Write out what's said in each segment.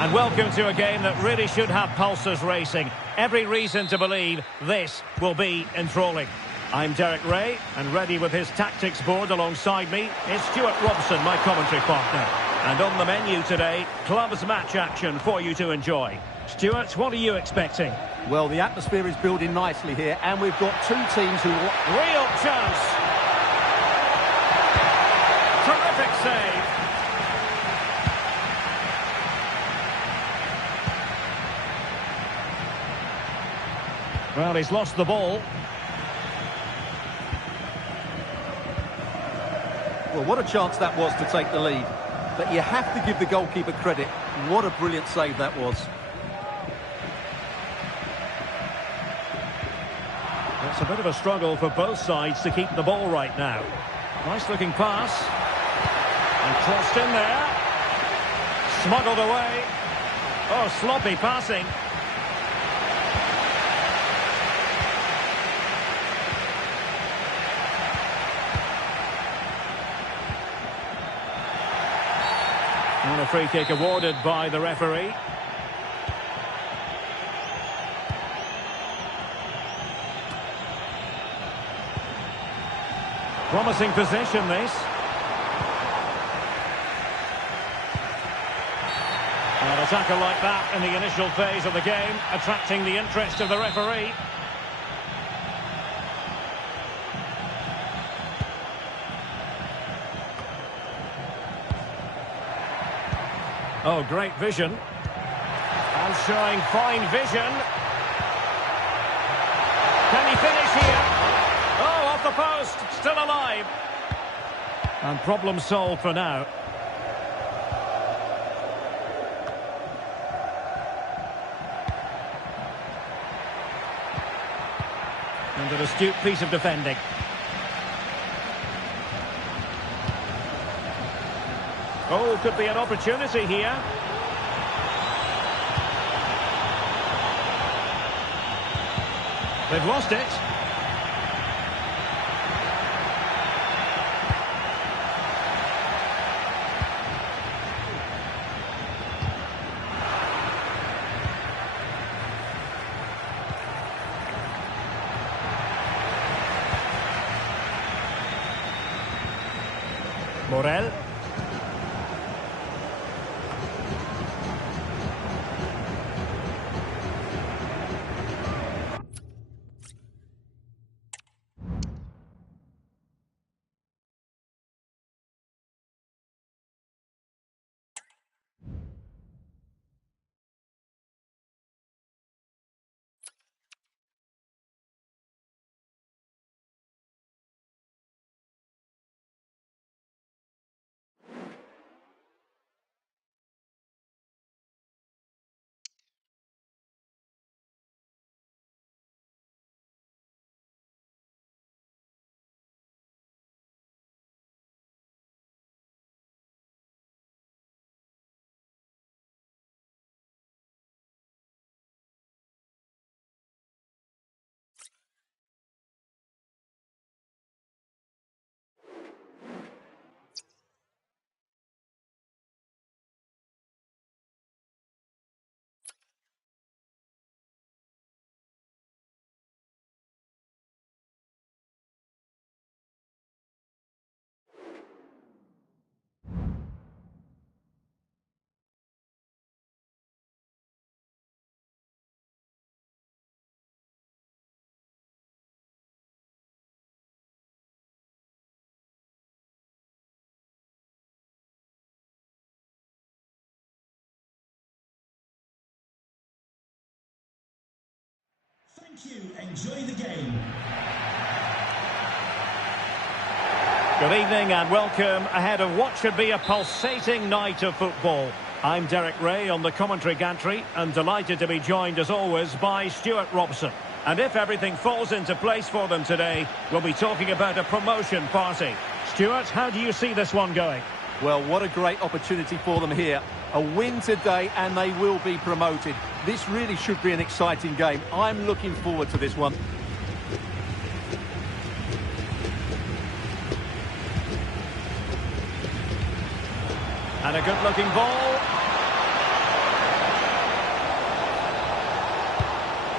And welcome to a game that really should have pulses racing. Every reason to believe this will be enthralling. I'm Derek Ray, and ready with his tactics board alongside me is Stuart Robson, my commentary partner. And on the menu today, clubs match action for you to enjoy. Stuart, what are you expecting? Well, the atmosphere is building nicely here, and we've got two teams who... Real chance! Terrific save! Well, he's lost the ball. Well, what a chance that was to take the lead. But you have to give the goalkeeper credit. What a brilliant save that was. It's a bit of a struggle for both sides to keep the ball right now. Nice looking pass. And crossed in there. Smuggled away. Oh, sloppy passing. And a free kick awarded by the referee. Promising position, this. And a tackle like that in the initial phase of the game, attracting the interest of the referee. Oh, great vision. And showing fine vision. Can he finish here? Oh, off the post. Still alive. And problem solved for now. And an astute piece of defending. Oh, could be an opportunity here. They've lost it. Morel. Thank you. Enjoy the game. Good evening and welcome ahead of what should be a pulsating night of football. I'm Derek Ray on the commentary gantry and delighted to be joined as always by Stuart Robson. And if everything falls into place for them today, we'll be talking about a promotion party. Stuart, how do you see this one going? Well, what a great opportunity for them here. A win today and they will be promoted. This really should be an exciting game. I'm looking forward to this one. And a good-looking ball.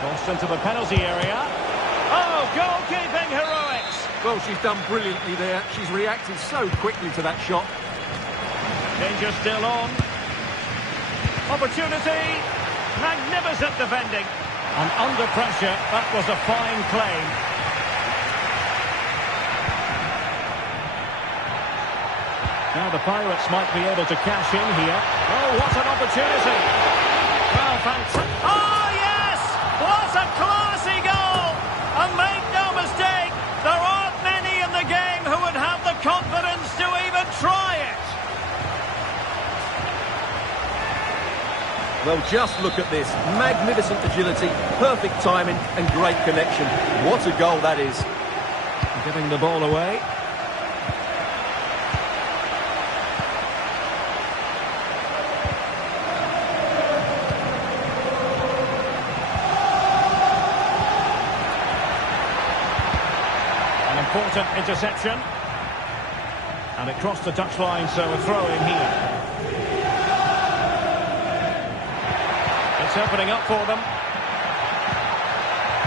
Crossed into the penalty area. Oh, goalkeeping heroics! Well, she's done brilliantly there. She's reacted so quickly to that shot. Danger still on. Opportunity. Magnificent defending. And under pressure, that was a fine claim. Now the Pirates might be able to cash in here. Oh, what an opportunity. Well, fantastic. Oh, yes! What a classy goal! And make no mistake, there aren't many in the game who would have the confidence to even try it. Well, just look at this. Magnificent agility, perfect timing and great connection. What a goal that is. Giving the ball away. An important interception. And it crossed the touchline, so a throw-in here. It's opening up for them.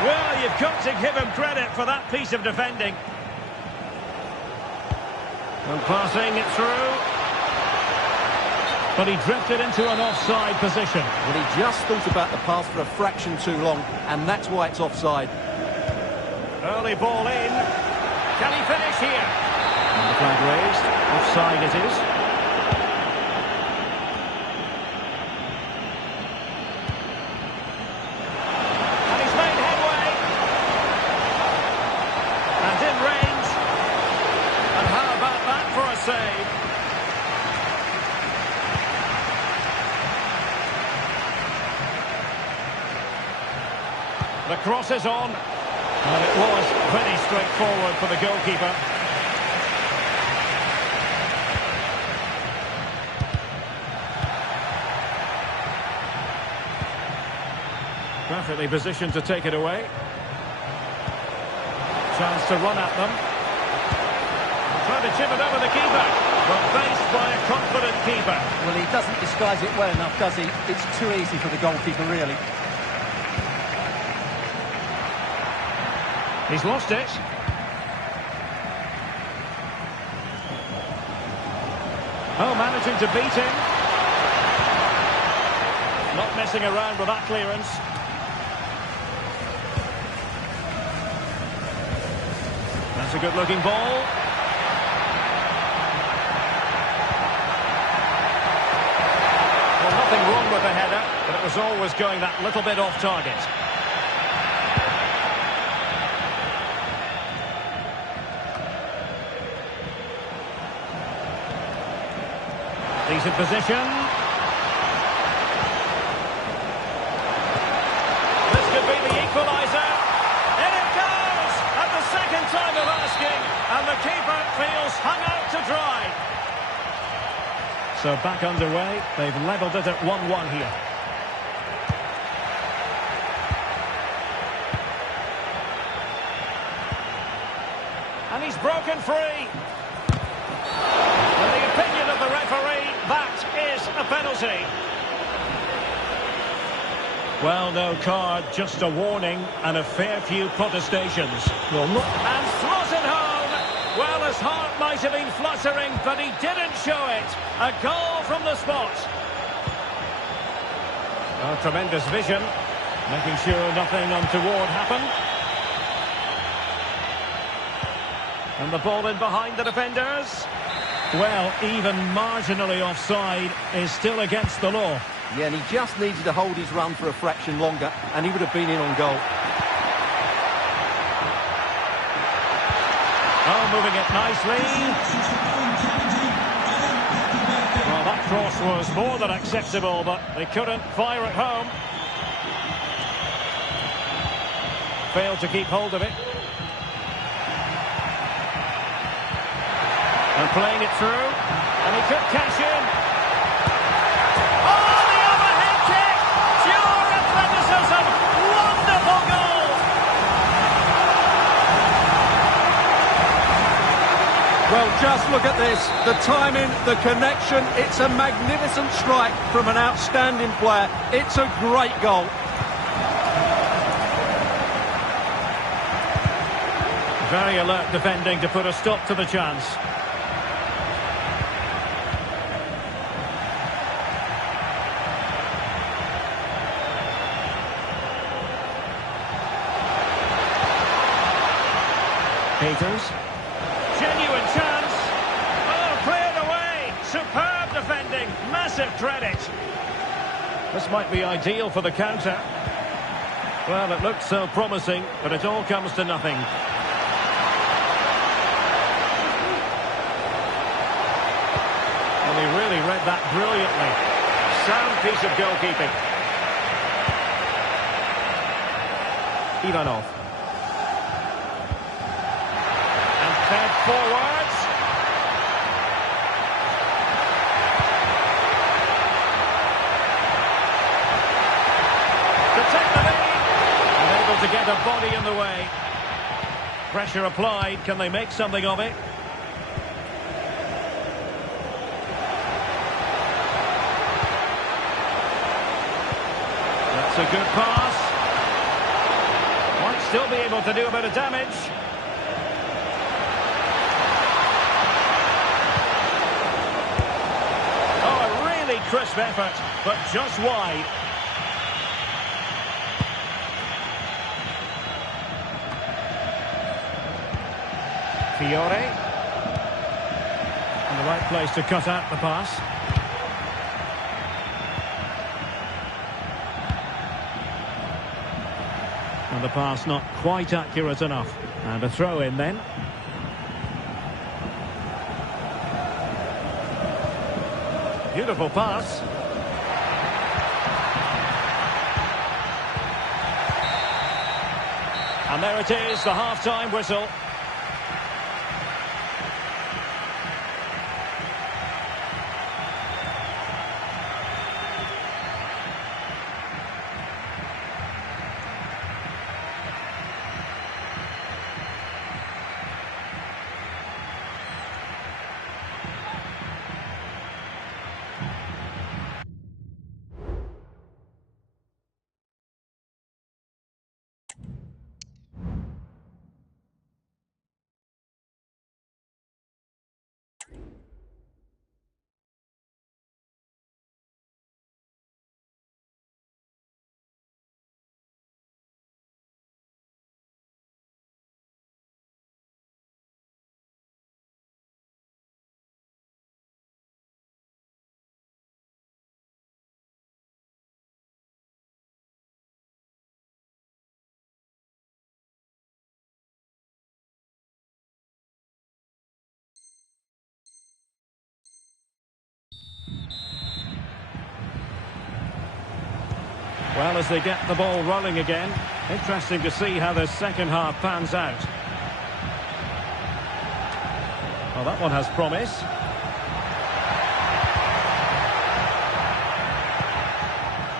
Well, you've got to give him credit for that piece of defending. And passing it through. But he drifted into an offside position. Well, he just thought about the pass for a fraction too long, and that's why it's offside. Early ball in. Can he finish here? And the flag raised. Offside it is. Save. The cross is on. And it was pretty straightforward for the goalkeeper. Perfectly positioned to take it away. Chance to run at them. Trying to chip it over the keeper, but faced by a confident keeper. Well, he doesn't disguise it well enough, does he? It's too easy for the goalkeeper, really. He's lost it. Oh, managing to beat him. Not messing around with that clearance. That's a good-looking ball. Nothing wrong with the header, but it was always going that little bit off target. Decent position. This could be the equaliser. In it goes! At the second time of asking, and the keeper feels hung out to dry. So back underway, they've levelled it at 1-1 here. And he's broken free. In the opinion of the referee, that is a penalty. Well, no card, just a warning and a fair few protestations. Well, not... And slotted home. Well, his heart might have been fluttering, but he didn't show it. A goal from the spot. Oh, tremendous vision. Making sure nothing untoward happened. And the ball in behind the defenders. Well, even marginally offside is still against the law. Yeah, and he just needed to hold his run for a fraction longer, and he would have been in on goal. Oh, moving it nicely. Well, that cross was more than acceptable, but they couldn't fire it home. Failed to keep hold of it. And playing it through, and he could cash in. Oh, the overhead kick! Pure athleticism! Wonderful goal! Well, just look at this. The timing, the connection. It's a magnificent strike from an outstanding player. It's a great goal. Very alert defending to put a stop to the chance. Peters. Genuine chance. Oh, cleared away. Superb defending. Massive credit. This might be ideal for the counter. Well, it looked so promising, but it all comes to nothing. Well, he really read that brilliantly. Sound piece of goalkeeping. Ivanov. And fed forwards. To take the lead. Unable to get a body in the way. Pressure applied. Can they make something of it? That's a good pass. Might still be able to do a bit of damage. Oh, a really crisp effort, but just wide. Fiore. In the right place to cut out the pass. And the pass not quite accurate enough. And a throw in then. Beautiful pass. And there it is, the half-time whistle. Well, as they get the ball rolling again, interesting to see how the second half pans out. Well, that one has promise.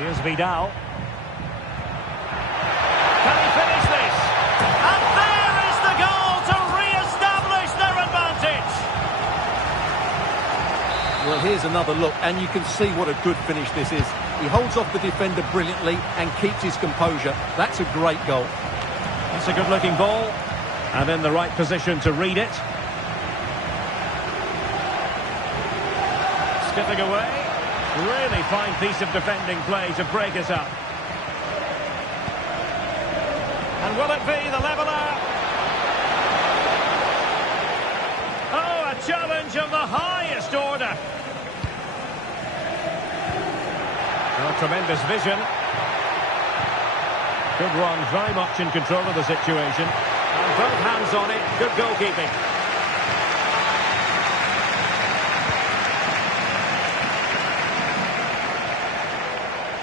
Here's Vidal. Can he finish this? And there is the goal to re-establish their advantage. Well, here's another look, and you can see what a good finish this is. He holds off the defender brilliantly and keeps his composure. That's a great goal. That's a good-looking ball. And in the right position to read it. Skipping away. Really fine piece of defending play to break it up. And will it be the leveller? Oh, a challenge of the highest order. Oh, tremendous vision. Good run, very much in control of the situation. And both hands on it, good goalkeeping.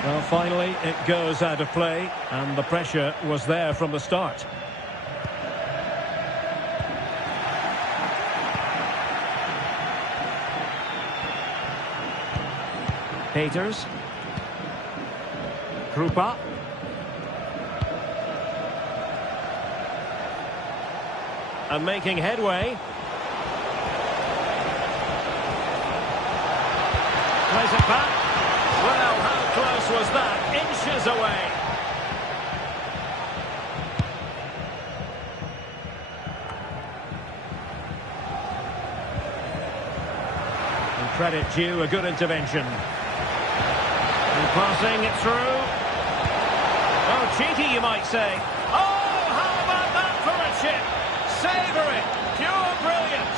Well, finally, it goes out of play, and the pressure was there from the start. Peters. Krupa. And making headway. Plays it back. Well, how close was that? Inches away. Credit due, a good intervention. And passing it through. Oh, cheeky, you might say. Oh, how about that for a chip? Savour it. Pure brilliance.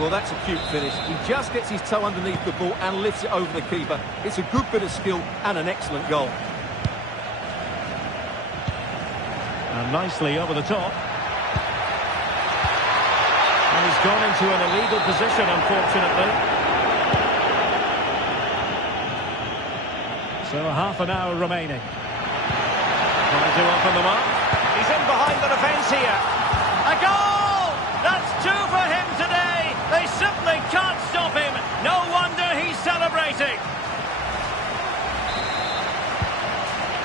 Well, that's a cute finish. He just gets his toe underneath the ball and lifts it over the keeper. It's a good bit of skill and an excellent goal. And nicely over the top. And he's gone into an illegal position, unfortunately. So half an hour remaining. Trying to open them up. He's in behind the defence here. A goal! That's two for him today. They simply can't stop him. No wonder he's celebrating.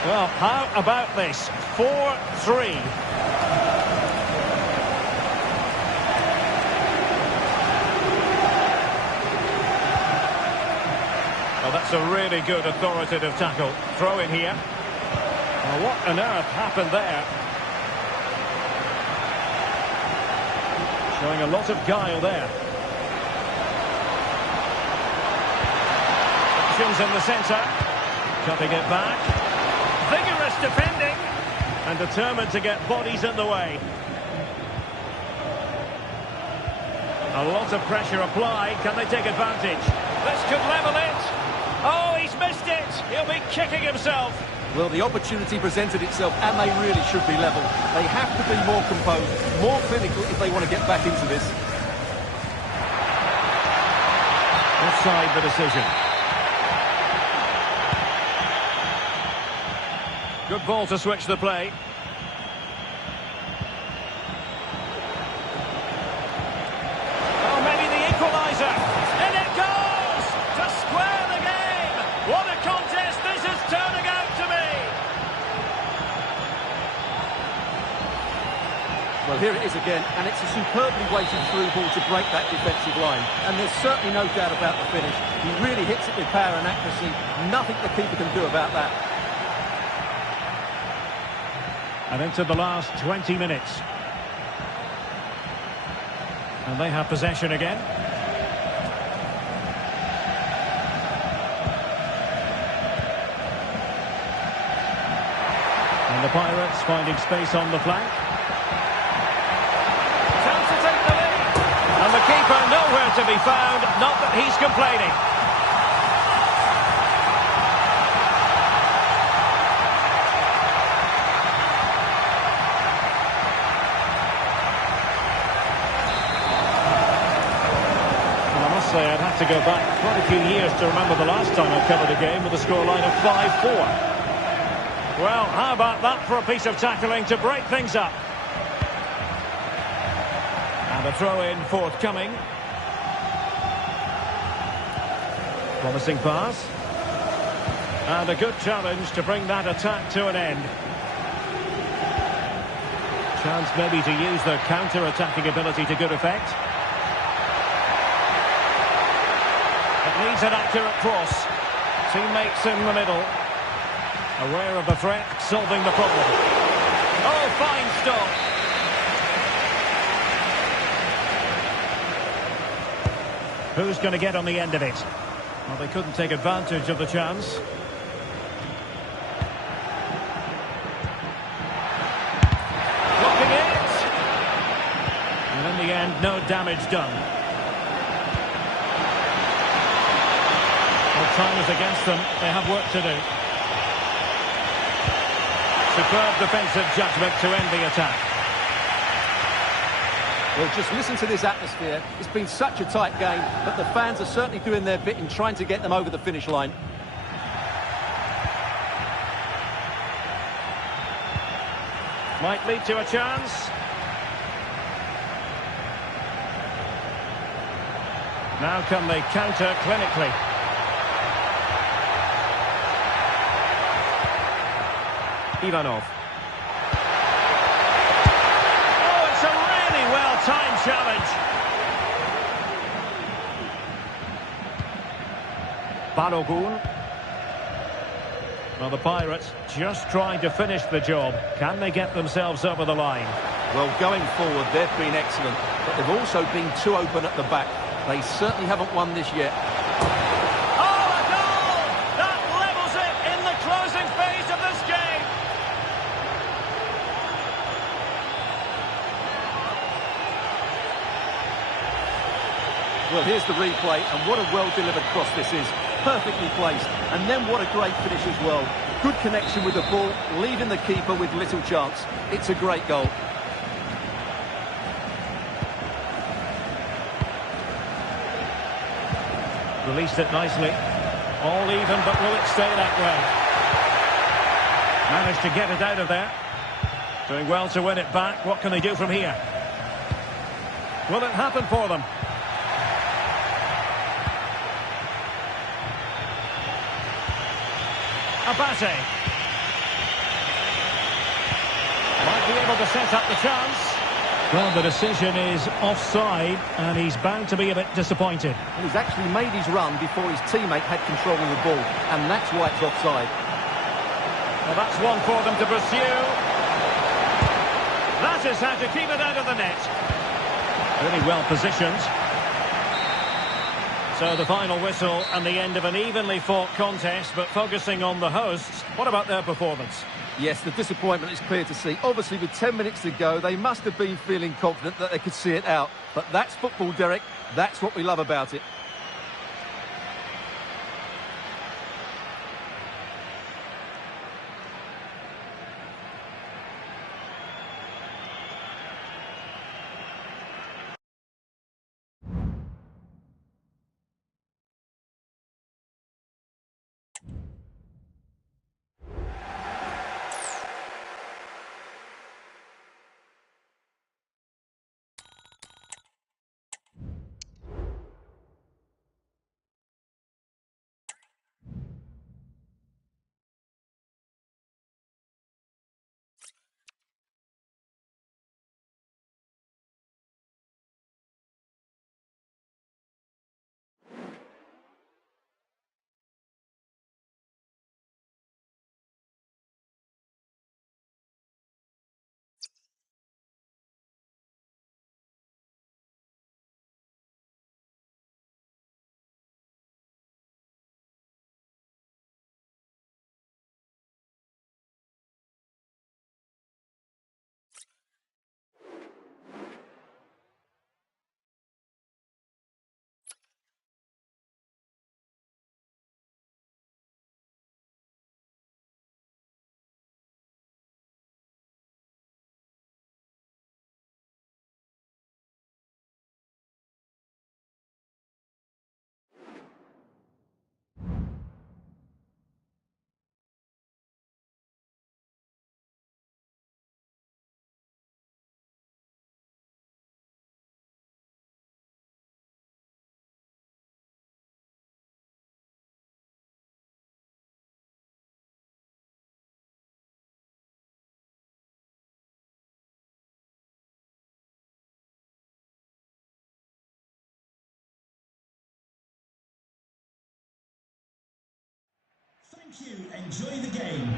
Well, how about this? 4-3. Well, that's a really good authoritative tackle. Throw in here. Well, what on earth happened there? Showing a lot of guile there. Options in the centre. Cutting it back. Vigorous defending. And determined to get bodies in the way. A lot of pressure applied. Can they take advantage? This could level it. Oh, he's missed it. He'll be kicking himself. Well, the opportunity presented itself, and they really should be level. They have to be more composed, more clinical if they want to get back into this. Offside the decision. Good ball to switch the play. Oh, maybe the equaliser. And it goes to square the game. What a contest this is turning out to be. Well, here it is again, and it's a superbly weighted through ball to break that defensive line. And there's certainly no doubt about the finish. He really hits it with power and accuracy. Nothing the keeper can do about that. And into the last 20 minutes. And they have possession again. And the Pirates finding space on the flank. Chance to take the lead. And the keeper nowhere to be found. Not that he's complaining. I'd have to go back quite a few years to remember the last time I covered a game with a scoreline of 5-4. Well, how about that for a piece of tackling to break things up? And a throw-in forthcoming. Promising pass. And a good challenge to bring that attack to an end. Chance maybe to use their counter-attacking ability to good effect. Needs an accurate cross. Teammates in the middle. Aware of the threat, solving the problem. Oh, fine stop. Who's going to get on the end of it? Well, they couldn't take advantage of the chance. Blocking it. And in the end, no damage done. Time is against them. They have work to do. Superb defensive judgment to end the attack. Well, just listen to this atmosphere. It's been such a tight game, but the fans are certainly doing their bit in trying to get them over the finish line. Might lead to a chance. Now can they counter clinically? Ivanov. Oh, it's a really well-timed challenge. Balogun. Well, the Pirates just trying to finish the job. Can they get themselves over the line? Well, going forward, they've been excellent, but they've also been too open at the back. They certainly haven't won this yet. Oh, a goal! That levels it in the closing phase of this game. Well, here's the replay, and what a well-delivered cross this is. Perfectly placed, and then what a great finish as well. Good connection with the ball, leaving the keeper with little chance. It's a great goal. Released it nicely. All even, but will it stay that way? Managed to get it out of there. Doing well to win it back. What can they do from here? Will it happen for them? Abate. Might be able to set up the chance. Well, the decision is offside, and he's bound to be a bit disappointed. He's actually made his run before his teammate had control of the ball, and that's why it's offside. Well, that's one for them to pursue. That is how to keep it out of the net. Really well positioned. So the final whistle and the end of an evenly fought contest, but focusing on the hosts, what about their performance? Yes, the disappointment is clear to see. Obviously, with 10 minutes to go, they must have been feeling confident that they could see it out. But that's football, Derek. That's what we love about it. Thank you. Enjoy the game.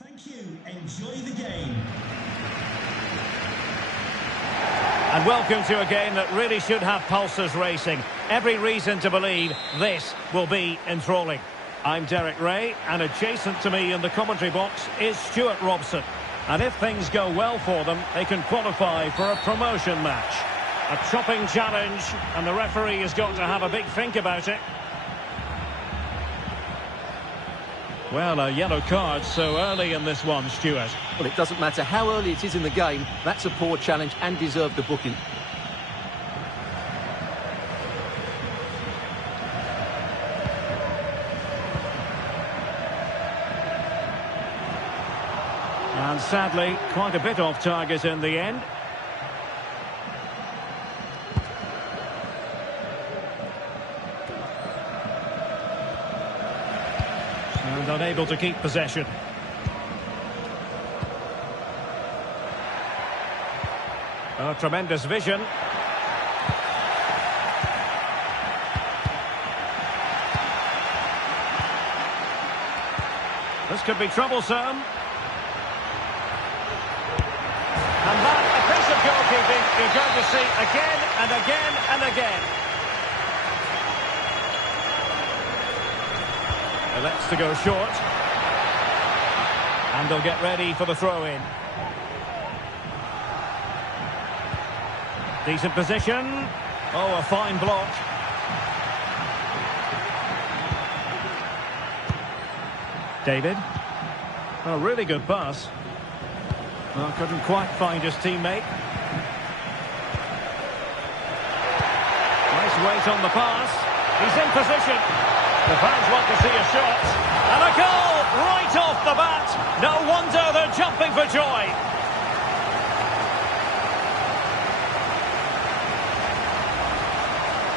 Thank you. Enjoy the game. And welcome to a game that really should have pulses racing. Every reason to believe this will be enthralling. I'm Derek Ray, and adjacent to me in the commentary box is Stuart Robson. And if things go well for them, they can qualify for a promotion match. A chopping challenge, and the referee has got to have a big think about it. Well, a yellow card so early in this one, Stuart. Well, it doesn't matter how early it is in the game. That's a poor challenge and deserved the booking. And sadly, quite a bit off target in the end. And unable to keep possession. Oh, tremendous vision. This could be troublesome. And that, a piece of goalkeeping you're going to see again and again and again. Elects to go short. And they'll get ready for the throw-in. Decent position. Oh, a fine block. David. Oh, really good pass. Well, couldn't quite find his teammate. Nice weight on the pass. He's in position. The fans want to see a shot. And a goal right off the bat. No wonder they're jumping for joy.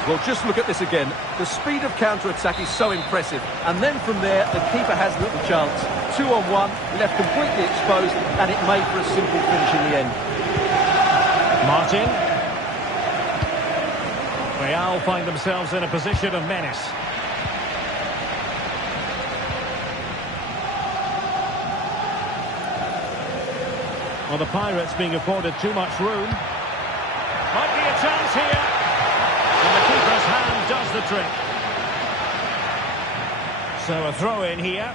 Well, just look at this again. The speed of counter-attack is so impressive. And then from there, the keeper has little chance. 2-on-1, left completely exposed, and it made for a simple finish in the end. Martin. Real find themselves in a position of menace. Well, the Pirates being afforded too much room. Might be a chance here. And the keeper's hand does the trick. So a throw in here.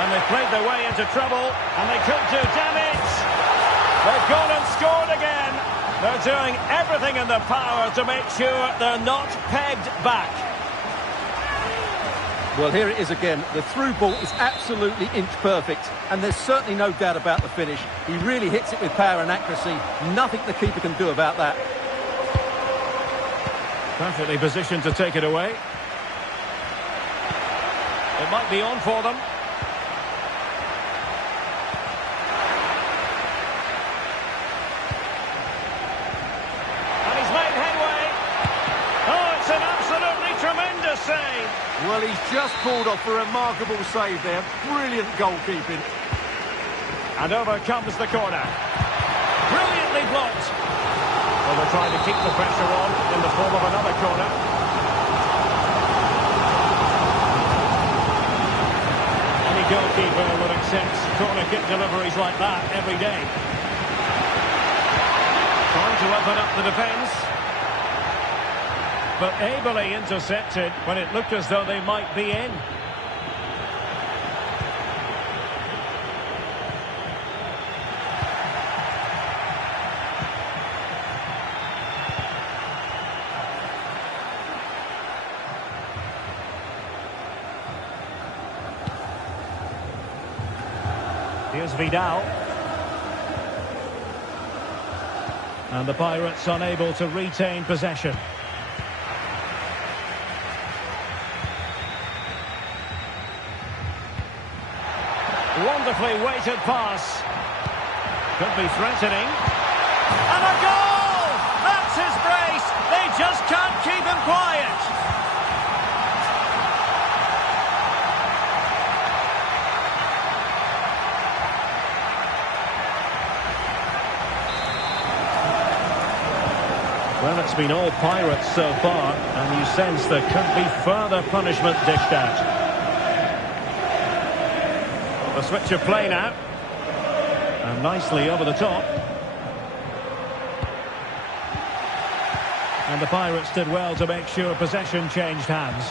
And they've played their way into trouble, and they could do damage. They've gone and scored again. They're doing everything in their power to make sure they're not pegged back. Well, here it is again. The through ball is absolutely inch perfect, and there's certainly no doubt about the finish. He really hits it with power and accuracy. Nothing the keeper can do about that. Perfectly positioned to take it away. It might be on for them. Save. Well, he's just pulled off a remarkable save there. Brilliant goalkeeping. And over comes the corner. Brilliantly blocked. Well, they're trying to keep the pressure on in the form of another corner. Any goalkeeper would accept corner kick deliveries like that every day. Trying to open up the defence. But ably intercepted when it looked as though they might be in. Here's Vidal. And the Pirates unable to retain possession. Wonderfully weighted pass. Could be threatening. And a goal! That's his brace. They just can't keep him quiet. It's been all Pirates so far, and you sense there could be further punishment dished out. The switch of play now. And nicely over the top. And the Pirates did well to make sure possession changed hands.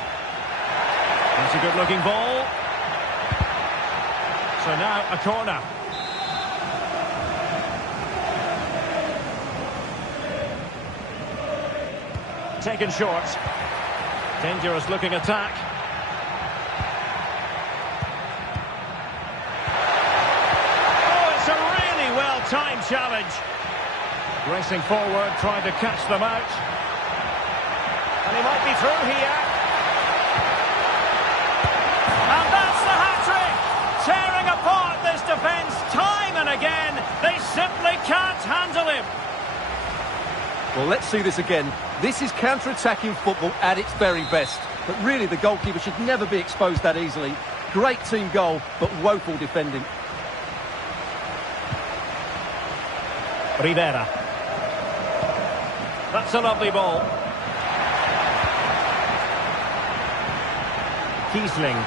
That's a good-looking ball. So now a corner. Taken short. Dangerous-looking attack. Oh, it's a really well-timed challenge. Racing forward, trying to catch them out. And he might be through here. And that's the hat-trick! Tearing apart this defence time and again. They simply can't handle him. Well, let's see this again. This is counter-attacking football at its very best. But really, the goalkeeper should never be exposed that easily. Great team goal, but woeful defending. Rivera. That's a lovely ball. Kiesling.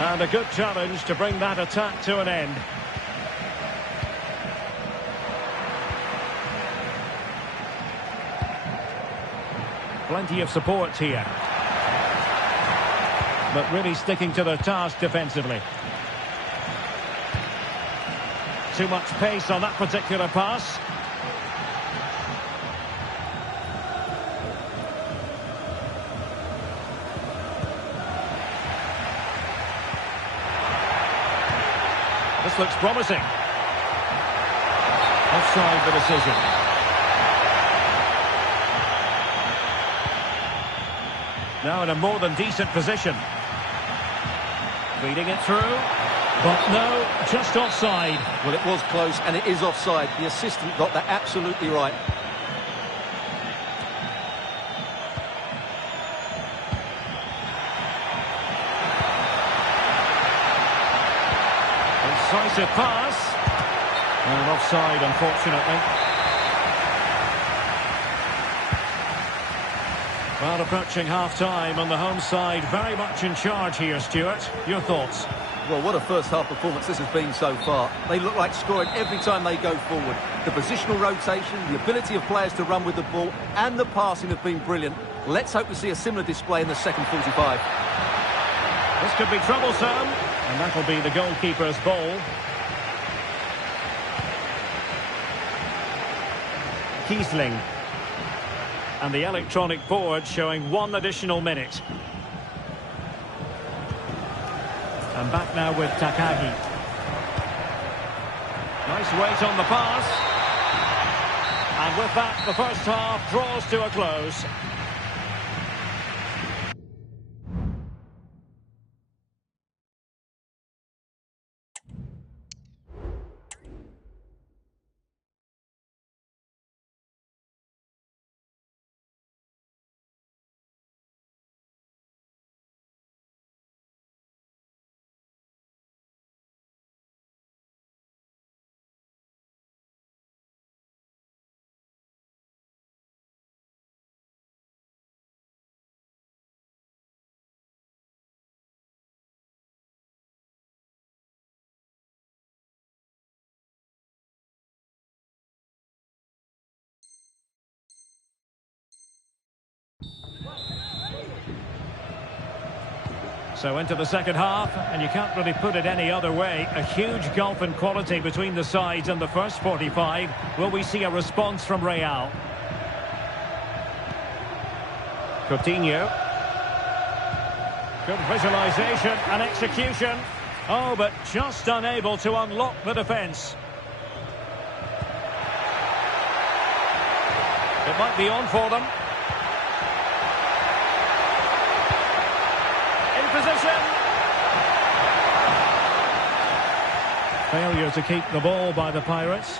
And a good challenge to bring that attack to an end. Plenty of support here. But really sticking to their task defensively. Too much pace on that particular pass. This looks promising. Offside the decision. Now in a more than decent position. Feeding it through. But no, just offside. Well, it was close, and it is offside. The assistant got that absolutely right. Incisive pass. And offside, unfortunately. Well, approaching half-time on the home side, very much in charge here, Stuart. Your thoughts? Well, what a first-half performance this has been so far. They look like scoring every time they go forward. The positional rotation, the ability of players to run with the ball, and the passing have been brilliant. Let's hope we see a similar display in the second 45. This could be troublesome, and that'll be the goalkeeper's ball. Kiesling. And the electronic board showing 1 additional minute. And back now with Takagi. Nice weight on the pass. And with that, the first half draws to a close. So into the second half, and you can't really put it any other way. A huge gulf in quality between the sides in the first 45. Will we see a response from Real? Coutinho. Good visualization and execution. Oh, but just unable to unlock the defence. It might be on for them. Position. Failure to keep the ball by the Pirates.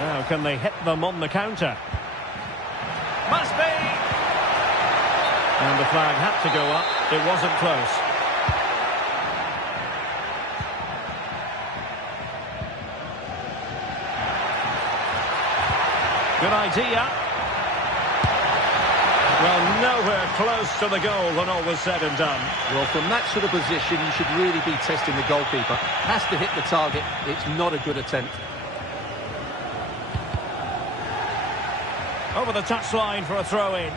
Now can they hit them on the counter? Must be. And the flag had to go up. It wasn't close. Good idea. Well, nowhere close to the goal when all was said and done. Well, from that sort of position, you should really be testing the goalkeeper. Has to hit the target. It's not a good attempt. Over the touchline for a throw-in.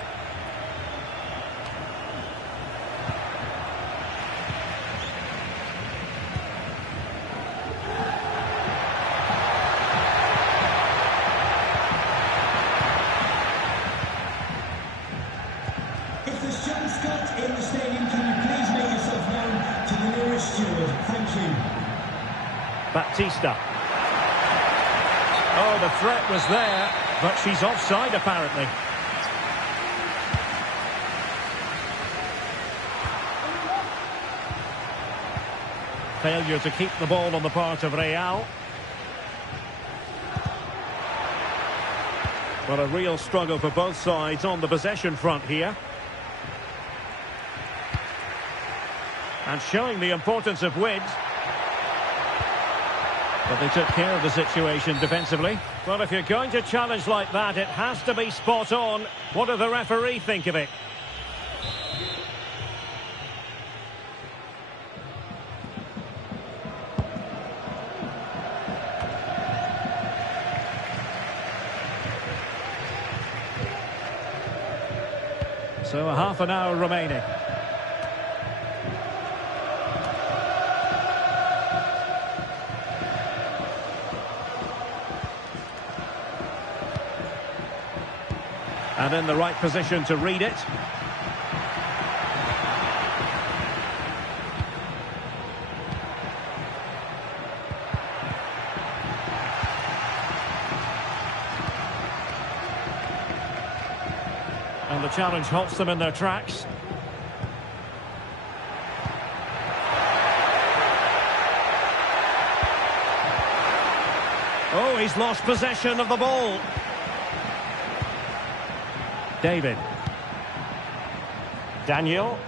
If there's John Scott in the stadium, can you please make yourself known to the nearest steward? Thank you. Baptista. Oh, the threat was there, but she's offside apparently. Failure to keep the ball on the part of Real. But a real struggle for both sides on the possession front here. And showing the importance of width. But they took care of the situation defensively. Well, if you're going to challenge like that, it has to be spot on. What does the referee think of it? So a half an hour remaining. And in the right position to read it. And the challenge halts them in their tracks. Oh, he's lost possession of the ball. David. Daniel.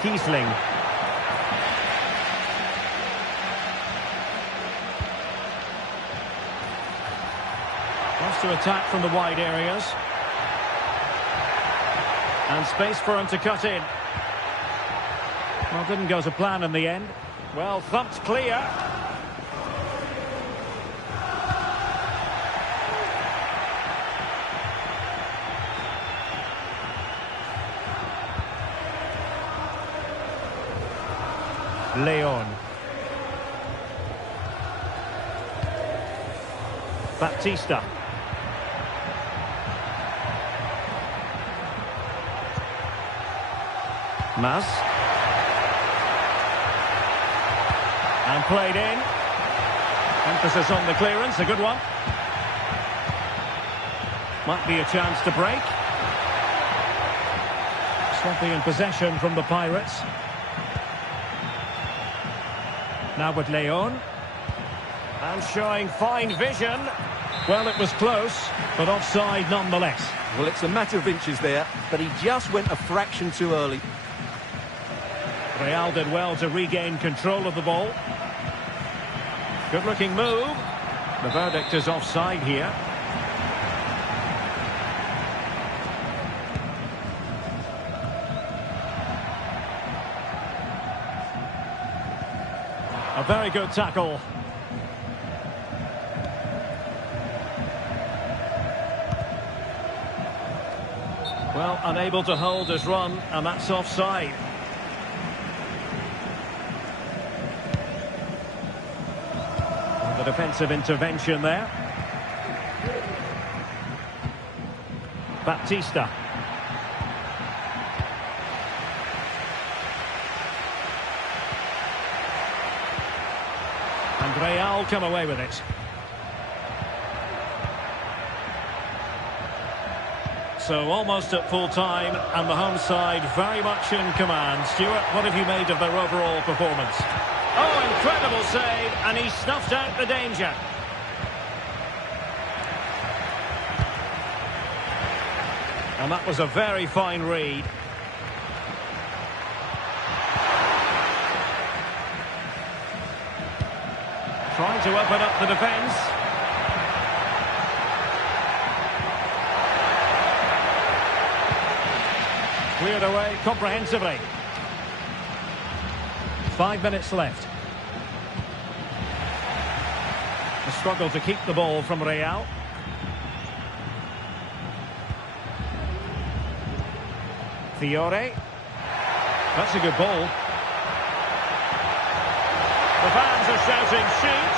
Kiesling. Wants to attack from the wide areas. And space for him to cut in. Well, didn't go to plan in the end. Well, thumped clear. Leon. Baptista. Mas. And played in. Emphasis on the clearance, a good one. Might be a chance to break. Sloppy in possession from the Pirates. Now with Leon. And showing fine vision. Well, it was close, but offside nonetheless. Well, it's a matter of inches there, but he just went a fraction too early. Real did well to regain control of the ball. Good-looking move. The verdict is offside here. A very good tackle. Well, unable to hold his run, and that's offside. And the defensive intervention there. Baptista. And Real come away with it. So almost at full time, and the home side very much in command. Stuart, what have you made of their overall performance? Oh, incredible save, and he snuffed out the danger. And that was a very fine read. Trying to open up the defence. Cleared away comprehensively. 5 minutes left. A struggle to keep the ball from Real. Fiore. That's a good ball. The fans are shouting, shoot!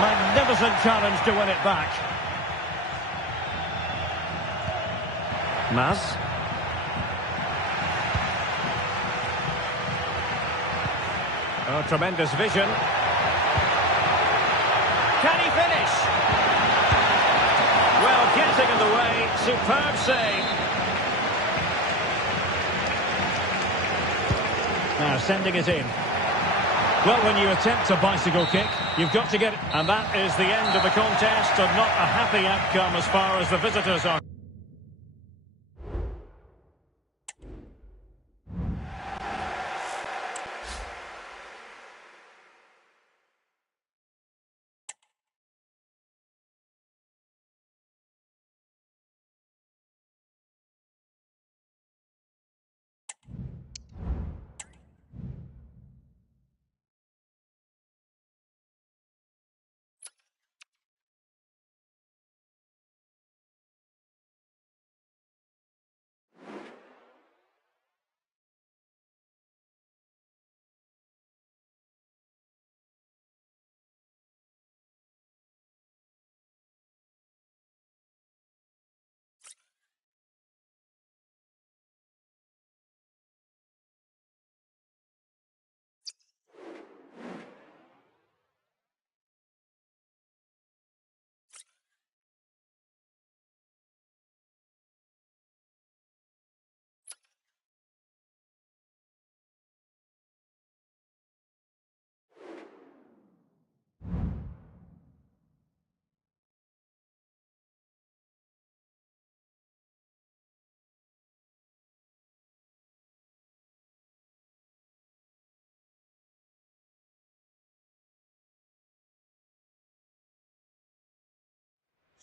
Magnificent challenge to win it back. Mas. Oh, tremendous vision. Can he finish? Well, getting in the way. Superb save. Now sending it in. Well, when you attempt a bicycle kick, you've got to get it. And that is the end of the contest, and not a happy outcome as far as the visitors are.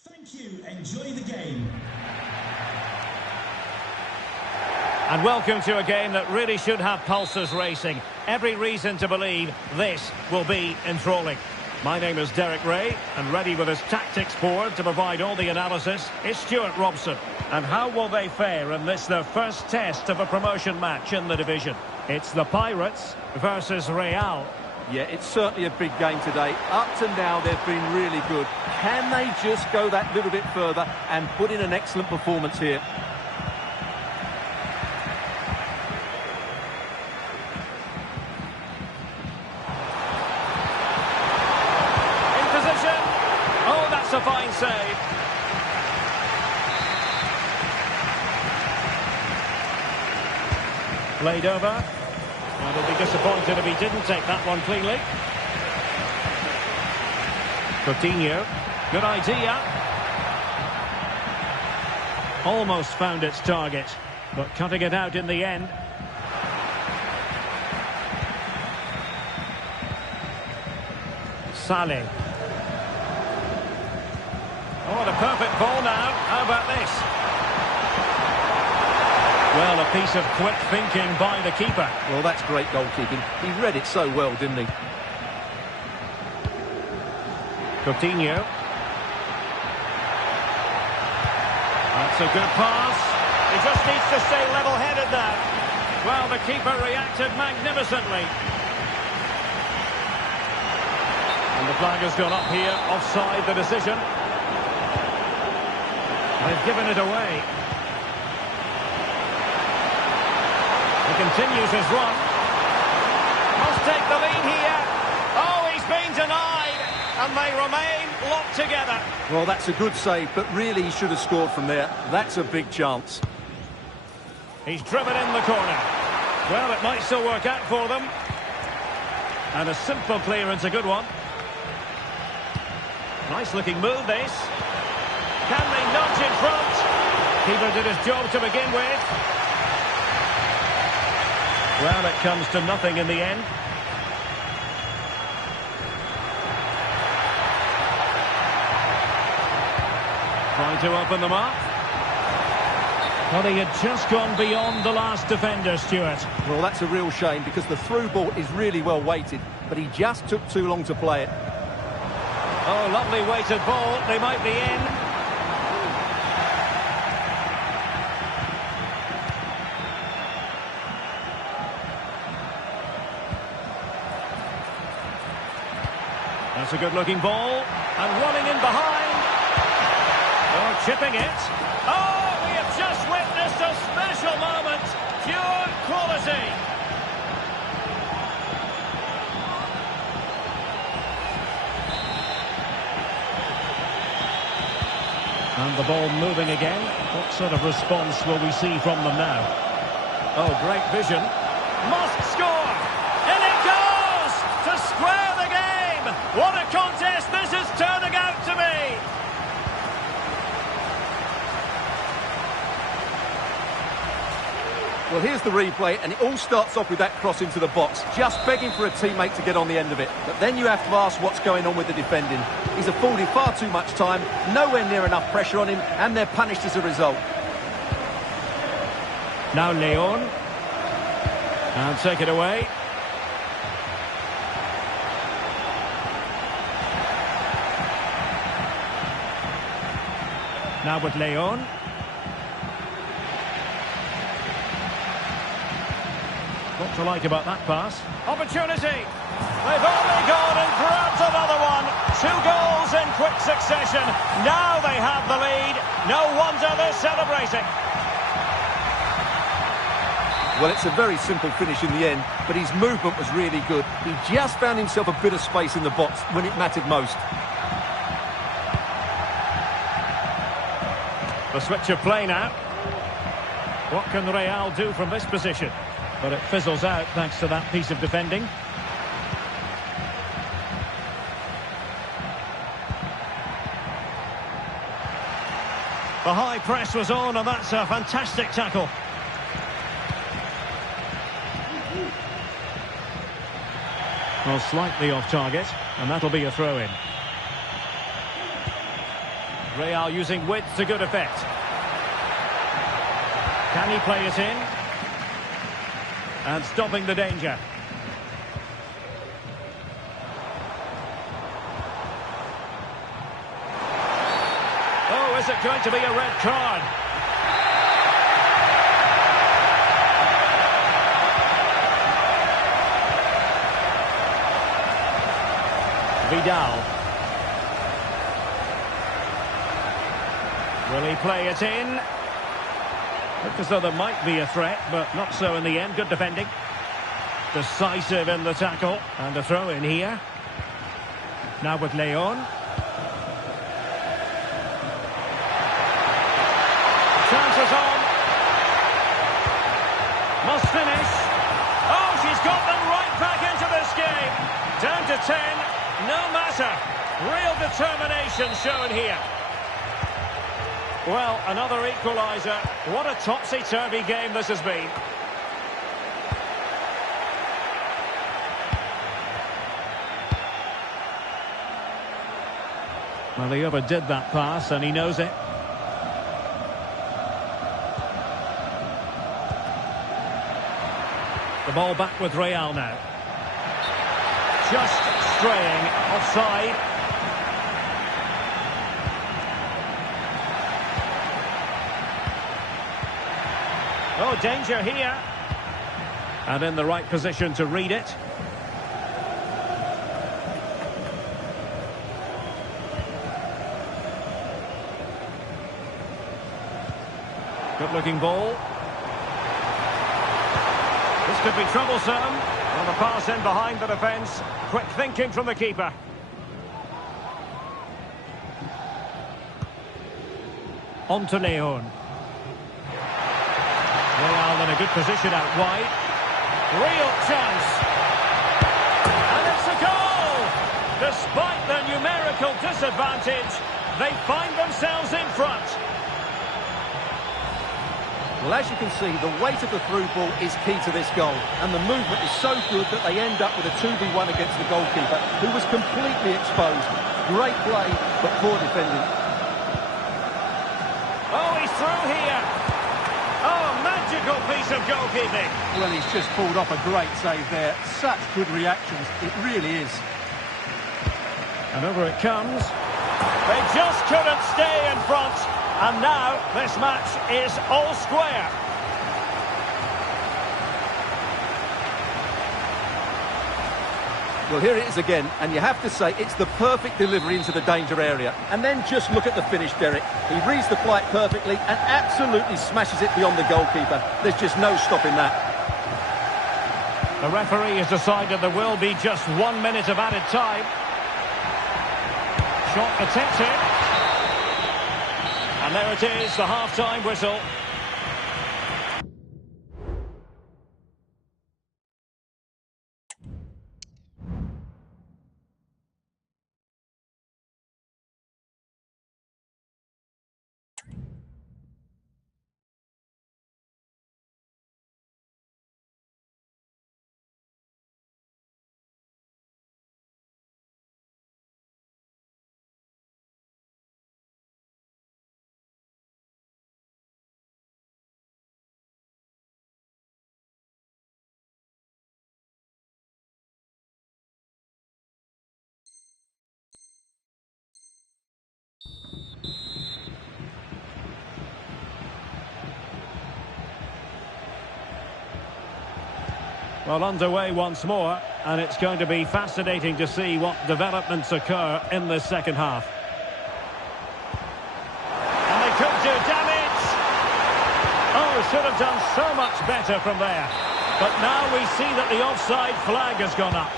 Thank you. Enjoy the game. And welcome to a game that really should have pulses racing. Every reason to believe this will be enthralling. My name is Derek Ray, and ready with his tactics board to provide all the analysis is Stuart Robson. And how will they fare in this, their first test of a promotion match in the division? It's the Pirates versus Real. Yeah, it's certainly a big game today. Up to now, they've been really good. Can they just go that little bit further and put in an excellent performance here? In position. Oh, that's a fine save. Played over. And he'll be disappointed if he didn't take that one cleanly. Coutinho. Good idea. Almost found its target, but cutting it out in the end. Saleh. Oh, the perfect ball now. How about this? Well, a piece of quick thinking by the keeper. Well, that's great goalkeeping. He read it so well, didn't he? Coutinho. That's a good pass. He just needs to stay level-headed now. Well, the keeper reacted magnificently. And the flag has gone up here, offside the decision. They've given it away. He continues his run. Must take the lead here. Oh, he's been denied. And they remain locked together. Well, that's a good save, but really he should have scored from there. That's a big chance. He's driven in the corner. Well, it might still work out for them. And a simple clearance, a good one. Nice looking move, this. Can they nudge in front? Keeper did his job to begin with. Well, it comes to nothing in the end. Trying to open them up. Well, he had just gone beyond the last defender, Stuart. Well, that's a real shame because the through ball is really well weighted, but he just took too long to play it. Oh, lovely weighted ball. They might be in. That's a good-looking ball. And running in behind. Oh, chipping it. Oh, we have just witnessed a special moment. Pure quality. And the ball moving again. What sort of response will we see from them now? Oh, great vision. Must score. In it goes to square the game. What a contest this is turning out to be. Well, here's the replay, and it all starts off with that cross into the box, just begging for a teammate to get on the end of it. But then you have to ask what's going on with the defending. He's afforded far too much time, nowhere near enough pressure on him, and they're punished as a result. Now Leon. And take it away. Now with Leon. What to like about that pass? Opportunity! They've only gone and grabbed another one. 2 goals in quick succession. Now they have the lead. No wonder they're celebrating. Well, it's a very simple finish in the end, but his movement was really good. He just found himself a bit of space in the box when it mattered most. The switch of play now. What can Real do from this position? But it fizzles out thanks to that piece of defending. The high press was on, and that's a fantastic tackle. Well, slightly off target, and that'll be a throw-in. Real using width to good effect. Can he play it in? And stopping the danger. Oh, is it going to be a red card? Vidal. Will he play it in? Looked as though there might be a threat, but not so in the end. Good defending. Decisive in the tackle. And a throw in here. Now with Leon. Chances on. Must finish. Oh, she's got them right back into this game. Down to 10. No matter. Real determination shown here. Well, another equaliser. What a topsy-turvy game this has been. Well, he overdid that pass, and he knows it. The ball back with Real now. Just straying offside. Oh, danger here. And in the right position to read it. Good-looking ball. This could be troublesome. Well, the pass in behind the defence. Quick thinking from the keeper. On to Leon. Real in a good position out wide. Real chance. And it's a goal! Despite their numerical disadvantage, they find themselves in front. Well, as you can see, the weight of the through ball is key to this goal. And the movement is so good that they end up with a 2v1 against the goalkeeper, who was completely exposed. Great play, but poor defending. Oh, he's through here. technical piece of goalkeeping. Well, he's just pulled off a great save there. Such good reactions, it really is. And over it comes. They just couldn't stay in front. And now this match is all square. Well, here it is again, and you have to say it's the perfect delivery into the danger area. And then just look at the finish, Derek. He reads the flight perfectly and absolutely smashes it beyond the goalkeeper. There's just no stopping that. The referee has decided there will be just 1 minute of added time. Shot attempted. And there it is, the half-time whistle. Well, underway once more, and it's going to be fascinating to see what developments occur in the second half. And they could do damage. Oh, should have done so much better from there. But now we see that the offside flag has gone up.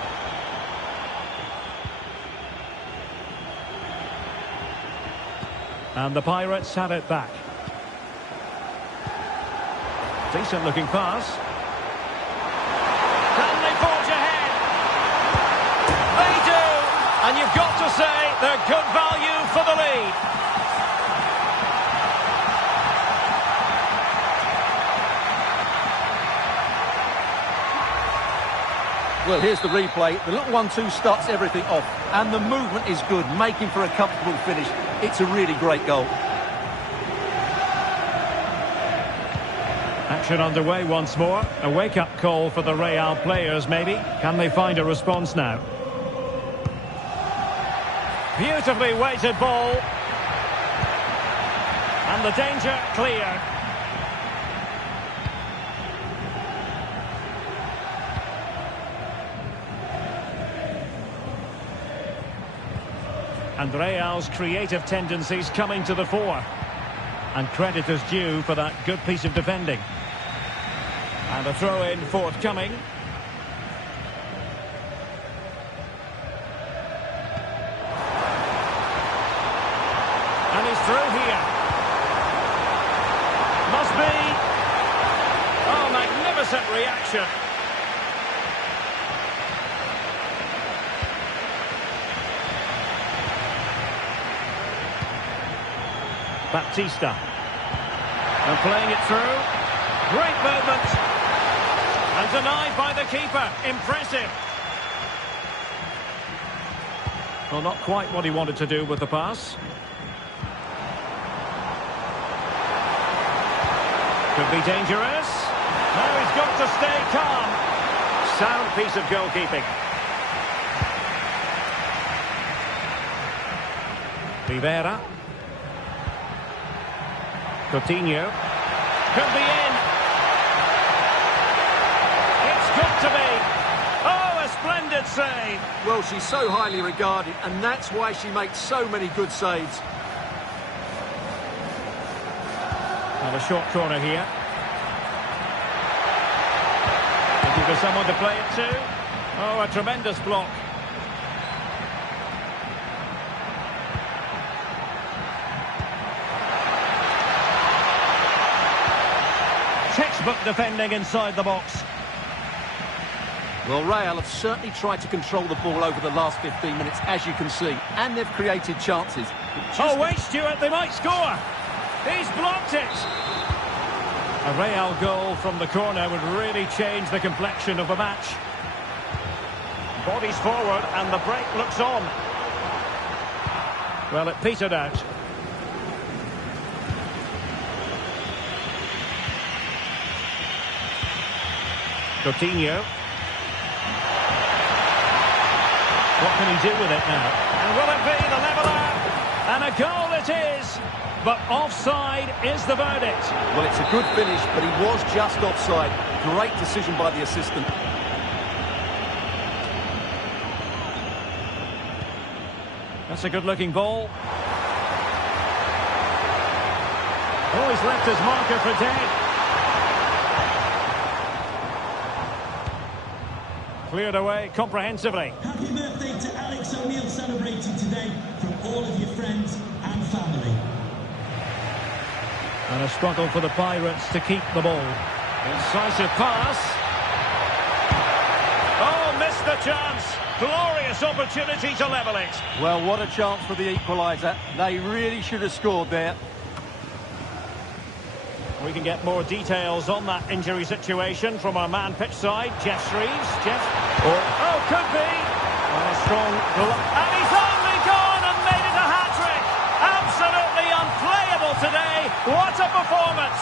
And the Pirates have it back. Decent looking pass. Can they forge ahead? They do! And you've got to say they're good value for the lead. Well, here's the replay. The little 1-2 starts everything off. And the movement is good, making for a comfortable finish. It's a really great goal. Action underway once more. A wake-up call for the Real players, maybe. Can they find a response now? Beautifully weighted ball. And the danger cleared. And Real's creative tendencies coming to the fore. And credit is due for that good piece of defending. And a throw-in forthcoming. And he's through here. Must be. Oh, magnificent reaction. Baptista. And playing it through. Great movement. And denied by the keeper. Impressive. Well, not quite what he wanted to do with the pass. Could be dangerous. Now he's got to stay calm. Sound piece of goalkeeping. Rivera. Coutinho. Could be in. It's got to be. Oh, a splendid save. Well, she's so highly regarded, and that's why she makes so many good saves. Well, a short corner here. Looking for someone to play it to. Oh, a tremendous block. Textbook defending inside the box. Well, Real have certainly tried to control the ball over the last 15 minutes, as you can see, and they've created chances. Oh, wait, Stuart, they might score. He's blocked it. A Real goal from the corner would really change the complexion of the match. Bodies forward and the break looks on. Well, it petered out. Coutinho. What can he do with it now? And will it be the leveller? And a goal it is. But offside is the verdict. Well, it's a good finish, but he was just offside. Great decision by the assistant. That's a good-looking ball. Oh, he's left his marker for dead. Cleared away comprehensively. Happy birthday to Alex O'Neill celebrating today from all of your friends and family. And a struggle for the Pirates to keep the ball. Incisive pass. Oh, missed the chance. Glorious opportunity to level it. Well, what a chance for the equaliser. They really should have scored there. We can get more details on that injury situation from our man pitch side, Jeff Shreves. Jeff. Oh, could be. And a strong. And he's only gone and made it a hat-trick. Absolutely unplayable today. What a performance.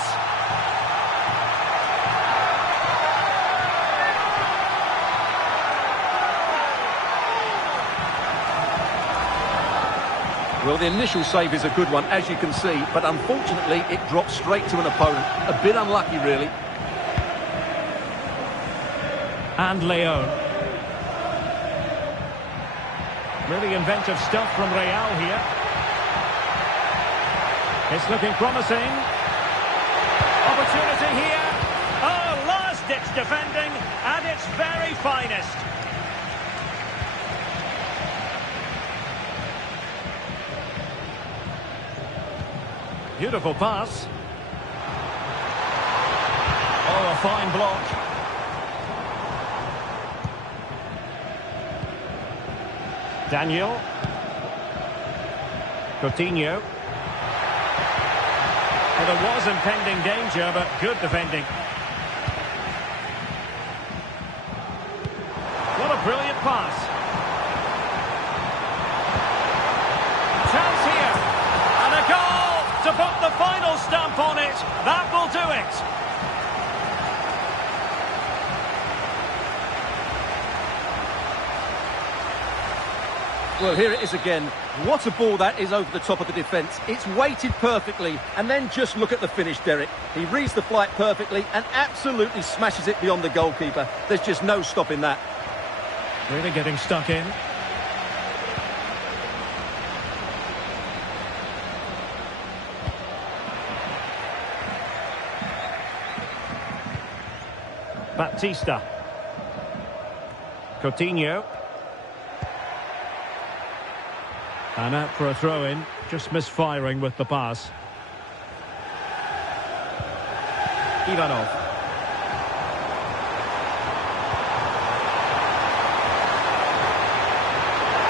Well, the initial save is a good one, as you can see, but unfortunately it dropped straight to an opponent. A bit unlucky, really. And Leon. Really inventive stuff from Real here. It's looking promising. Opportunity here. Oh, last-ditch defending at its very finest. Beautiful pass. Oh, a fine block. Daniel. Coutinho. Well, there was impending danger, but good defending. What a brilliant pass. Chance here. And a goal to put the final stamp on it. That will do it. Well, here it is again. What a ball that is over the top of the defence. It's weighted perfectly. And then just look at the finish, Derek. He reads the flight perfectly and absolutely smashes it beyond the goalkeeper. There's just no stopping that. Really getting stuck in. Batista. Coutinho. And out for a throw-in. Just misfiring with the pass. Ivanov.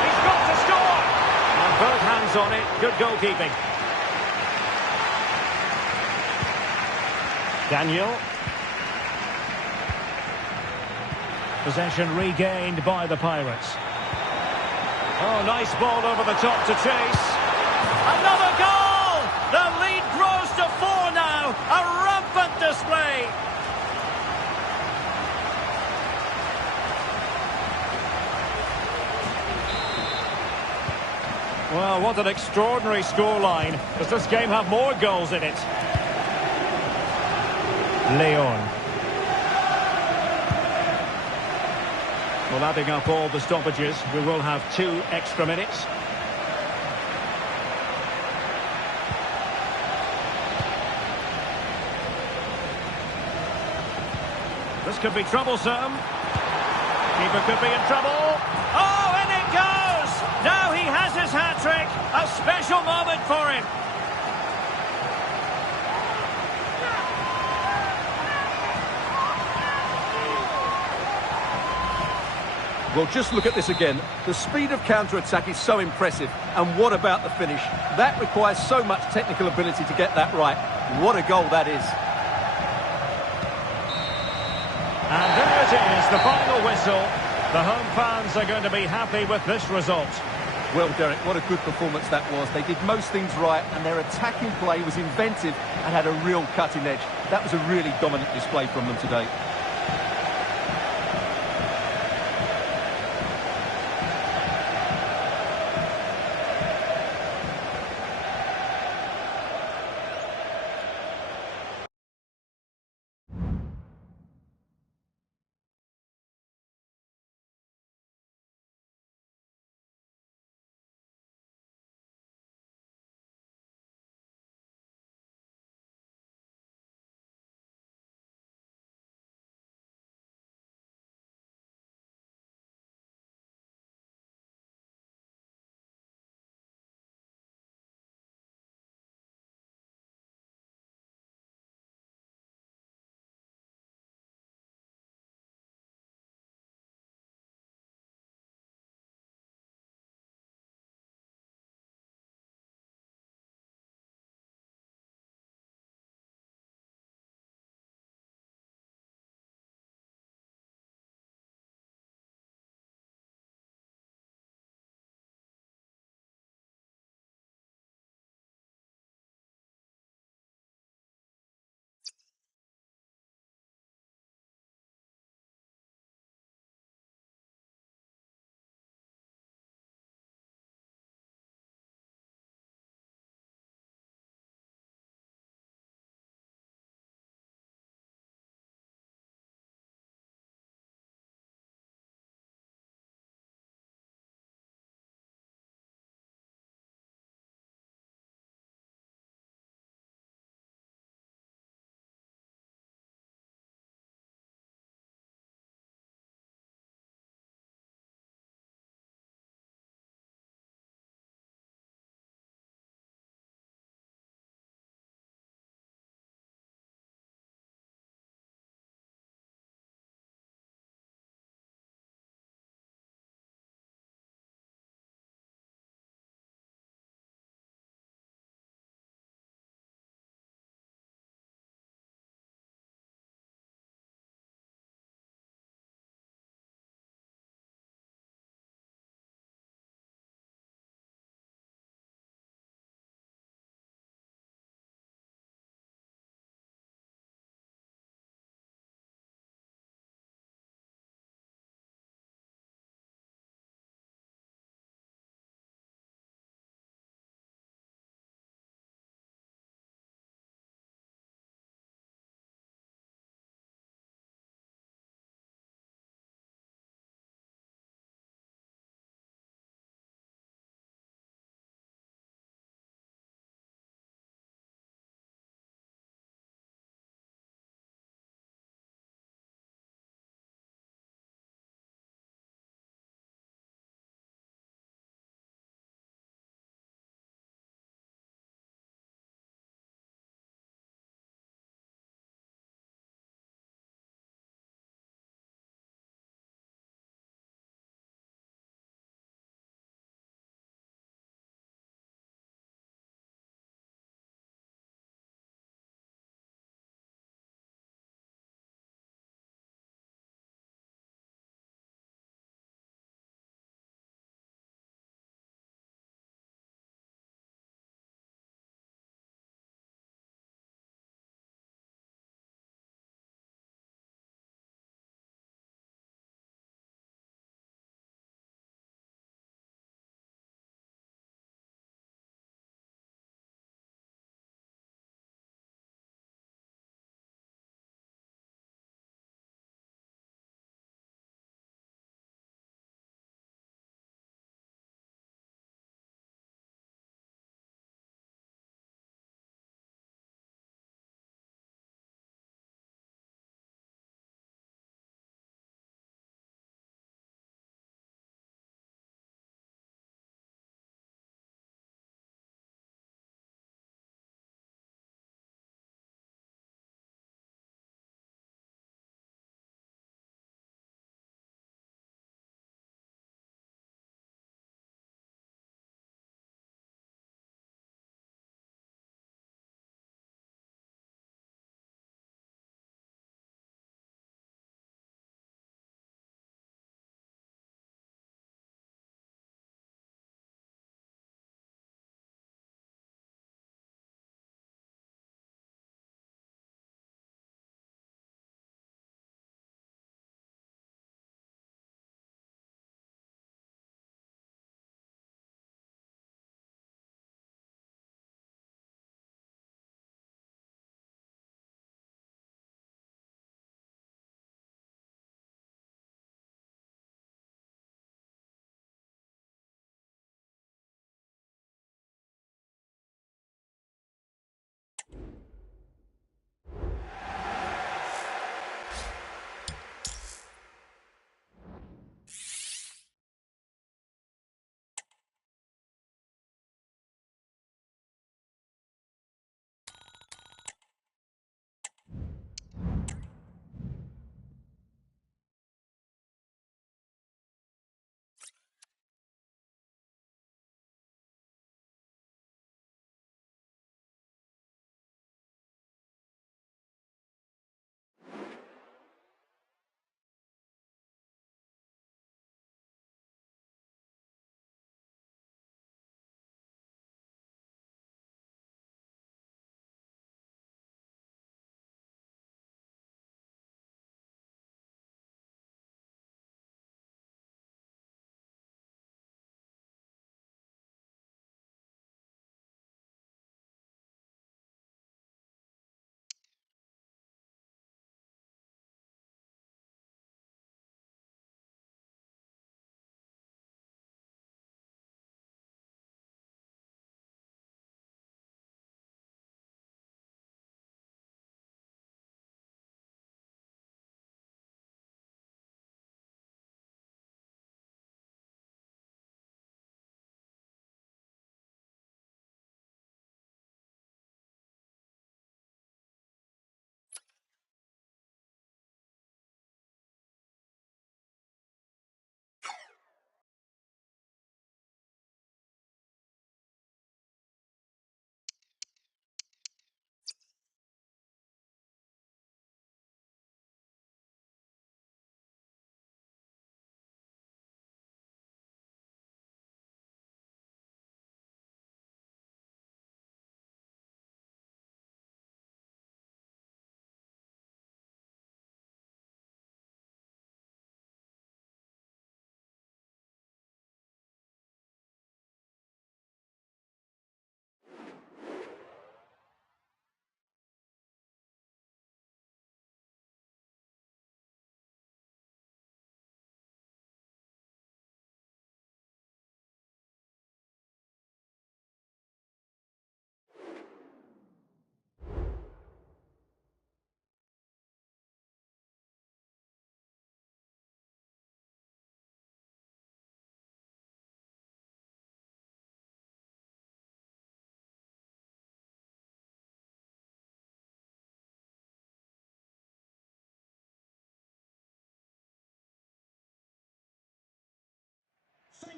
He's got to score! And both hands on it. Good goalkeeping. Daniel. Possession regained by the Pirates. Oh, nice ball over the top to chase. Another goal! The lead grows to 4 now. A rampant display. Well, what an extraordinary scoreline. Does this game have more goals in it? Leon. Well, adding up all the stoppages, we will have 2 extra minutes. This could be troublesome. Keeper could be in trouble. Oh, and it goes! Now he has his hat-trick. A special moment for him. Well, just look at this again. The speed of counter-attack is so impressive. And what about the finish? That requires so much technical ability to get that right. What a goal that is. And there it is, the final whistle. The home fans are going to be happy with this result. Well, Derek, what a good performance that was. They did most things right, and their attacking play was inventive and had a real cutting edge. That was a really dominant display from them today.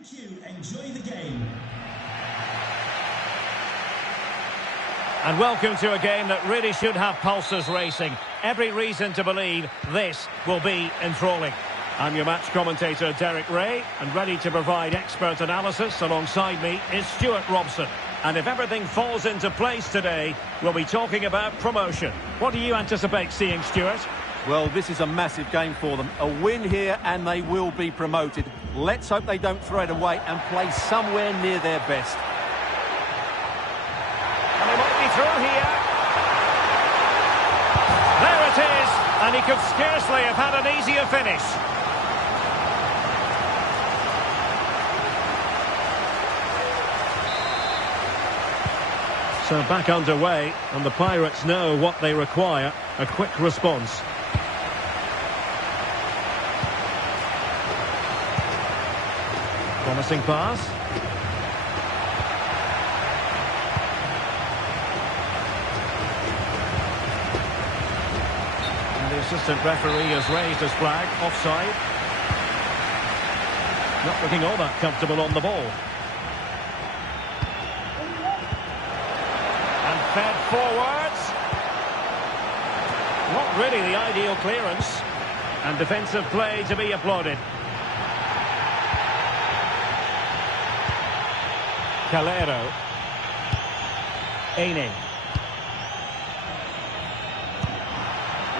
Thank you. Enjoy the game. And welcome to a game that really should have pulses racing. Every reason to believe this will be enthralling. I'm your match commentator, Derek Ray, and ready to provide expert analysis alongside me is Stuart Robson. And if everything falls into place today, we'll be talking about promotion. What do you anticipate seeing, Stuart? Well, this is a massive game for them. A win here and they will be promoted. Let's hope they don't throw it away and play somewhere near their best. And he might be through here. There it is, and he could scarcely have had an easier finish. So back underway, and the Pirates know what they require, a quick response. Promising pass. And the assistant referee has raised his flag, offside. Not looking all that comfortable on the ball. Fed forwards. Not really the ideal clearance. And defensive play to be applauded. Calero. Aine.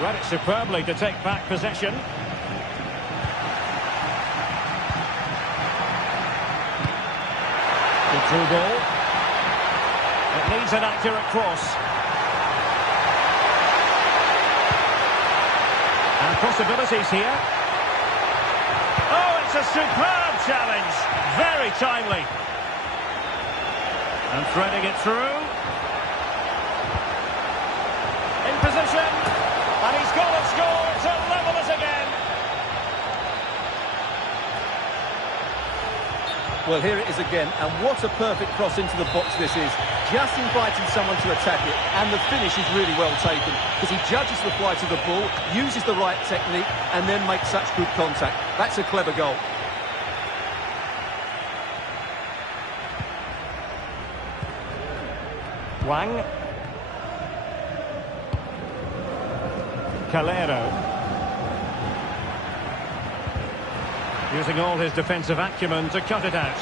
Read it superbly to take back possession. The through ball. It needs an accurate cross. And possibilities here. Oh, it's a superb challenge. Very timely. And threading it through. In position. And he's got a score to level us again. Well, here it is again, and what a perfect cross into the box this is. Just inviting someone to attack it, and the finish is really well taken, because he judges the flight of the ball, uses the right technique, and then makes such good contact. That's a clever goal. Wang. Calero. Using all his defensive acumen to cut it out.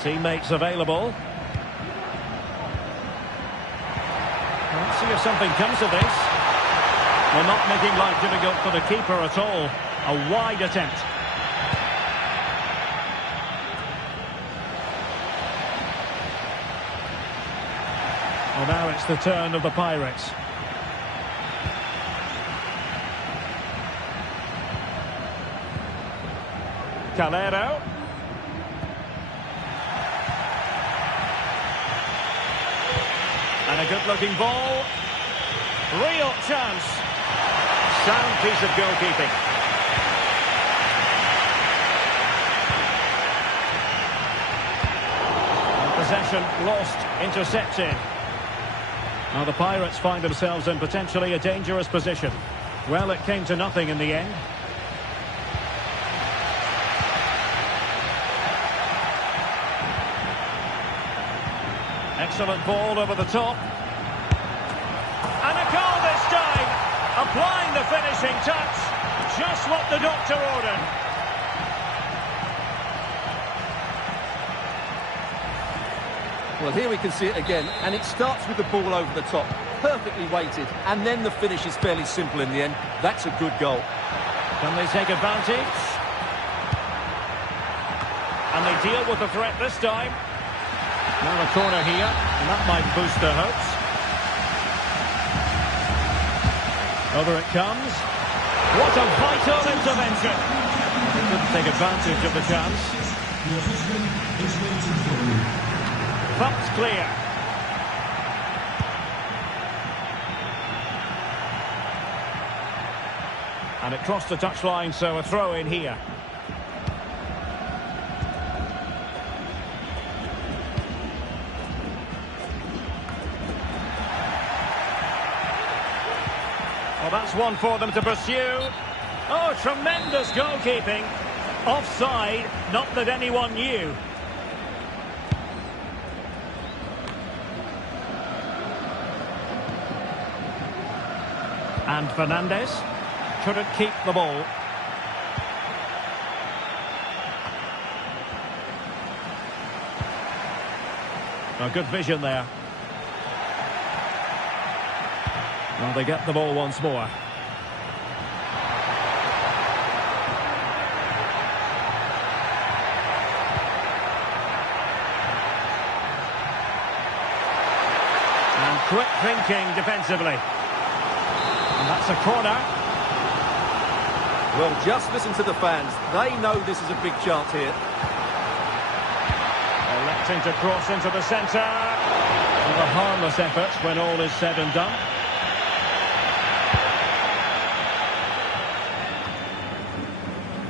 Teammates available. Let's see if something comes of this. Well, not making life difficult for the keeper at all. A wide attempt. Well, now it's the turn of the Pirates. Calero. And a good-looking ball. Real chance. Sound piece of goalkeeping. And possession lost, intercepted. Now the Pirates find themselves in potentially a dangerous position. Well, it came to nothing in the end. Excellent ball over the top. And a goal this time. Applying the finishing touch. Just what the doctor ordered. Well, here we can see it again, and it starts with the ball over the top. Perfectly weighted, and then the finish is fairly simple in the end. That's a good goal. Can they take advantage? And they deal with the threat this time. Now a corner here, and that might boost their hopes. Over it comes. What a vital intervention. They couldn't take advantage of the chance. Your husband is waiting for you. Thumped clear. And it crossed the touchline, so a throw in here. Well, that's one for them to pursue. Oh, tremendous goalkeeping. Offside, not that anyone knew. And Fernandes couldn't keep the ball. Oh, good vision there. Well, they get the ball once more. And quick thinking defensively. And that's a corner. Well, just listen to the fans. They know this is a big chance here. Electing to cross into the centre. Well, a harmless effort when all is said and done.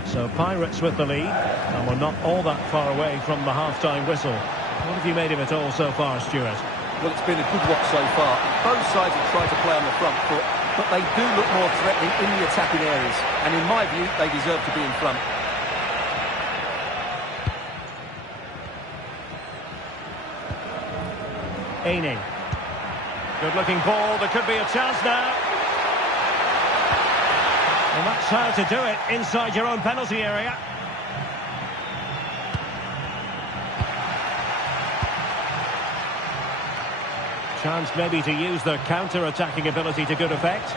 So Pirates with the lead, and we're not all that far away from the half-time whistle. What have you made of it all so far, Stuart? Well, it's been a good watch so far. Both sides have tried to play on the front foot, but they do look more threatening in the attacking areas. And in my view, they deserve to be in front. Aine. Good-looking ball. There could be a chance now. Well, that's how to do it inside your own penalty area. Chance maybe to use their counter-attacking ability to good effect.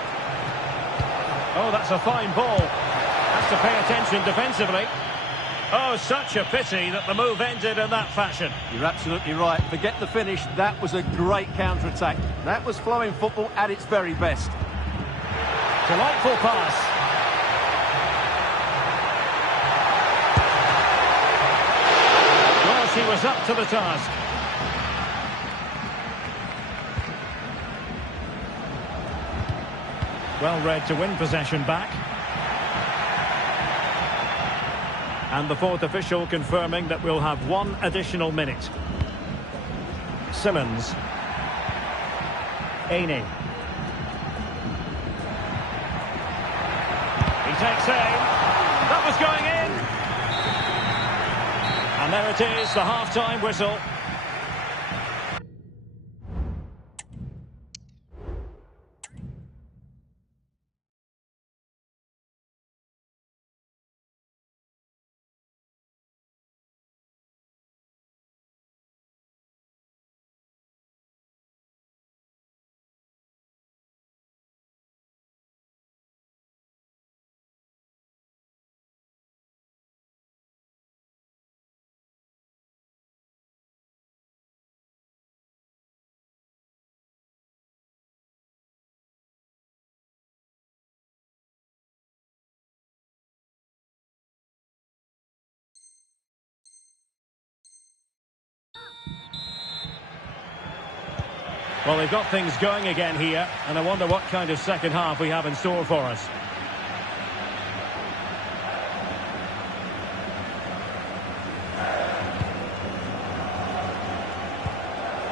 Oh, that's a fine ball. Has to pay attention defensively. Oh, such a pity that the move ended in that fashion. You're absolutely right. Forget the finish. That was a great counter-attack. That was flowing football at its very best. Delightful pass. Well, she was up to the task. Well read to win possession back. And the fourth official confirming that we'll have one additional minute. Simmons. Aine. He takes aim. That was going in. And there it is, the half-time whistle. Well, they've got things going again here, and I wonder what kind of second half we have in store for us.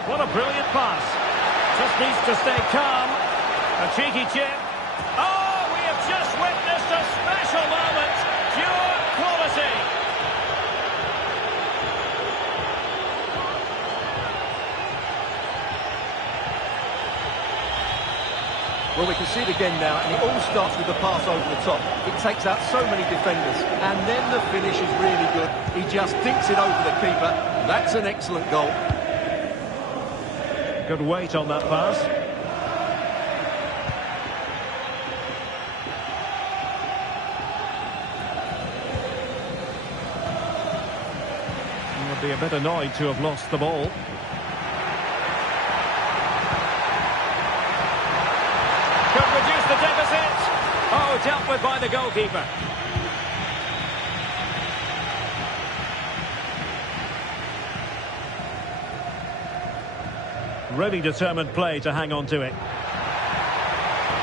What a brilliant pass. Just needs to stay calm. A cheeky chip. Oh, we have just witnessed a special moment. Pure quality. Well, we can see it again now, and it all starts with the pass over the top. It takes out so many defenders, and then the finish is really good. He just dinks it over the keeper. That's an excellent goal. Good weight on that pass. He would be a bit annoyed to have lost the ball. Could reduce the deficit. Oh, dealt with by the goalkeeper. Really determined play to hang on to it.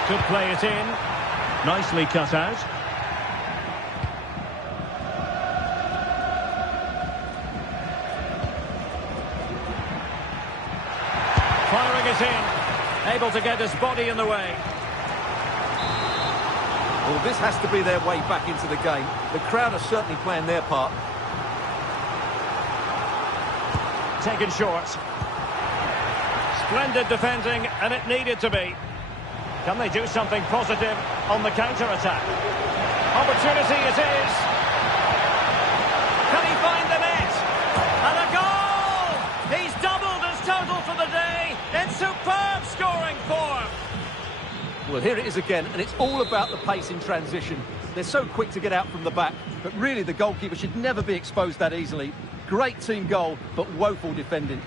Could play it in. Nicely cut out. Firing it in. Able to get his body in the way. Well, this has to be their way back into the game. The crowd are certainly playing their part. Taken short. Splendid defending, and it needed to be. Can they do something positive on the counter-attack? Opportunity it is. Can he find the net? And a goal! He's doubled his total for the day in superb scoring form. Well, here it is again, and it's all about the pace in transition. They're so quick to get out from the back, but really the goalkeeper should never be exposed that easily. Great team goal, but woeful defending.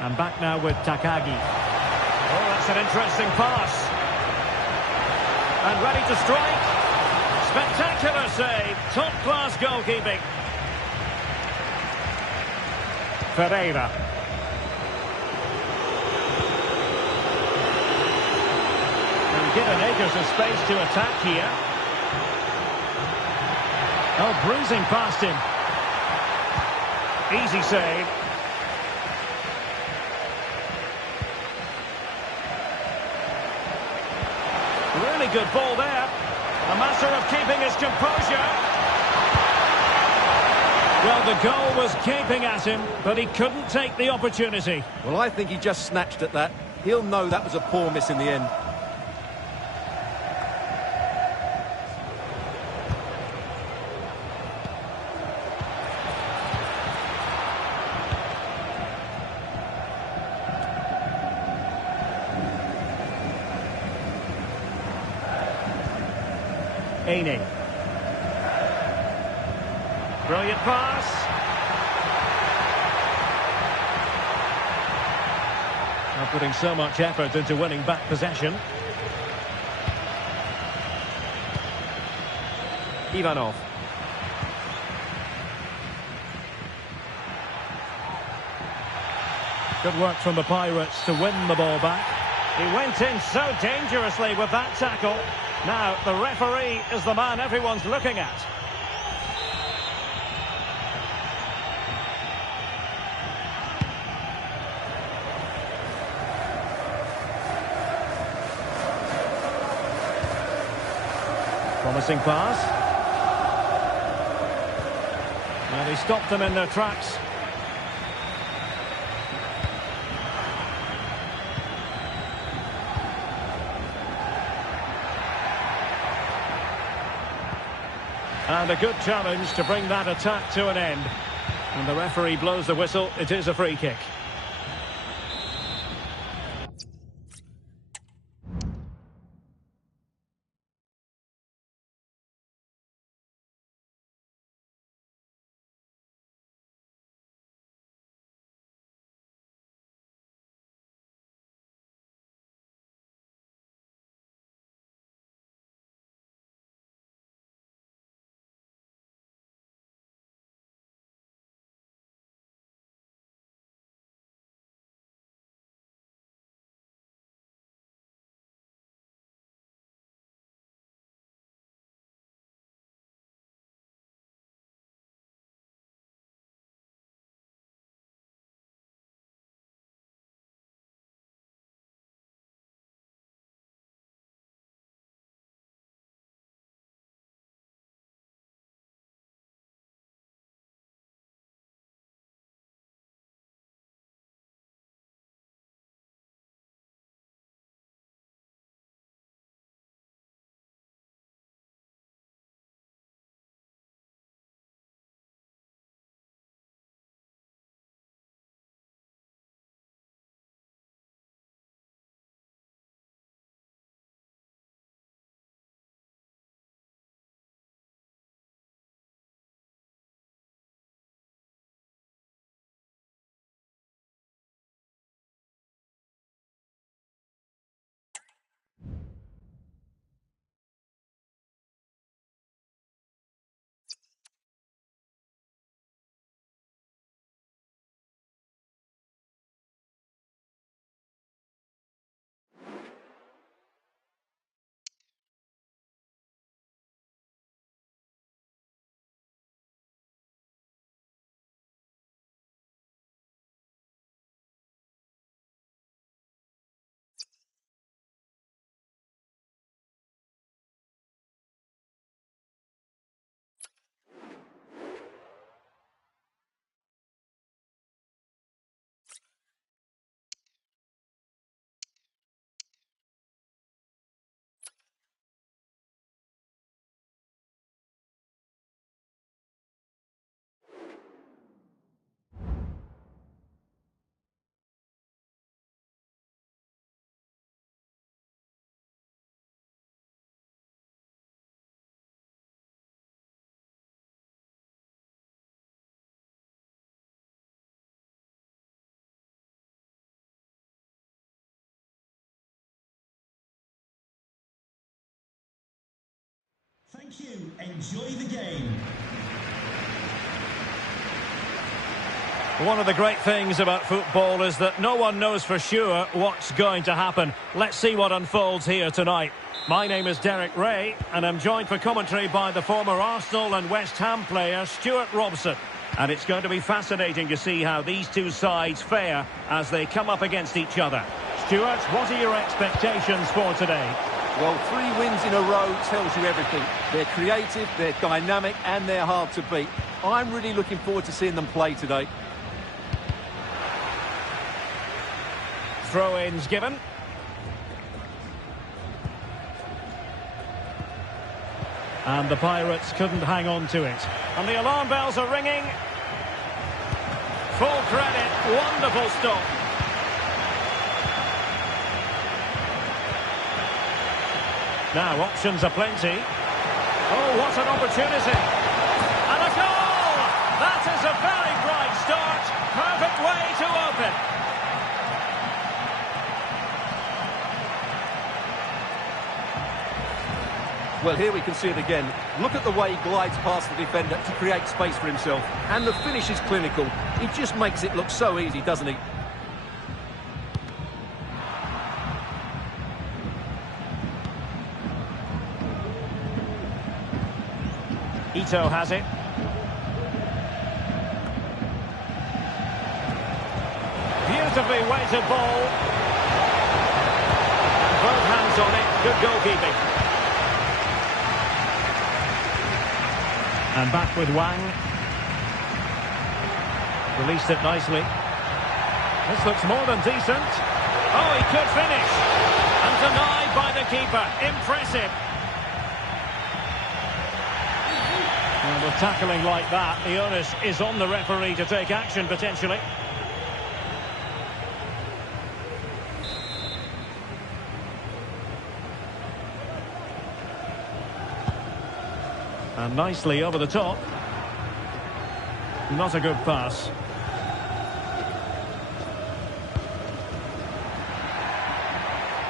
And back now with Takagi. Oh, that's an interesting pass. And ready to strike. Spectacular save. Top-class goalkeeping. Ferreira. And given acres of space to attack here. Oh, bruising past him. Easy save. Really good ball there. A matter of keeping his composure. Well, the goal was gaping at him, but he couldn't take the opportunity. Well, I think he just snatched at that. He'll know that was a poor miss in the end. Aini. Brilliant pass. Now putting so much effort into winning back possession. Ivanov. Good work from the Pirates to win the ball back. He went in so dangerously with that tackle. Now, the referee is the man everyone's looking at. Promising pass. And he stopped them in their tracks. And a good challenge to bring that attack to an end. And the referee blows the whistle. It is a free kick. Thank you. Enjoy the game. One of the great things about football is that no one knows for sure what's going to happen. Let's see what unfolds here tonight. My name is Derek Ray, and I'm joined for commentary by the former Arsenal and West Ham player Stuart Robson. And it's going to be fascinating to see how these two sides fare as they come up against each other. Stuart, what are your expectations for today? Well, 3 wins in a row tells you everything. They're creative, they're dynamic, and they're hard to beat. I'm really looking forward to seeing them play today. Throw-ins given. And the Pirates couldn't hang on to it. And the alarm bells are ringing. Full credit. Wonderful stop. Now, options are plenty. Oh, what an opportunity. And a goal! That is a very bright start. Perfect way to open. Well, here we can see it again. Look at the way he glides past the defender to create space for himself. And the finish is clinical. He just makes it look so easy, doesn't he? Ito has it. Beautifully weighted ball. And both hands on it. Good goalkeeping. And back with Wang. Released it nicely. This looks more than decent. Oh, he could finish. And denied by the keeper. Impressive. And with tackling like that, the onus is on the referee to take action, potentially. And nicely over the top. Not a good pass.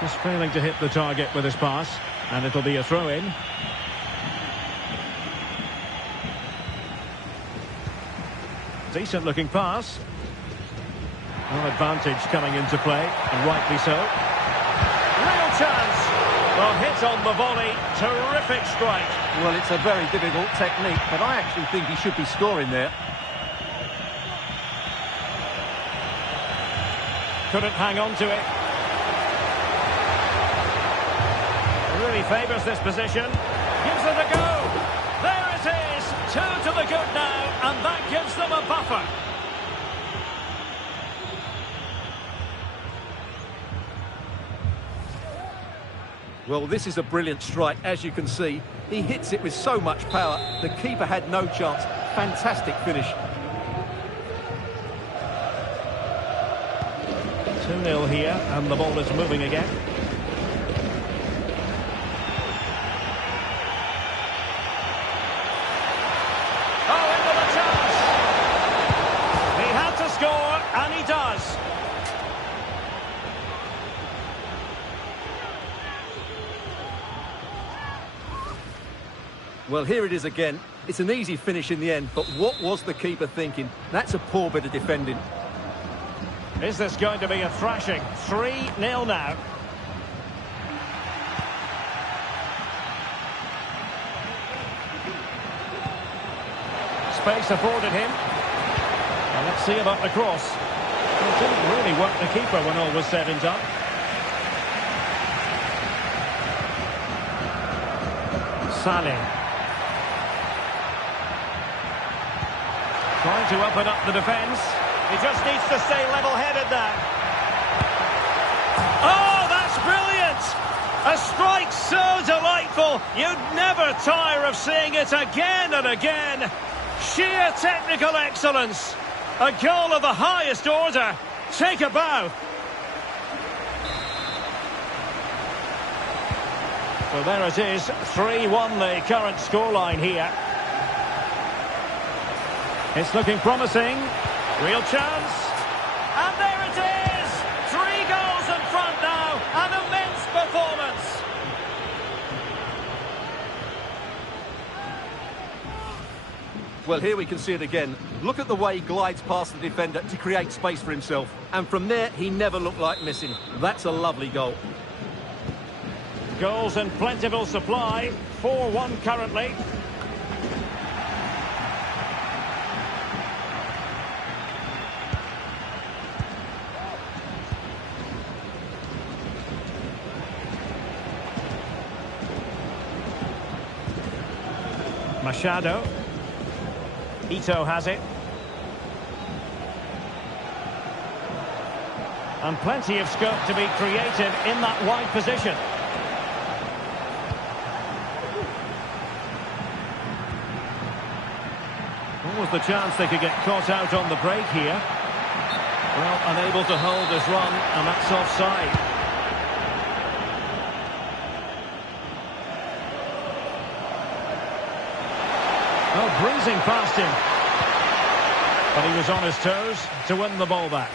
Just failing to hit the target with his pass. And it'll be a throw-in. Decent looking pass. No advantage coming into play, and rightly so. Real chance. Well, hit on the volley. Terrific strike. Well, it's a very difficult technique, but I actually think he should be scoring there. Couldn't hang on to it. Really favours this position. Gives it a go. There it is. 2 to the good now, and that gives them a buffer. Well, this is a brilliant strike, as you can see. He hits it with so much power. The keeper had no chance. Fantastic finish. 2-0 here, and the ball is moving again. Oh, into the chance! He had to score, and he does. Well, here it is again. It's an easy finish in the end, but what was the keeper thinking? That's a poor bit of defending. Is this going to be a thrashing? 3-0 now. Space afforded him. And let's see about the cross. It didn't really work the keeper when all was said and done. Sané. Trying to open up the defence. He just needs to stay level-headed now. Oh, that's brilliant! A strike so delightful, you'd never tire of seeing it again and again. Sheer technical excellence. A goal of the highest order. Take a bow. So there it is, 3-1 the current scoreline here. It's looking promising. Real chance. And there it is! 3 goals in front now. An immense performance. Well, here we can see it again. Look at the way he glides past the defender to create space for himself. And from there, he never looked like missing. That's a lovely goal. Goals in plentiful supply. 4-1 currently. Machado. Ito has it. And plenty of scope to be created in that wide position. What was the chance they could get caught out on the break here? Well, unable to hold his run, and that's offside. Oh, breezing past him. But he was on his toes to win the ball back.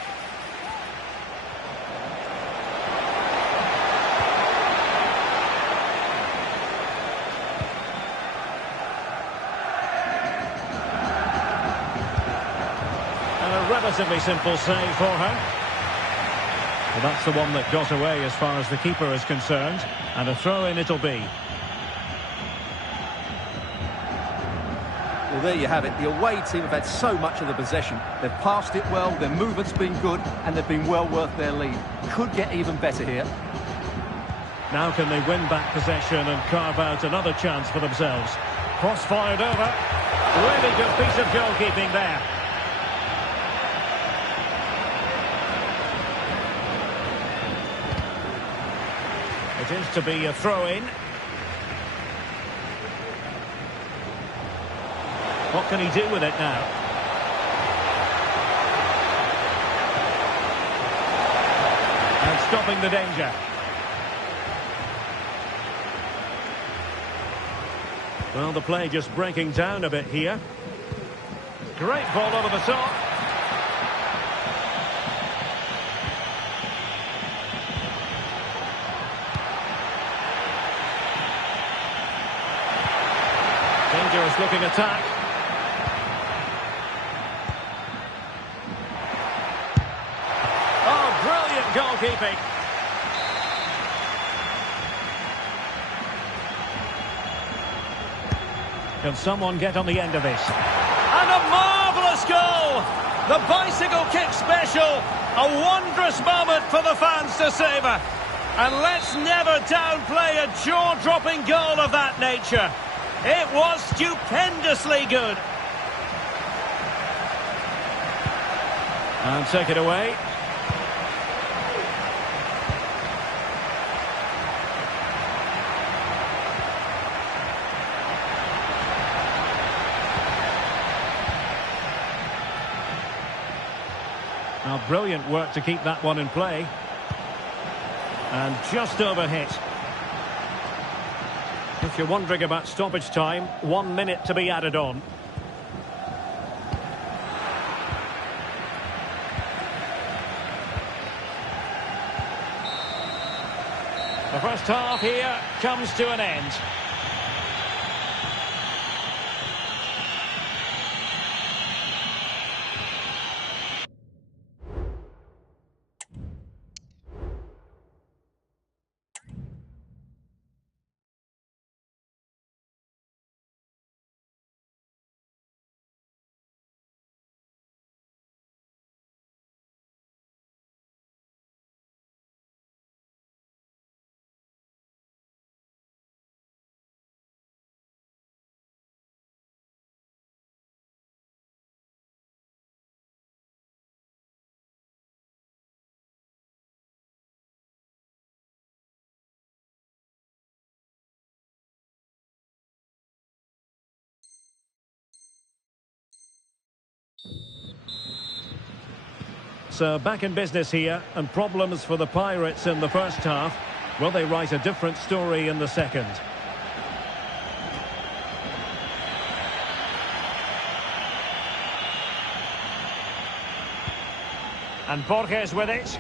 And a relatively simple save for her. Well, that's the one that got away as far as the keeper is concerned. And a throw-in it'll be. Well, there you have it. The away team have had so much of the possession. They've passed it well, their movement's been good, and they've been well worth their lead. Could get even better here. Now can they win back possession and carve out another chance for themselves? Cross-fired over. Really good piece of goalkeeping there. It is to be a throw-in. What can he do with it now? And stopping the danger. Well, the play just breaking down a bit here. Great ball over the top. Dangerous looking attack. Goalkeeping. Can someone get on the end of this? And a marvellous goal! The bicycle kick special. A wondrous moment for the fans to savour. And let's never downplay a jaw-dropping goal of that nature. It was stupendously good. And take it away. Now, brilliant work to keep that one in play. And just overhit. If you're wondering about stoppage time, 1 minute to be added on. The first half here comes to an end. So back in business here, and problems for the Pirates in the first half. Will they write a different story in the second? And Borges with it.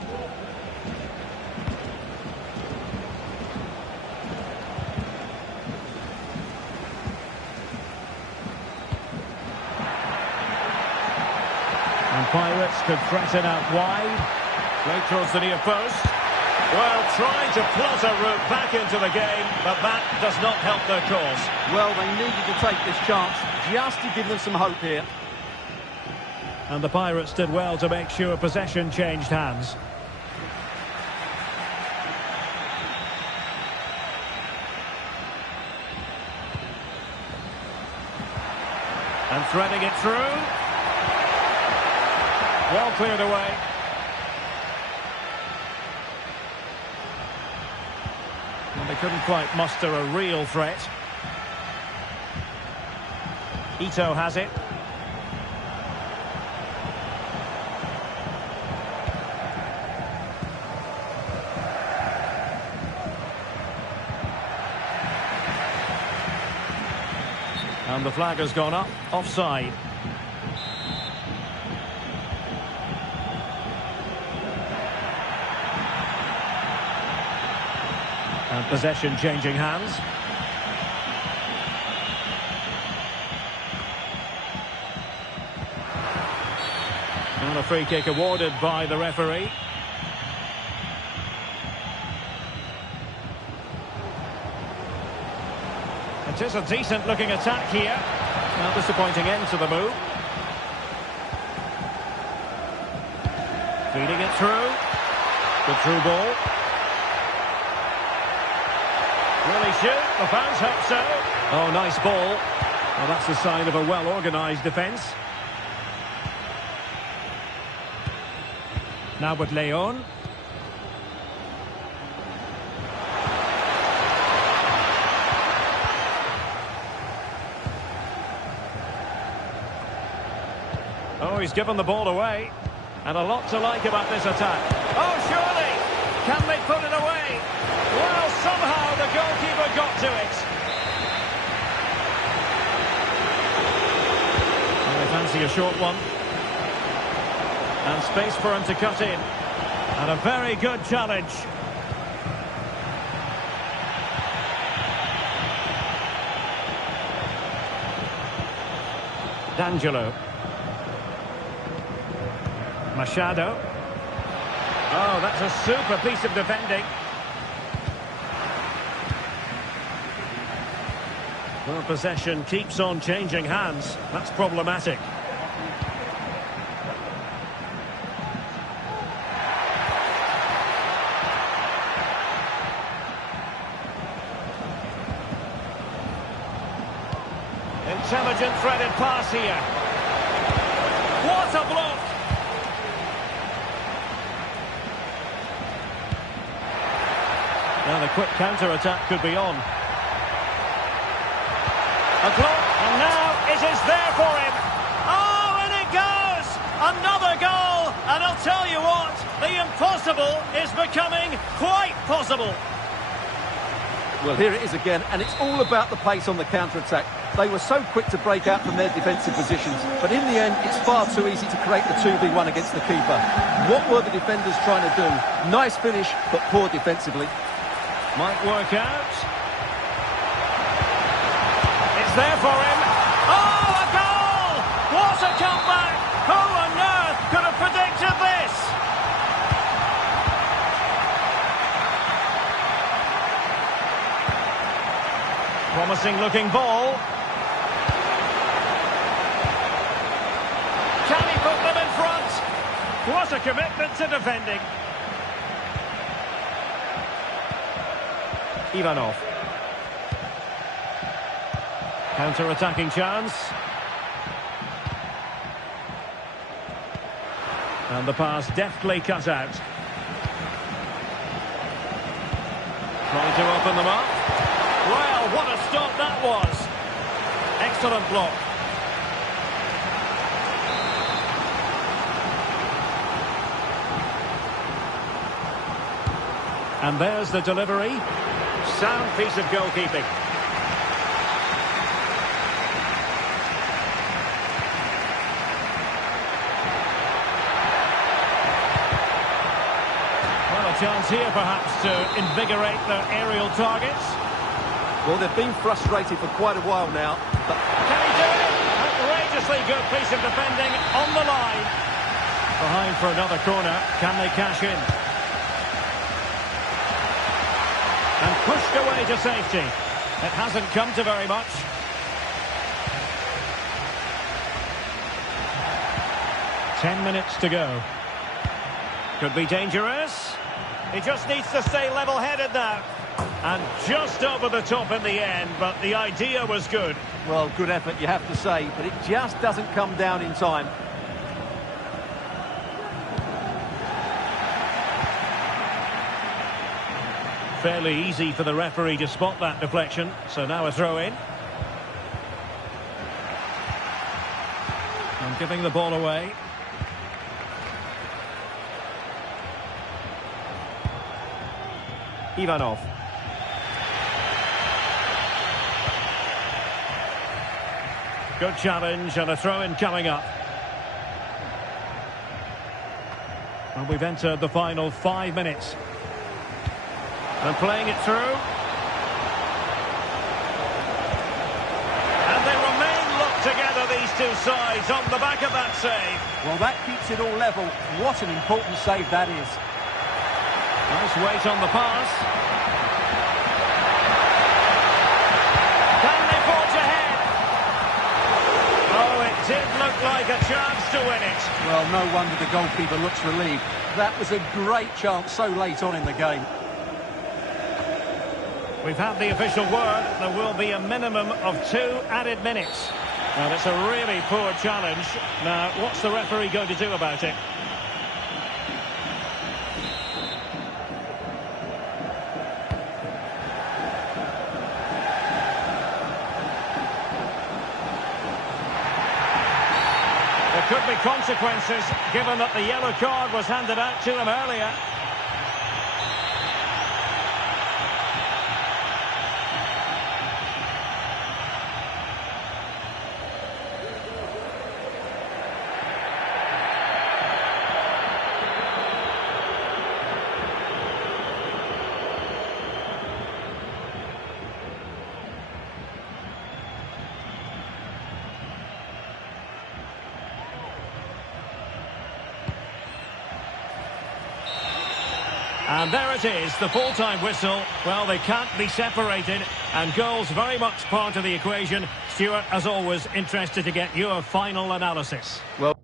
Pirates could threaten out wide. Play towards the near post. Well, trying to plot a route back into the game, but that does not help their cause. Well, they needed to take this chance just to give them some hope here. And the Pirates did well to make sure possession changed hands. And threading it through. Well cleared away. And they couldn't quite muster a real threat. Ito has it. And the flag has gone up, offside. And possession changing hands. And a free kick awarded by the referee. It is a decent-looking attack here. A disappointing end to the move. Feeding it through. Good through ball. Will he shoot? The fans hope so. Oh, nice ball. Well, that's a sign of a well-organised defence. Now with Leon. Oh, he's given the ball away. And a lot to like about this attack. Oh, surely! Can they put it away? Well, somehow the goalkeeper got to it. Well, they fancy a short one. And space for him to cut in. And a very good challenge. D'Angelo. Machado. Oh, that's a super piece of defending. Well, possession keeps on changing hands. That's problematic. Intelligent threaded pass here. What a block! Now the quick counter-attack could be on. A block, and now it is there for him. Oh, and it goes! Another goal! And I'll tell you what, the impossible is becoming quite possible. Well, here it is again, and it's all about the pace on the counter-attack. They were so quick to break out from their defensive positions, but in the end, it's far too easy to create the 2v1 against the keeper. What were the defenders trying to do? Nice finish, but poor defensively. Might work out. It's there for him. Oh, a goal! What a comeback! Who on earth could have predicted this? Promising looking ball. Can he put them in front? What a commitment to defending. Ivanov. Counter-attacking chance. And the pass deftly cut out. Trying to open them up. Well, what a stop that was. Excellent block. And there's the delivery. Sound piece of goalkeeping. Well, a chance here perhaps to invigorate their aerial targets. Well, they've been frustrated for quite a while now, but Can he do it? Outrageously good piece of defending on the line. Behind for another corner. Can they cash in? And pushed away to safety. It hasn't come to very much. Ten minutes to go. Could be dangerous. He just needs to stay level-headed now. And just over the top in the end, but the idea was good. Well, good effort, you have to say, but it just doesn't come down in time. Fairly easy for the referee to spot that deflection, so now a throw-in. And giving the ball away. Ivanov. Good challenge and a throw-in coming up. And we've entered the final 5 minutes. And playing it through. And they remain locked together, these two sides, on the back of that save. Well, that keeps it all level. What an important save that is. Nice weight on the pass. Can they forge ahead? Oh, it did look like a chance to win it. Well, no wonder the goalkeeper looks relieved. That was a great chance so late on in the game. We've had the official word. There will be a minimum of 2 added minutes. And it's a really poor challenge. Now, what's the referee going to do about it? There could be consequences, given that the yellow card was handed out to him earlier. And there it is, the full-time whistle. Well, they can't be separated, and goals very much part of the equation. Stuart, as always, interested to get your final analysis. Well,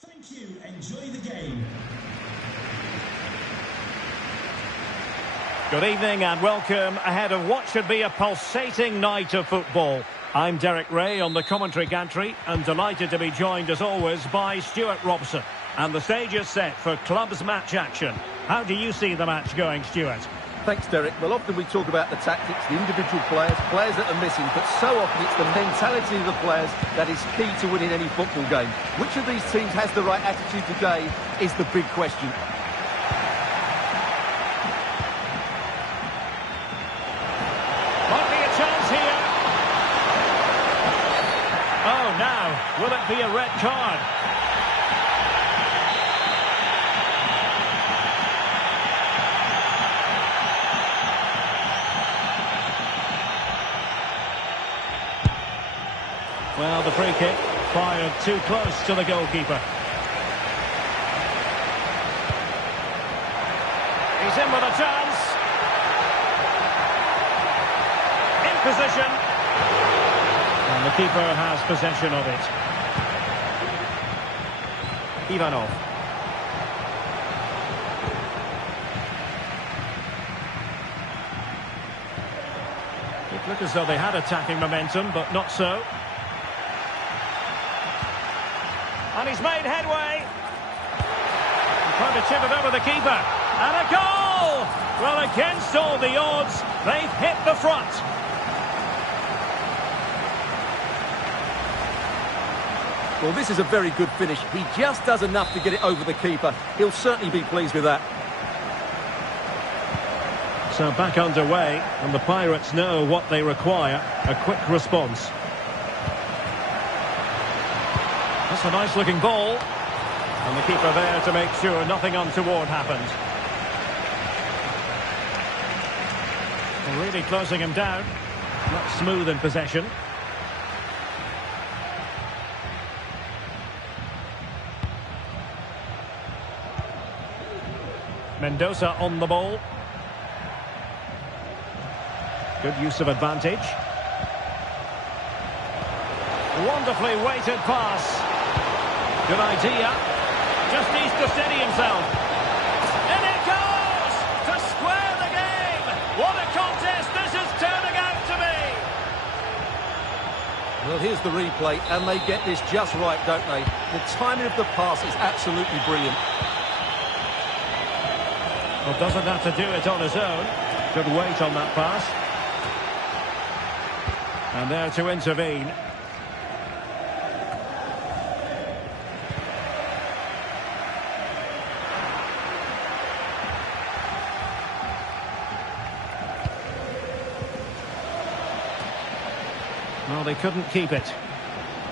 Thank you. Enjoy the game. Good evening and welcome ahead of what should be a pulsating night of football. I'm Derek Ray on the commentary gantry and delighted to be joined as always by Stuart Robson. And the stage is set for clubs match action. How do you see the match going, Stuart? Thanks, Derek. Well, often we talk about the tactics, the individual players, players that are missing, but so often it's the mentality of the players that is key to winning any football game. Which of these teams has the right attitude today is the big question. Might be a chance here. Oh, now, will it be a red card? Well, the free kick fired too close to the goalkeeper. He's in with a chance. In position. And the keeper has possession of it. Ivanov. It looked as though they had attacking momentum, but not so. And he's made headway. He's trying to chip it over the keeper. And a goal! Well, against all the odds, they've hit the front. Well, this is a very good finish. He just does enough to get it over the keeper. He'll certainly be pleased with that. So back underway, and the Pirates know what they require, a quick response. That's a nice-looking ball. And the keeper there to make sure nothing untoward happened. Really closing him down. Not smooth in possession. Mendoza on the ball. Good use of advantage. Wonderfully weighted pass. Good idea. Just needs to steady himself. And it goes to square the game. What a contest this is turning out to be. Well, here's the replay, and they get this just right, don't they? The timing of the pass is absolutely brilliant. Well, doesn't have to do it on his own. Good weight on that pass. And there to intervene. Well, they couldn't keep it.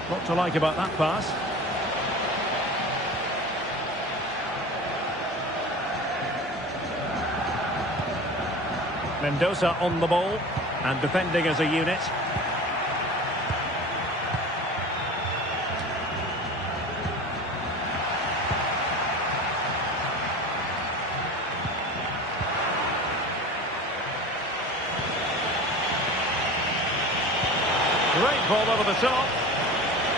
What to like about that pass? Mendoza on the ball and defending as a unit. Great ball over the top.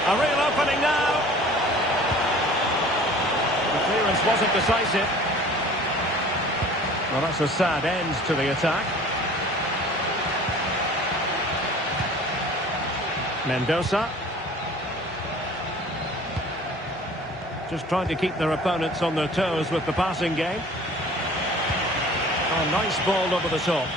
A real opening now. The clearance wasn't decisive. Well, that's a sad end to the attack. Mendoza. Just trying to keep their opponents on their toes with the passing game. Oh, nice ball over the top.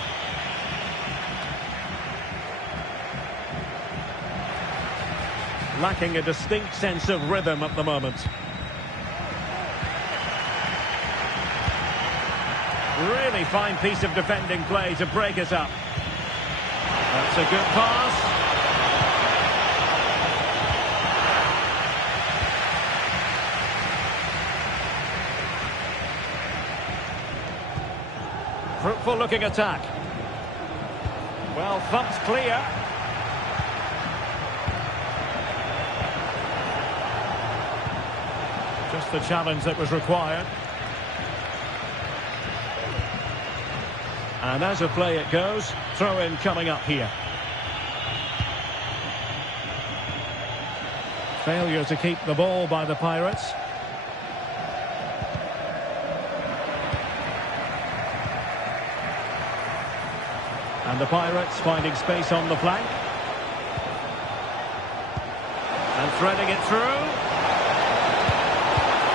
Lacking a distinct sense of rhythm at the moment. Really fine piece of defending play to break it up. That's a good pass. Fruitful looking attack. Well, thumped clear. Just the challenge that was required. And as a play it goes, throw-in coming up here. Failure to keep the ball by the Pirates. And the Pirates finding space on the flank. And threading it through.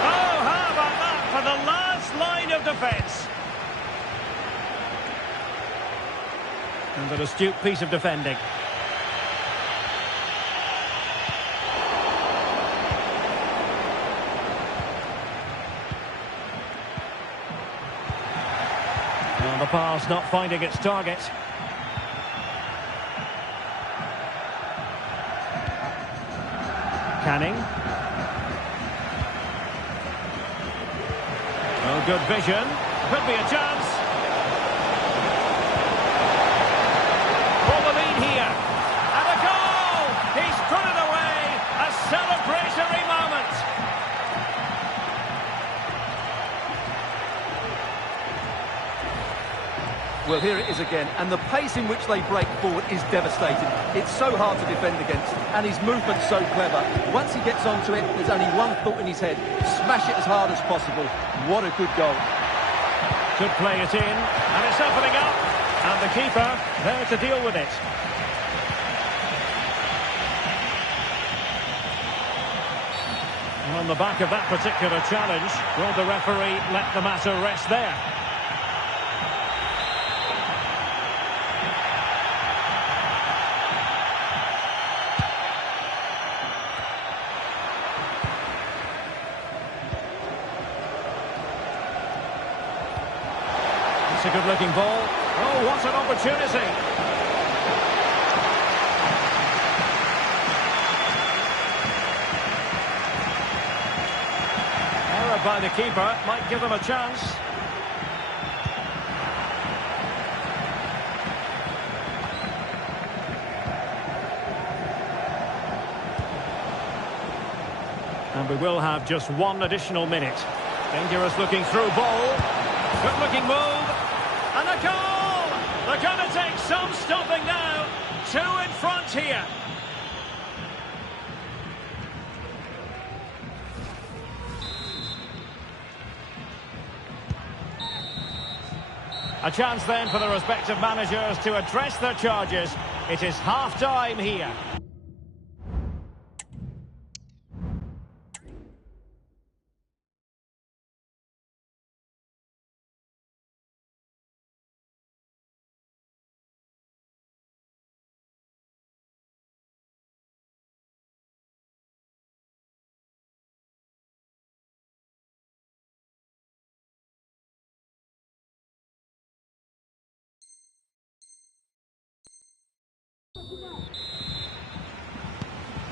Oh, how about that for the last line of defence? And an astute piece of defending. And the pass not finding its target. Canning. Oh, good vision. Could be a chance. For the lead here. And a goal! He's put it away. A celebratory moment. Well, here it is again, and the pace in which they break forward is devastating. It's so hard to defend against, and his movement's so clever. Once he gets onto it, there's only one thought in his head: smash it as hard as possible. What a good goal. Could play it in, and it's opening up, and the keeper there to deal with it. On the back of that particular challenge, will the referee let the matter rest there? It's a good-looking ball. Oh, what an opportunity! Error by the keeper might give them a chance. And we will have just one additional minute. Dangerous looking through ball. Good looking move. And a goal! They're going to take some stopping now. 2 in front here. A chance then for the respective managers to address their charges. It is half-time here.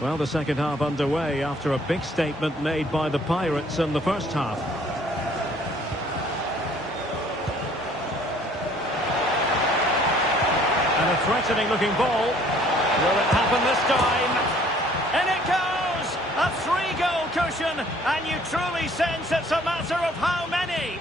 Well, the second half underway after a big statement made by the Pirates in the first half. And a threatening looking ball. Will it happen this time? And it goes! A 3-goal cushion, and you truly sense it's a matter of how many.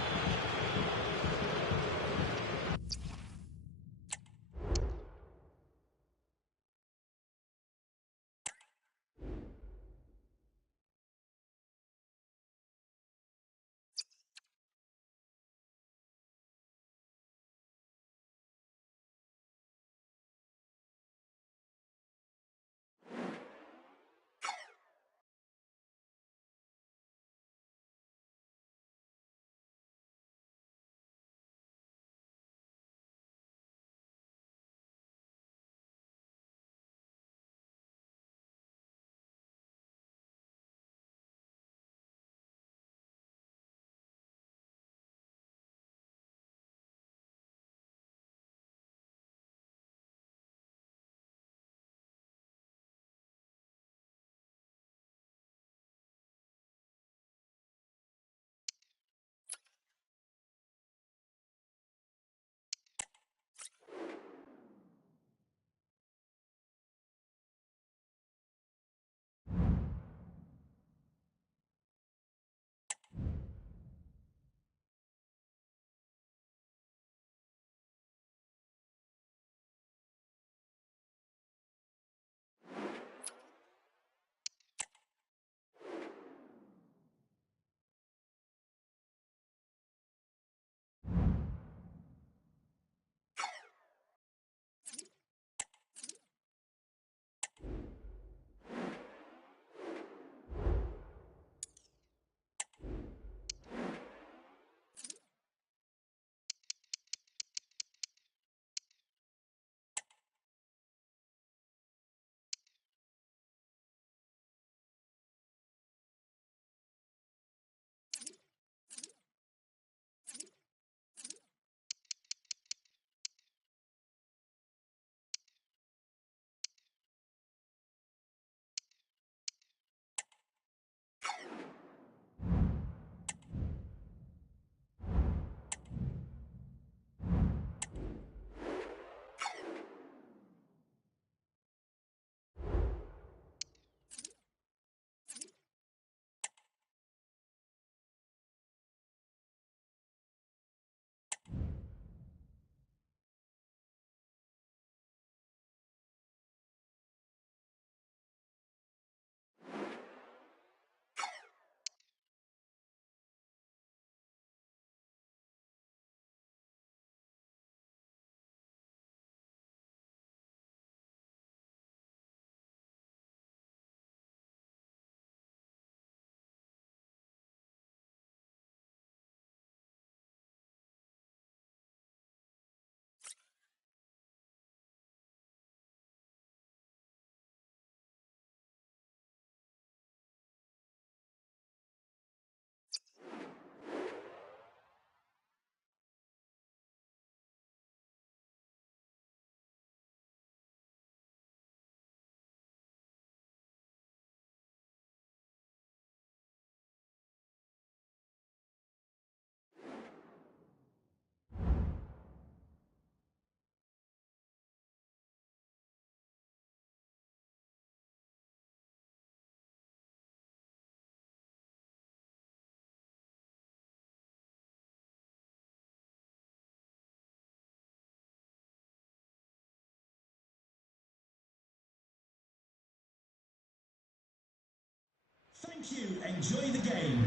Thank you. Enjoy the game.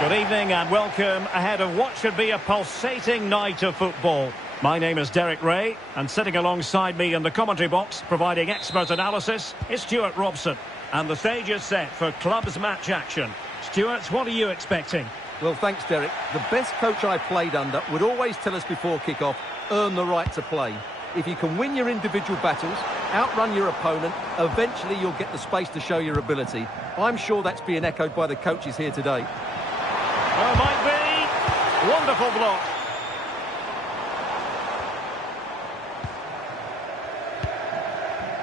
Good evening and welcome ahead of what should be a pulsating night of football. My name is Derek Ray, and sitting alongside me in the commentary box, providing expert analysis, is Stuart Robson. And the stage is set for clubs match action. Stuart, what are you expecting? Well, thanks, Derek. The best coach I played under would always tell us before kick-off, earn the right to play. If you can win your individual battles, outrun your opponent, eventually you'll get the space to show your ability. I'm sure that's being echoed by the coaches here today. Well, might be. Wonderful block.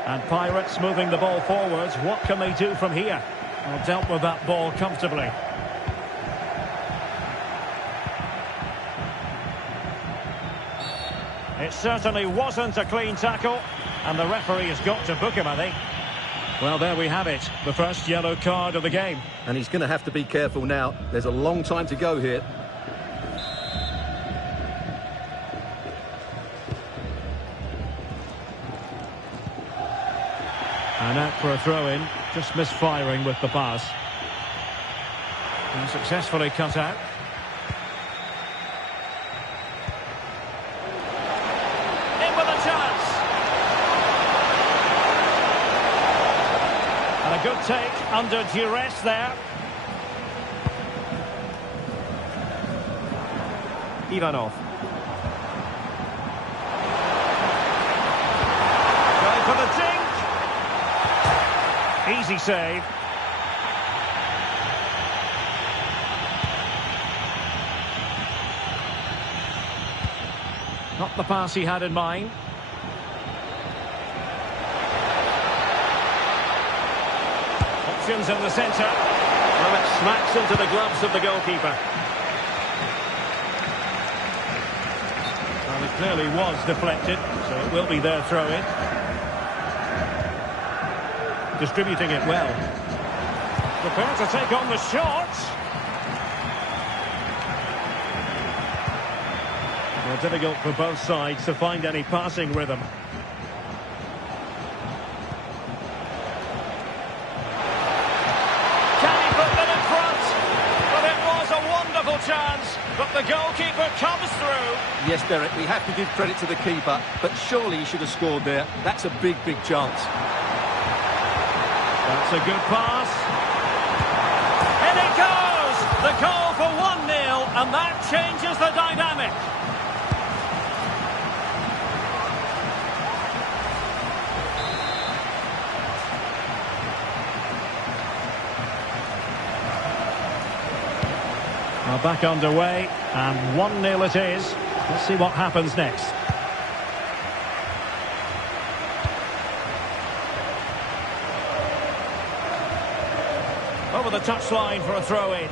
And Pirates moving the ball forwards. What can they do from here? Well, dealt with that ball comfortably. It certainly wasn't a clean tackle, and the referee has got to book him, I think. Well, there we have it, the first yellow card of the game. And he's going to have to be careful now. There's a long time to go here. And out for a throw-in, just misfiring with the pass. And successfully cut out. In with a chance. And a good take under duress there. Ivanov. Going for the dink. Easy save. Not the pass he had in mind. Options in the centre. Well, it smacks into the gloves of the goalkeeper. Well, it clearly was deflected, so it will be their throw-in. Distributing it well. Prepared to take on the shot. Well, difficult for both sides to find any passing rhythm. Can he put them in front? Well, it was a wonderful chance, but the goalkeeper comes through. Yes, Derek, we have to give credit to the keeper, but surely he should have scored there. That's a big, big chance. That's a good pass. In it goes! The goal for 1-0, and that changes the dynamic. Well, back underway, and 1-0 it is. Let's see what happens next. Over the touchline for a throw-in.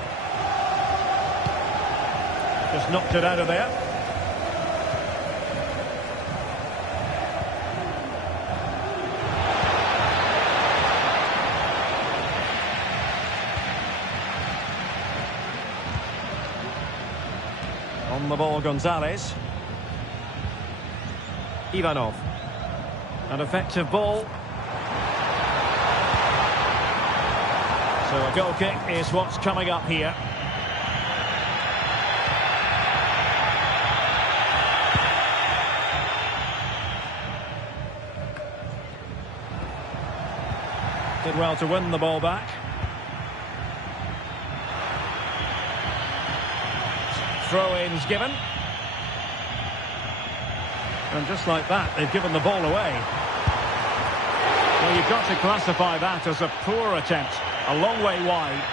Just knocked it out of there. On the ball, Gonzalez. Ivanov. An effective ball. So a goal kick is what's coming up here. Did well to win the ball back. Throw-ins given. And just like that, they've given the ball away. Well, you've got to classify that as a poor attempt. A long way wide.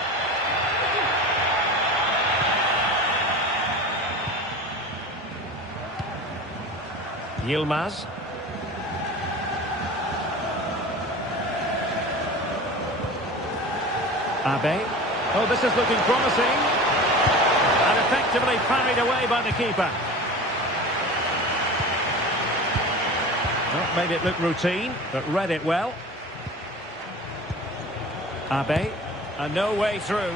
Yilmaz. Abe. Oh, this is looking promising. And effectively parried away by the keeper. Well, made it look routine, but read it well. Abe, and no way through.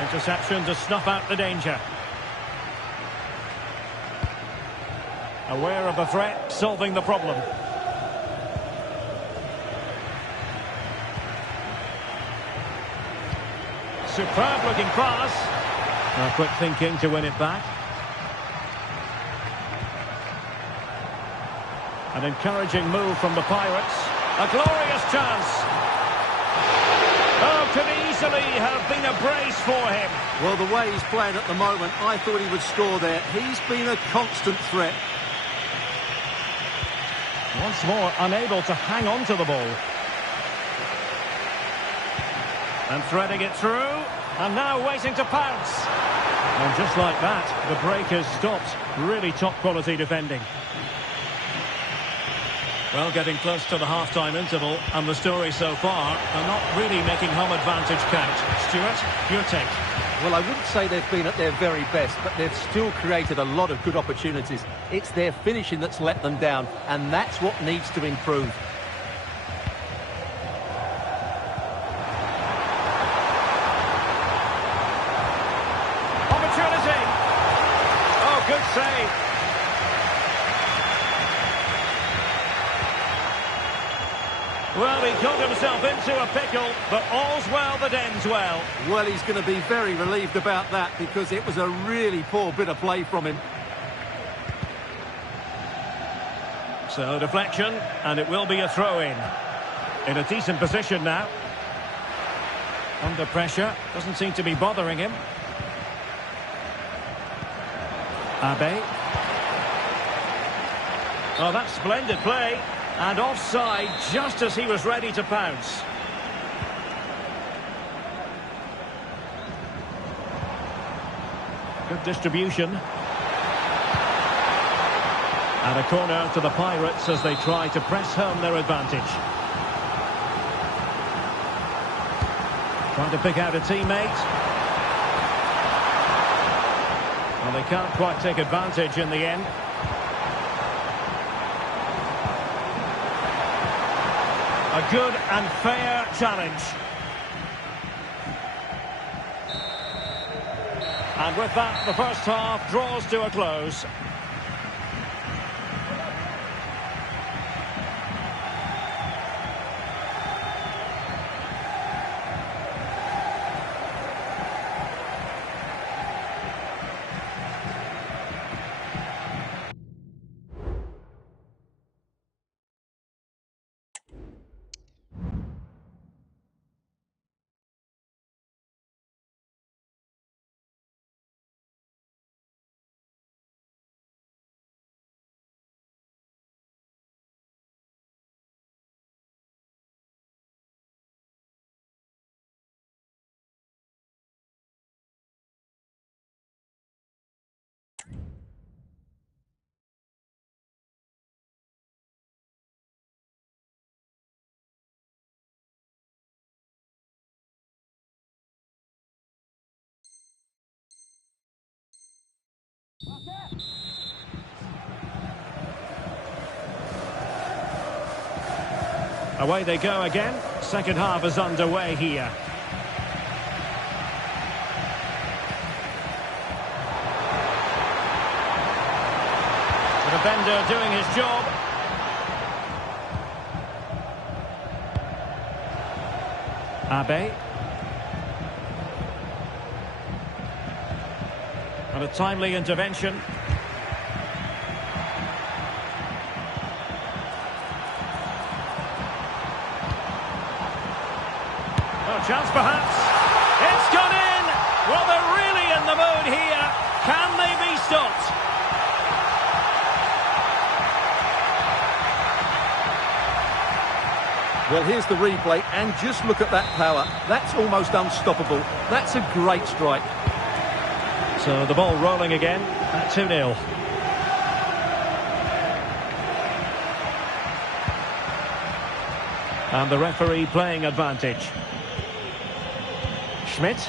Interception to snuff out the danger. Aware of the threat, solving the problem. Superb looking cross. Quick thinking to win it back. An encouraging move from the Pirates. A glorious chance. Oh, could easily have been a brace for him. Well, the way he's playing at the moment, I thought he would score there. He's been a constant threat. Once more, unable to hang on to the ball. And threading it through. And now waiting to pounce. And just like that, the break has stopped. Really top quality defending. Well, getting close to the half-time interval, and the story so far are not really making home advantage count. Stuart, your take? Well, I wouldn't say they've been at their very best, but they've still created a lot of good opportunities. It's their finishing that's let them down, and that's what needs to improve. Opportunity! Oh, good save. Well, he got himself into a pickle, but all's well that ends well. Well, he's going to be very relieved about that because it was a really poor bit of play from him. So, deflection, and it will be a throw-in. In a decent position now. Under pressure, doesn't seem to be bothering him. Abe. Oh, that's splendid play. And offside just as he was ready to pounce. Good distribution. And a corner to the Pirates as they try to press home their advantage. Trying to pick out a teammate. And they can't quite take advantage in the end. A good and fair challenge. And with that, the first half draws to a close. Away they go again. Second half is underway here. The defender doing his job. Abe. And a timely intervention. Chance perhaps. It's gone in. Well, they're really in the mood here. Can they be stopped? Well, here's the replay, and just look at that power. That's almost unstoppable. That's a great strike. So the ball rolling again at 2-0. And the referee playing advantage. Schmidt,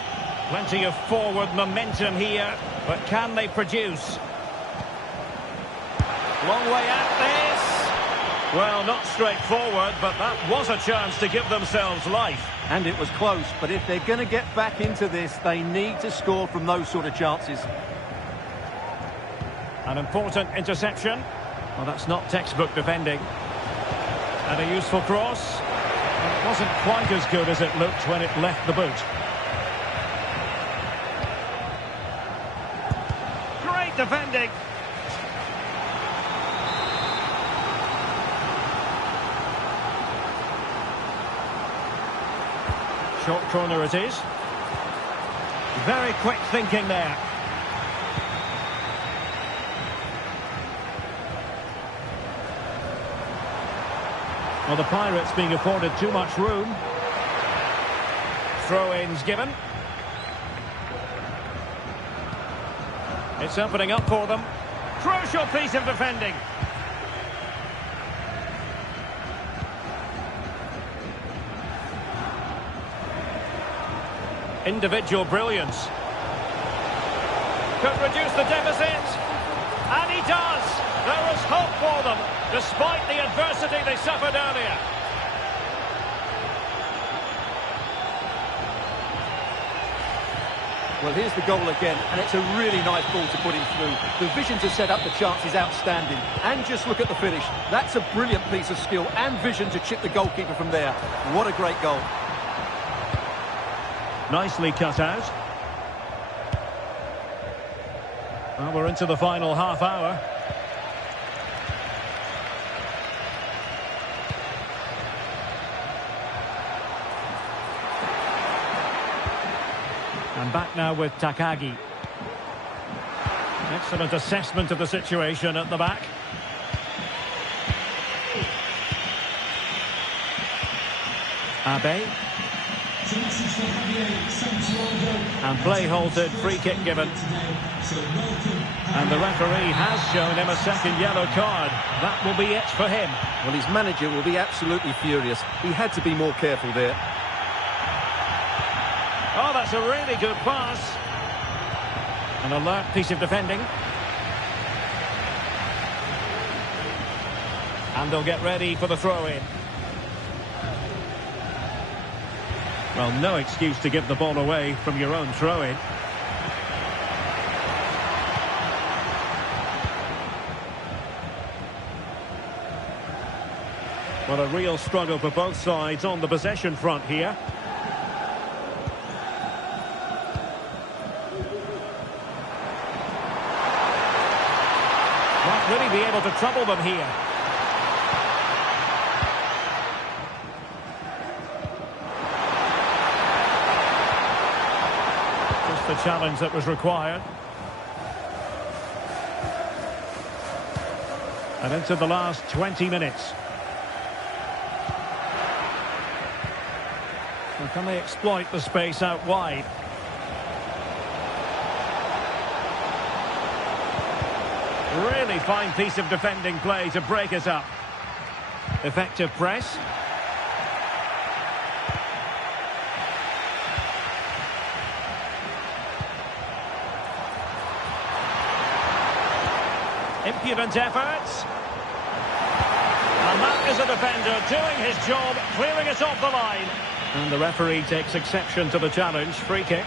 plenty of forward momentum here, but can they produce? Long way out this. Well, not straightforward, but that was a chance to give themselves life. And it was close, but if they're going to get back into this, they need to score from those sort of chances. An important interception. Well, that's not textbook defending. And a useful cross. Well, it wasn't quite as good as it looked when it left the boot. Great defending. Short corner it is. Very quick thinking there. Well, the Pirates being afforded too much room. Throw-ins given. It's opening up for them. Crucial piece of defending. Individual brilliance. Could reduce the deficit. And he does. There is hope for them, despite the adversity they suffered earlier. Well, here's the goal again, and it's a really nice ball to put him through. The vision to set up the chance is outstanding. And just look at the finish. That's a brilliant piece of skill and vision to chip the goalkeeper from there. What a great goal. Nicely cut out. Well, we're into the final half hour. And back now with Takagi. Excellent assessment of the situation at the back. Abe. And play halted, free kick given. And the referee has shown him a second yellow card. That will be it for him. Well, his manager will be absolutely furious. He had to be more careful there. Oh, that's a really good pass. An alert piece of defending. And they'll get ready for the throw-in. Well, no excuse to give the ball away from your own throw-in. Well, a real struggle for both sides on the possession front here. Won't really be able to trouble them here. Just the challenge that was required. And into the last 20 minutes. So can they exploit the space out wide? Really fine piece of defending play to break us up. Effective press. Impudent efforts. And that is a defender doing his job, clearing it off the line. And the referee takes exception to the challenge. Free kick.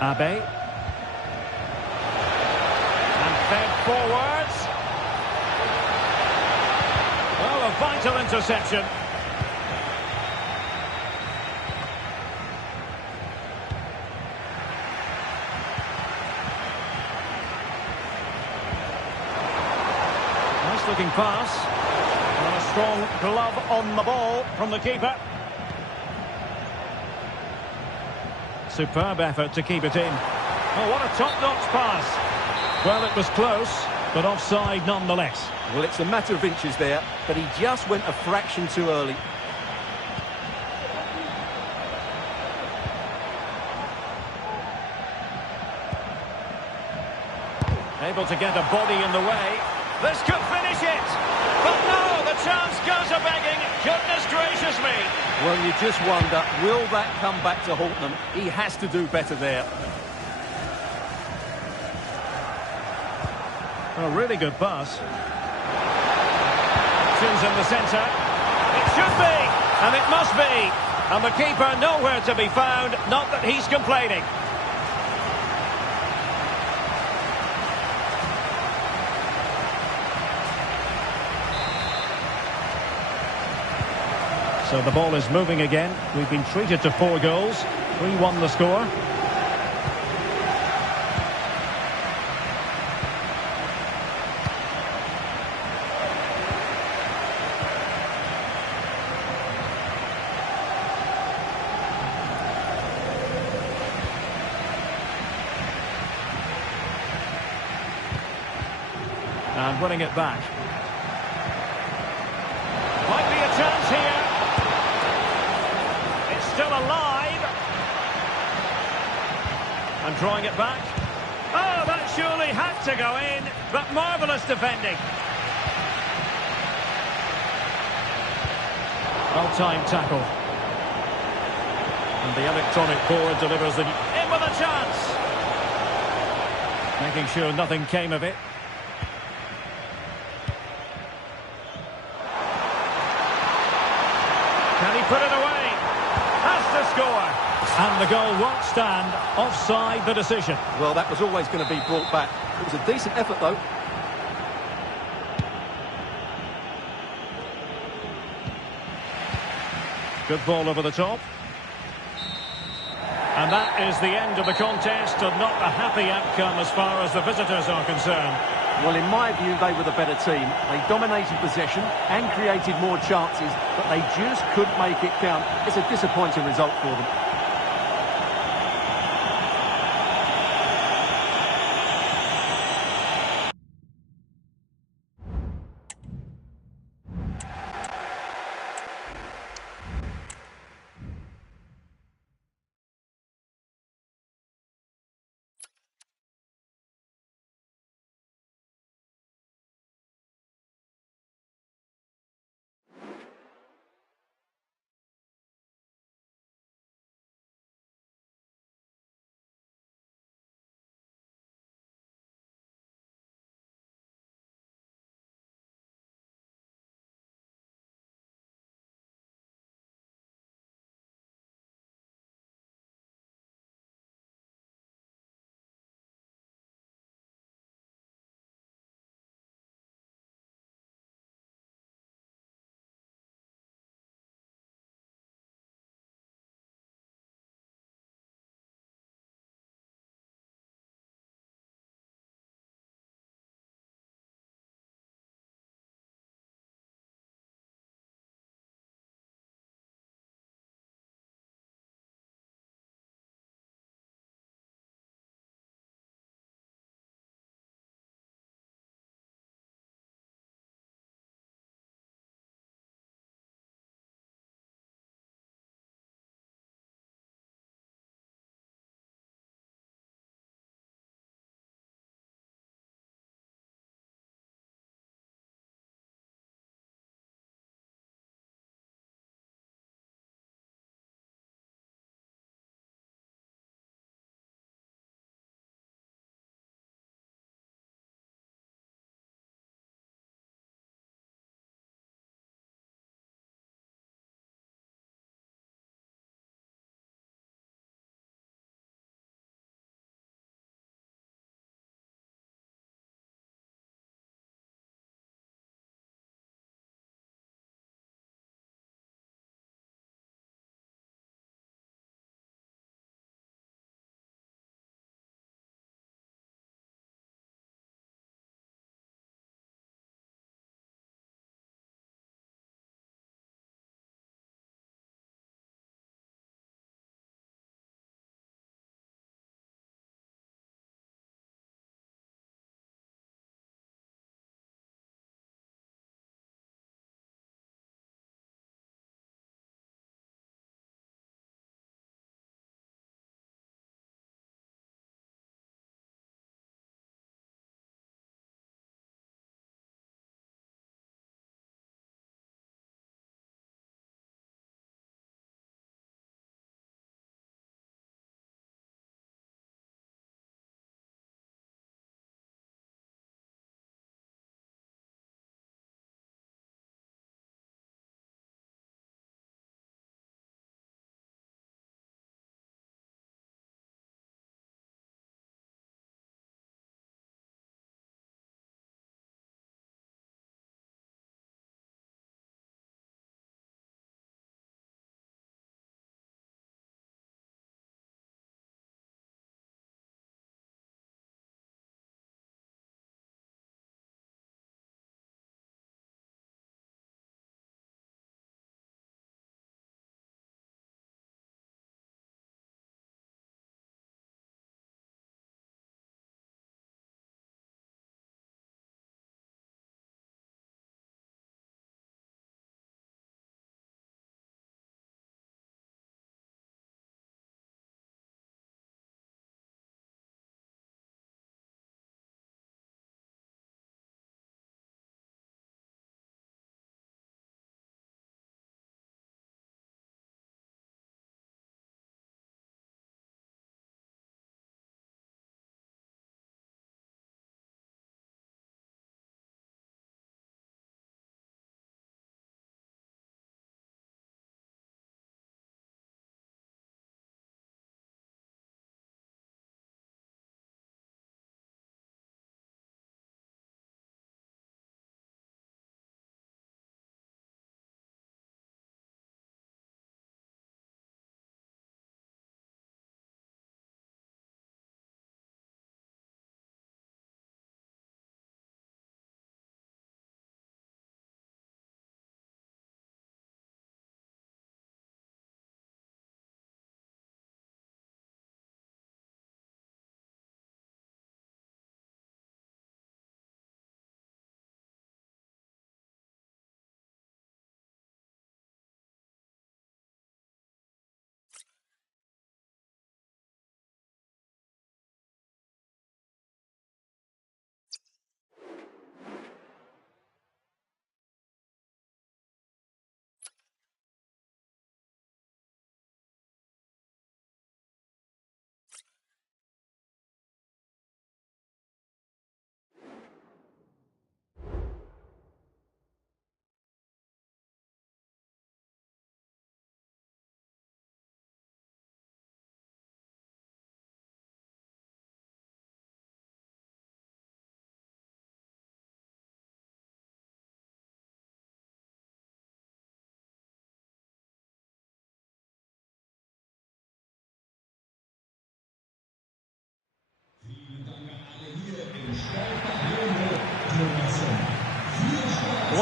Abe. And fed forwards. Well, a vital interception. Nice looking pass. And a strong glove on the ball from the keeper. Superb effort to keep it in. Oh, what a top-notch pass. Well, it was close, but offside nonetheless. Well, it's a matter of inches there, but he just went a fraction too early. Able to get a body in the way. This could finish it. But no, the chance goes a-begging. Goodness gracious me. Well, you just wonder, will that come back to haunt them? He has to do better there. A really good pass. Tunes in the centre. It should be, and it must be. And the keeper nowhere to be found, not that he's complaining. So the ball is moving again. We've been treated to 4 goals. 3-1 the score. And winning it back. Might be a chance here. It's still alive. And drawing it back. Oh, that surely had to go in, but marvellous defending. Well-timed tackle. And the electronic board delivers the... In with a chance! Making sure nothing came of it. Can he put it away? Has to score. And the goal won't stand. Offside the decision. Well, that was always going to be brought back. It was a decent effort, though. Good ball over the top. And that is the end of the contest, and not a happy outcome as far as the visitors are concerned. Well, in my view, they were the better team. They dominated possession and created more chances, but they just couldn't make it count. It's a disappointing result for them.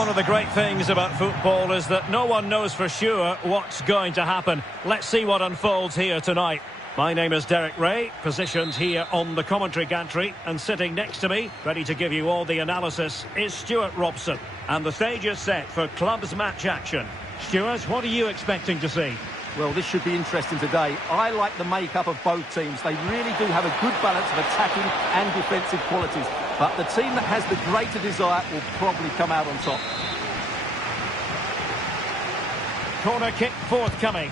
one of the great things about football is that no one knows for sure what's going to happen. Let's see what unfolds here tonight. My name is Derek Ray, positioned here on the commentary gantry, and sitting next to me, ready to give you all the analysis, is Stuart Robson. And the stage is set for clubs match action. Stuart, what are you expecting to see? Well, this should be interesting today. I like the makeup of both teams. They really do have a good balance of attacking and defensive qualities. But the team that has the greater desire will probably come out on top. Corner kick forthcoming.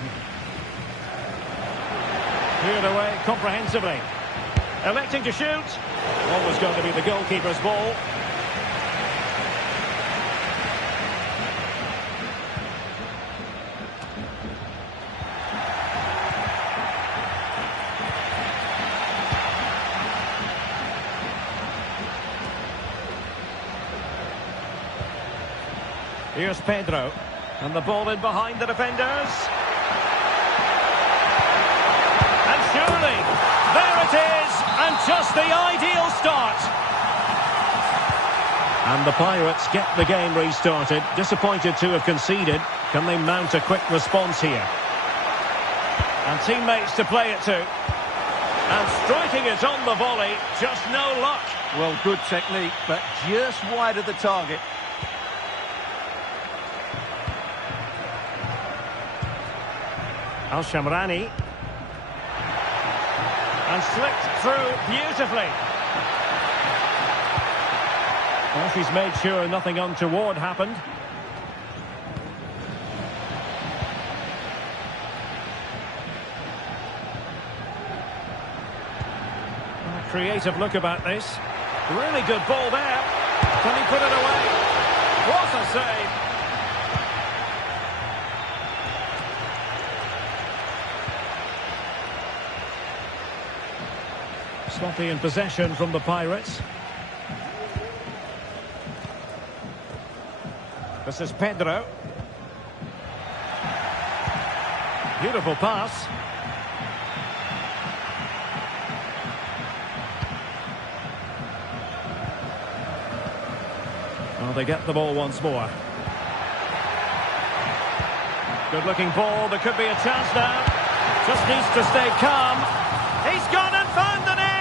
Cleared away comprehensively. Electing to shoot. Always going to be the goalkeeper's ball. Here's Pedro. And the ball in behind the defenders. And surely, there it is, and just the ideal start. And the Pirates get the game restarted. Disappointed to have conceded. Can they mount a quick response here? And teammates to play it to. And striking it on the volley, just no luck. Well, good technique, but just wide of the target. Al-Shamrani. And slipped through beautifully. Well, she's made sure nothing untoward happened. A creative look about this. Really good ball there. Can he put it away? What a save! Sloppy in possession from the Pirates. This is Pedro. Beautiful pass. Well, they get the ball once more. Good looking ball. There could be a chance now. Just needs to stay calm. He's gone and found the net.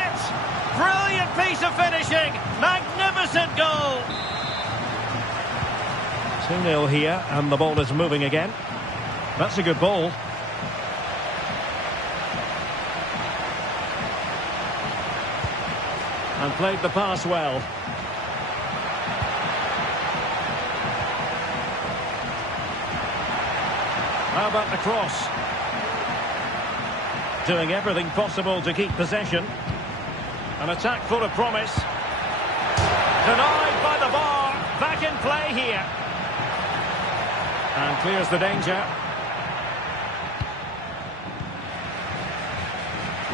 Brilliant piece of finishing. Magnificent goal. 2-0 here, and the ball is moving again. That's a good ball. And played the pass well. How about the cross? Doing everything possible to keep possession. An attack full of promise. Denied by the bar. Back in play here. And clears the danger.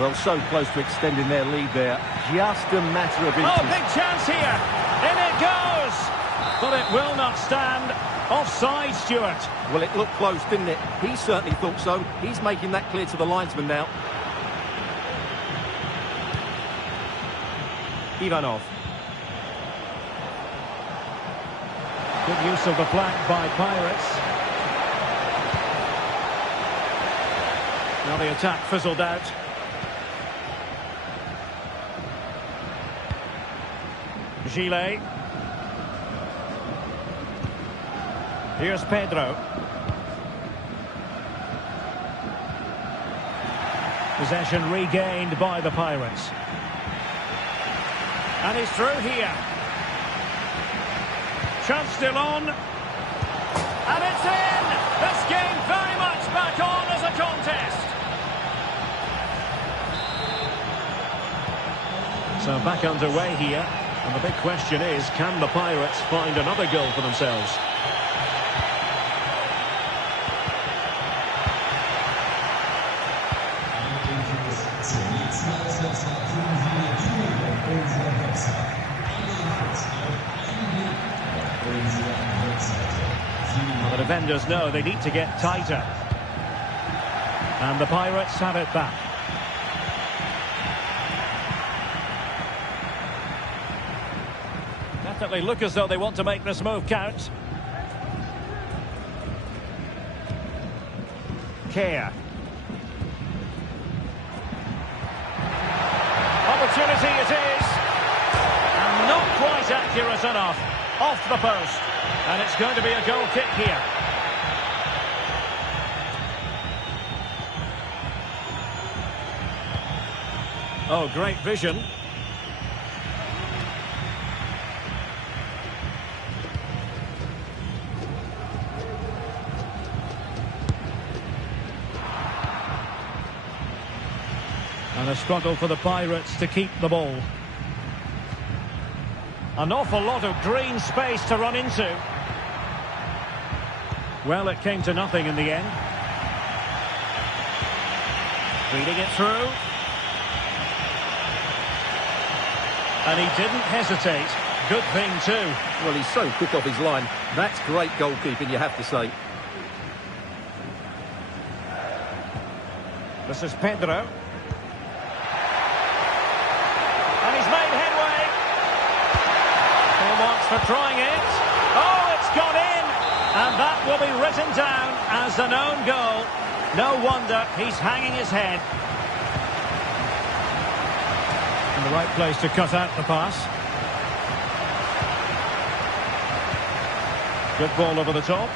Well, so close to extending their lead there. Just a matter of inches. Oh, big chance here. In it goes. But it will not stand. Offside, Stuart. Well, it looked close, didn't it? He certainly thought so. He's making that clear to the linesman now. Ivanov. Good use of the flank by Pirates. Now the attack fizzled out. Gillet. Here's Pedro. Possession regained by the Pirates. And he's through here. Chance still on. And it's in! This game very much back on as a contest. So back underway here. And the big question is, can the Pirates find another goal for themselves? Well, the defenders know they need to get tighter. And the Pirates have it back. Definitely look as though they want to make this move count. care. Opportunity it is. And not quite accurate enough. Off the post. And it's going to be a goal kick here. Oh, great vision. And a struggle for the Pirates to keep the ball. An awful lot of green space to run into. Well, it came to nothing in the end. Reading it through. And he didn't hesitate. Good thing too. Well, he's so quick off his line. That's great goalkeeping, you have to say. This is Pedro. And he's made headway. He wants for trying it. Oh, it's gone in. And that will be written down as an own goal. No wonder he's hanging his head. In the right place to cut out the pass. Good ball over the top.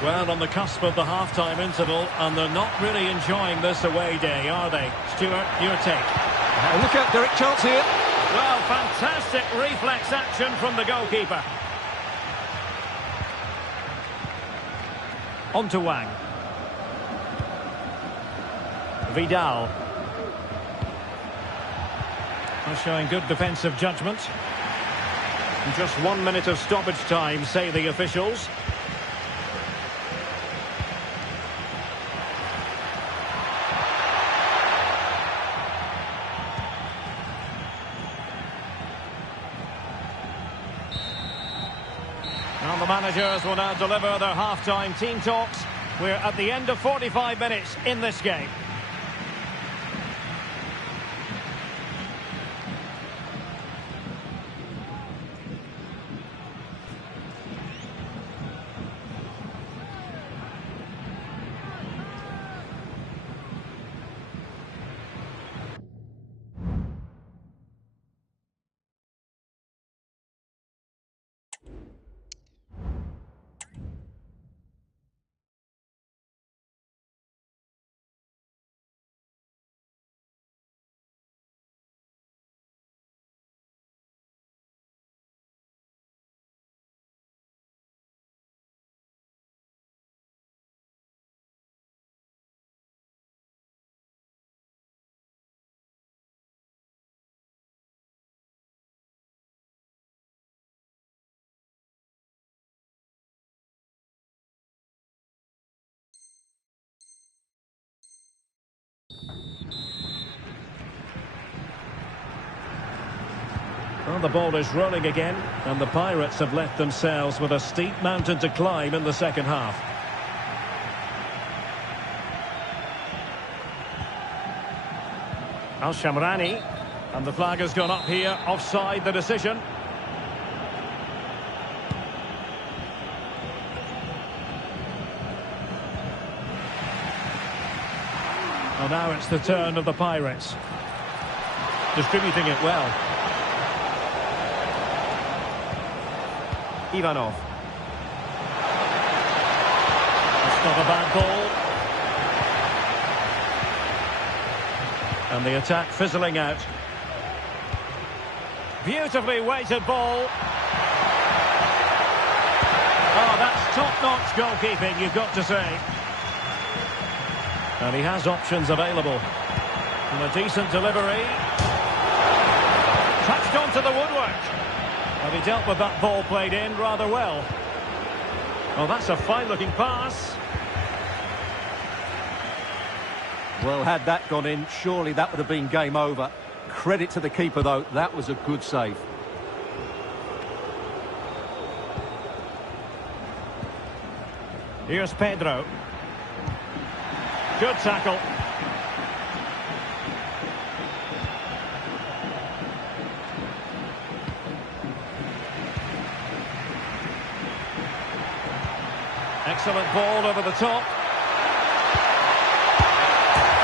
Well, on the cusp of the half-time interval, and they're not really enjoying this away day, are they? Stuart, your take. Look out, Derek, chance here. Well, fantastic reflex action from the goalkeeper. On to Wang. Vidal. Showing good defensive judgment. And just 1 minute of stoppage time, say the officials. And the managers will now deliver their half-time team talks. We're at the end of 45 minutes in this game. Well, the ball is rolling again, and the Pirates have left themselves with a steep mountain to climb in the second half. Al-Shamrani, and the flag has gone up here, offside the decision. Well, now it's the turn of the Pirates. Distributing it well. Ivanov. That's not a bad ball. And the attack fizzling out. Beautifully weighted ball. Oh, that's top-notch goalkeeping, you've got to say. And he has options available. And a decent delivery. Touched onto the woodwork. And he dealt with that ball played in rather well. Well, that's a fine-looking pass. Well, had that gone in, surely that would have been game over. Credit to the keeper, though. That was a good save. Here's Pedro. Good tackle. Excellent ball over the top.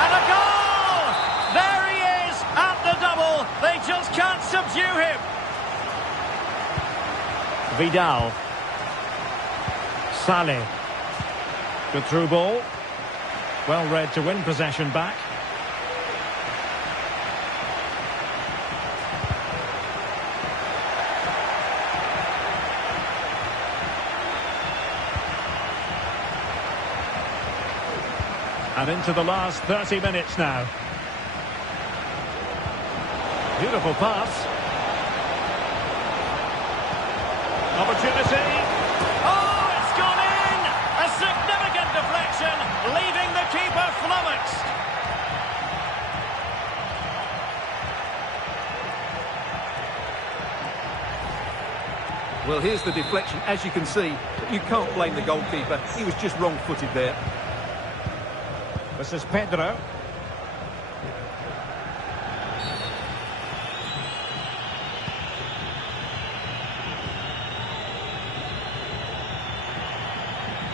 And a goal! There he is at the double. They just can't subdue him. Vidal. Saleh. Good through ball. Well read to win possession back. And into the last 30 minutes now. Beautiful pass. Opportunity. Oh, it's gone in! A significant deflection, leaving the keeper flummoxed. Well, here's the deflection. As you can see, you can't blame the goalkeeper. He was just wrong-footed there. This is Pedro.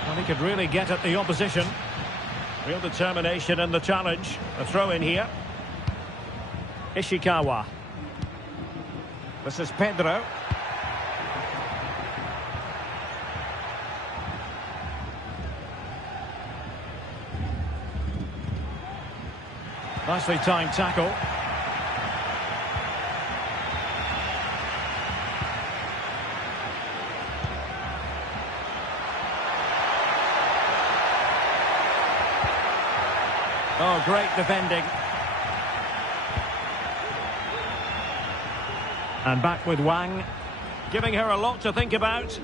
Well, he could really get at the opposition. Real determination in the challenge. A throw in here. Ishikawa. This is Pedro. Nicely timed tackle. Oh, great defending. And back with Wang, giving her a lot to think about.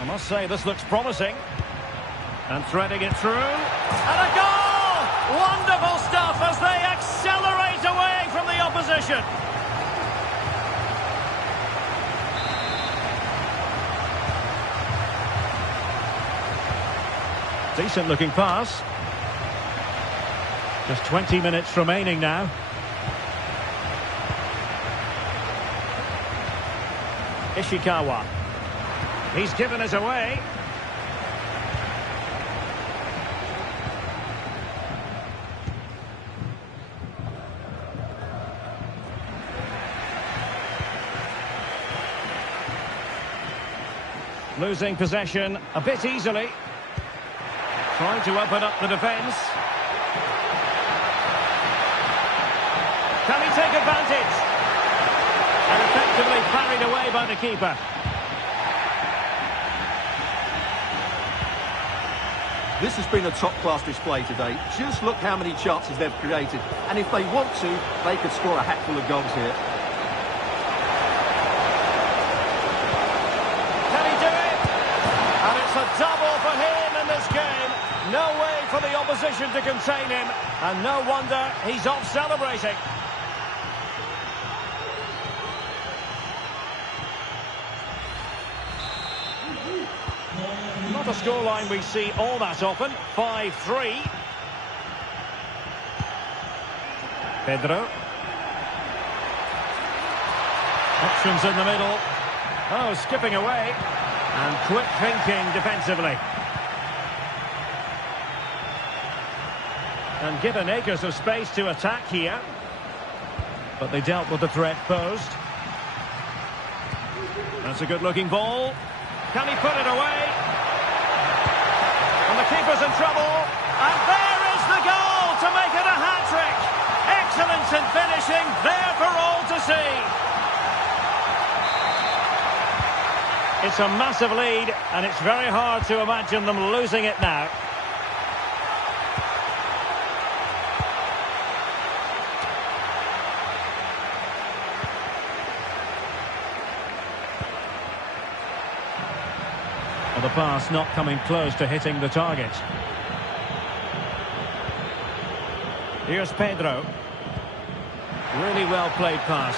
I must say, this looks promising. And threading it through. And a goal! Wonderful stuff as they accelerate away from the opposition. Decent looking pass. Just 20 minutes remaining now. Ishikawa. He's given us away. Losing possession a bit easily. Trying to open up the defence. Can he take advantage? And effectively parried away by the keeper. This has been a top-class display today. Just look how many chances they've created. And if they want to, they could score a hatful of goals here. A double for him in this game. No way for the opposition to contain him. And no wonder he's off celebrating. Not a scoreline we see all that often. 5-3. Pedro. Options in the middle. Oh, skipping away. And quick thinking defensively. And given acres of space to attack here. But they dealt with the threat posed. That's a good-looking ball. Can he put it away? And the keeper's in trouble. And there is the goal to make it a hat-trick. Excellence in finishing, there for all to see. It's a massive lead, and it's very hard to imagine them losing it now. Well, the pass not coming close to hitting the target. Here's Pedro. Really well played pass.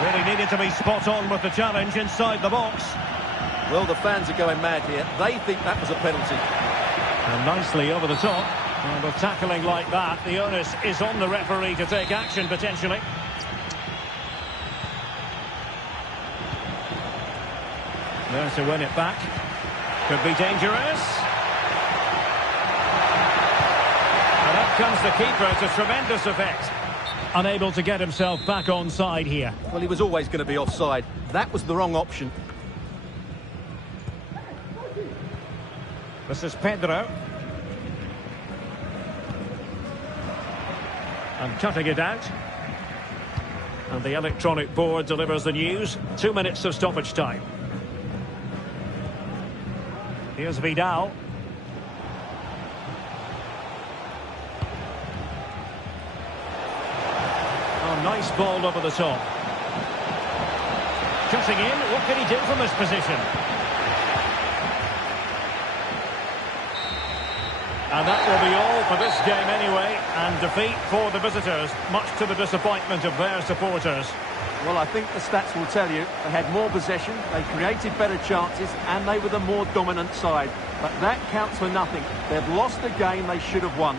Really needed to be spot on with the challenge inside the box. Well, the fans are going mad here. They think that was a penalty. And nicely over the top. And with tackling like that, the onus is on the referee to take action, potentially. There to win it back. Could be dangerous. And up comes the keeper to tremendous effect. Unable to get himself back on side here. Well, he was always going to be offside. That was the wrong option. This is Pedro. And cutting it out. And the electronic board delivers the news. 2 minutes of stoppage time. Here's Vidal. Oh, nice ball over the top. Cutting in. What can he do from this position? And that will be all for this game anyway. And defeat for the visitors, much to the disappointment of their supporters. Well, I think the stats will tell you they had more possession, they created better chances, and they were the more dominant side. But that counts for nothing. They've lost a game they should have won.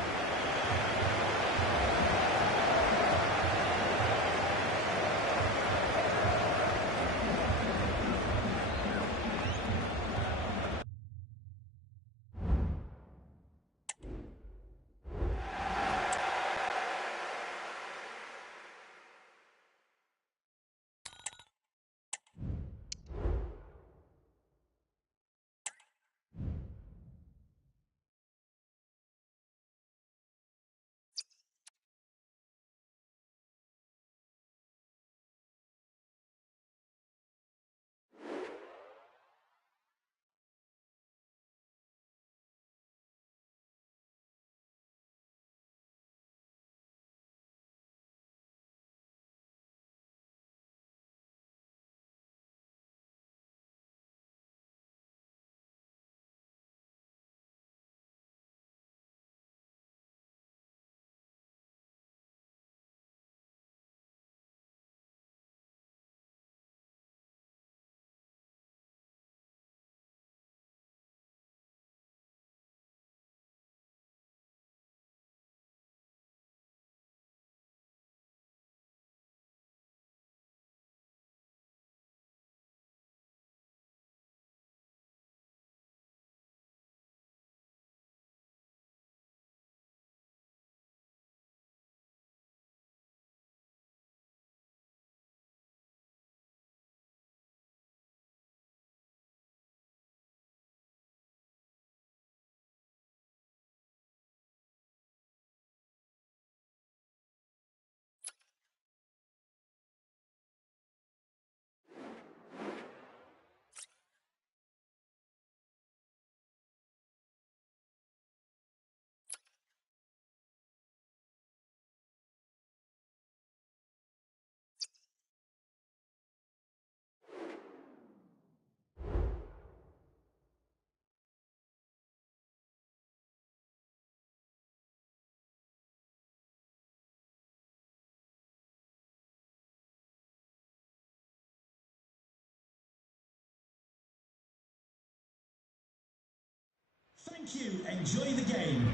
Thank you. Enjoy the game.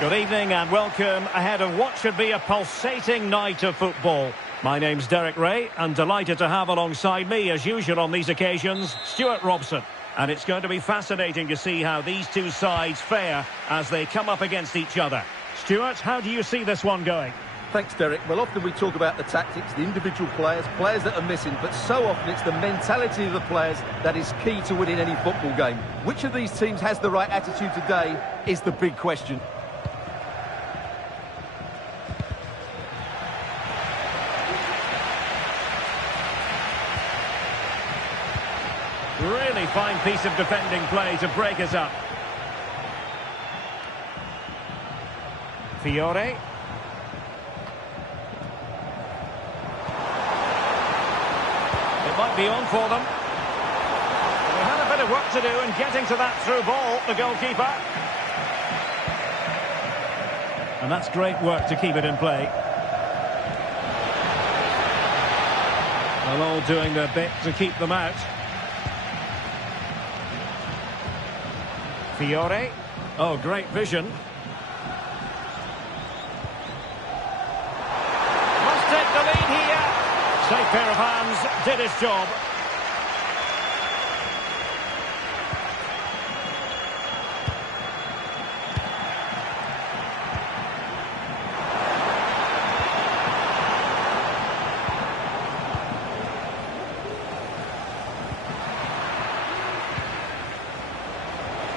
Good evening and welcome ahead of what should be a pulsating night of football. My name's Derek Ray and delighted to have alongside me, as usual on these occasions, Stuart Robson. And it's going to be fascinating to see how these two sides fare as they come up against each other. Stuart, how do you see this one going? Thanks, Derek. Well, often we talk about the tactics, the individual players that are missing, but so often it's the mentality of the players that is key to winning any football game. Which of these teams has the right attitude today is the big question. Really fine piece of defending play to break us up. Fiore. Might be on for them. They had a bit of work to do in getting to that through ball, the goalkeeper. And that's great work to keep it in play. They're all doing their bit to keep them out. Fiore. Oh, great vision. Must take the lead here. Safe pair of hands, did his job.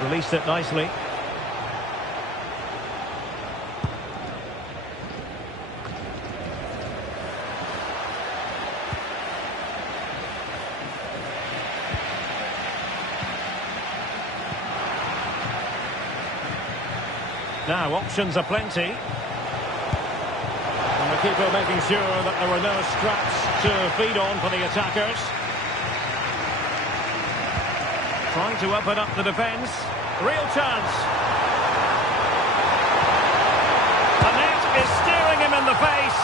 Released it nicely. Now, options are plenty. And the keeper making sure that there were no scraps to feed on for the attackers. Trying to open up the defence. Real chance. The net is staring him in the face.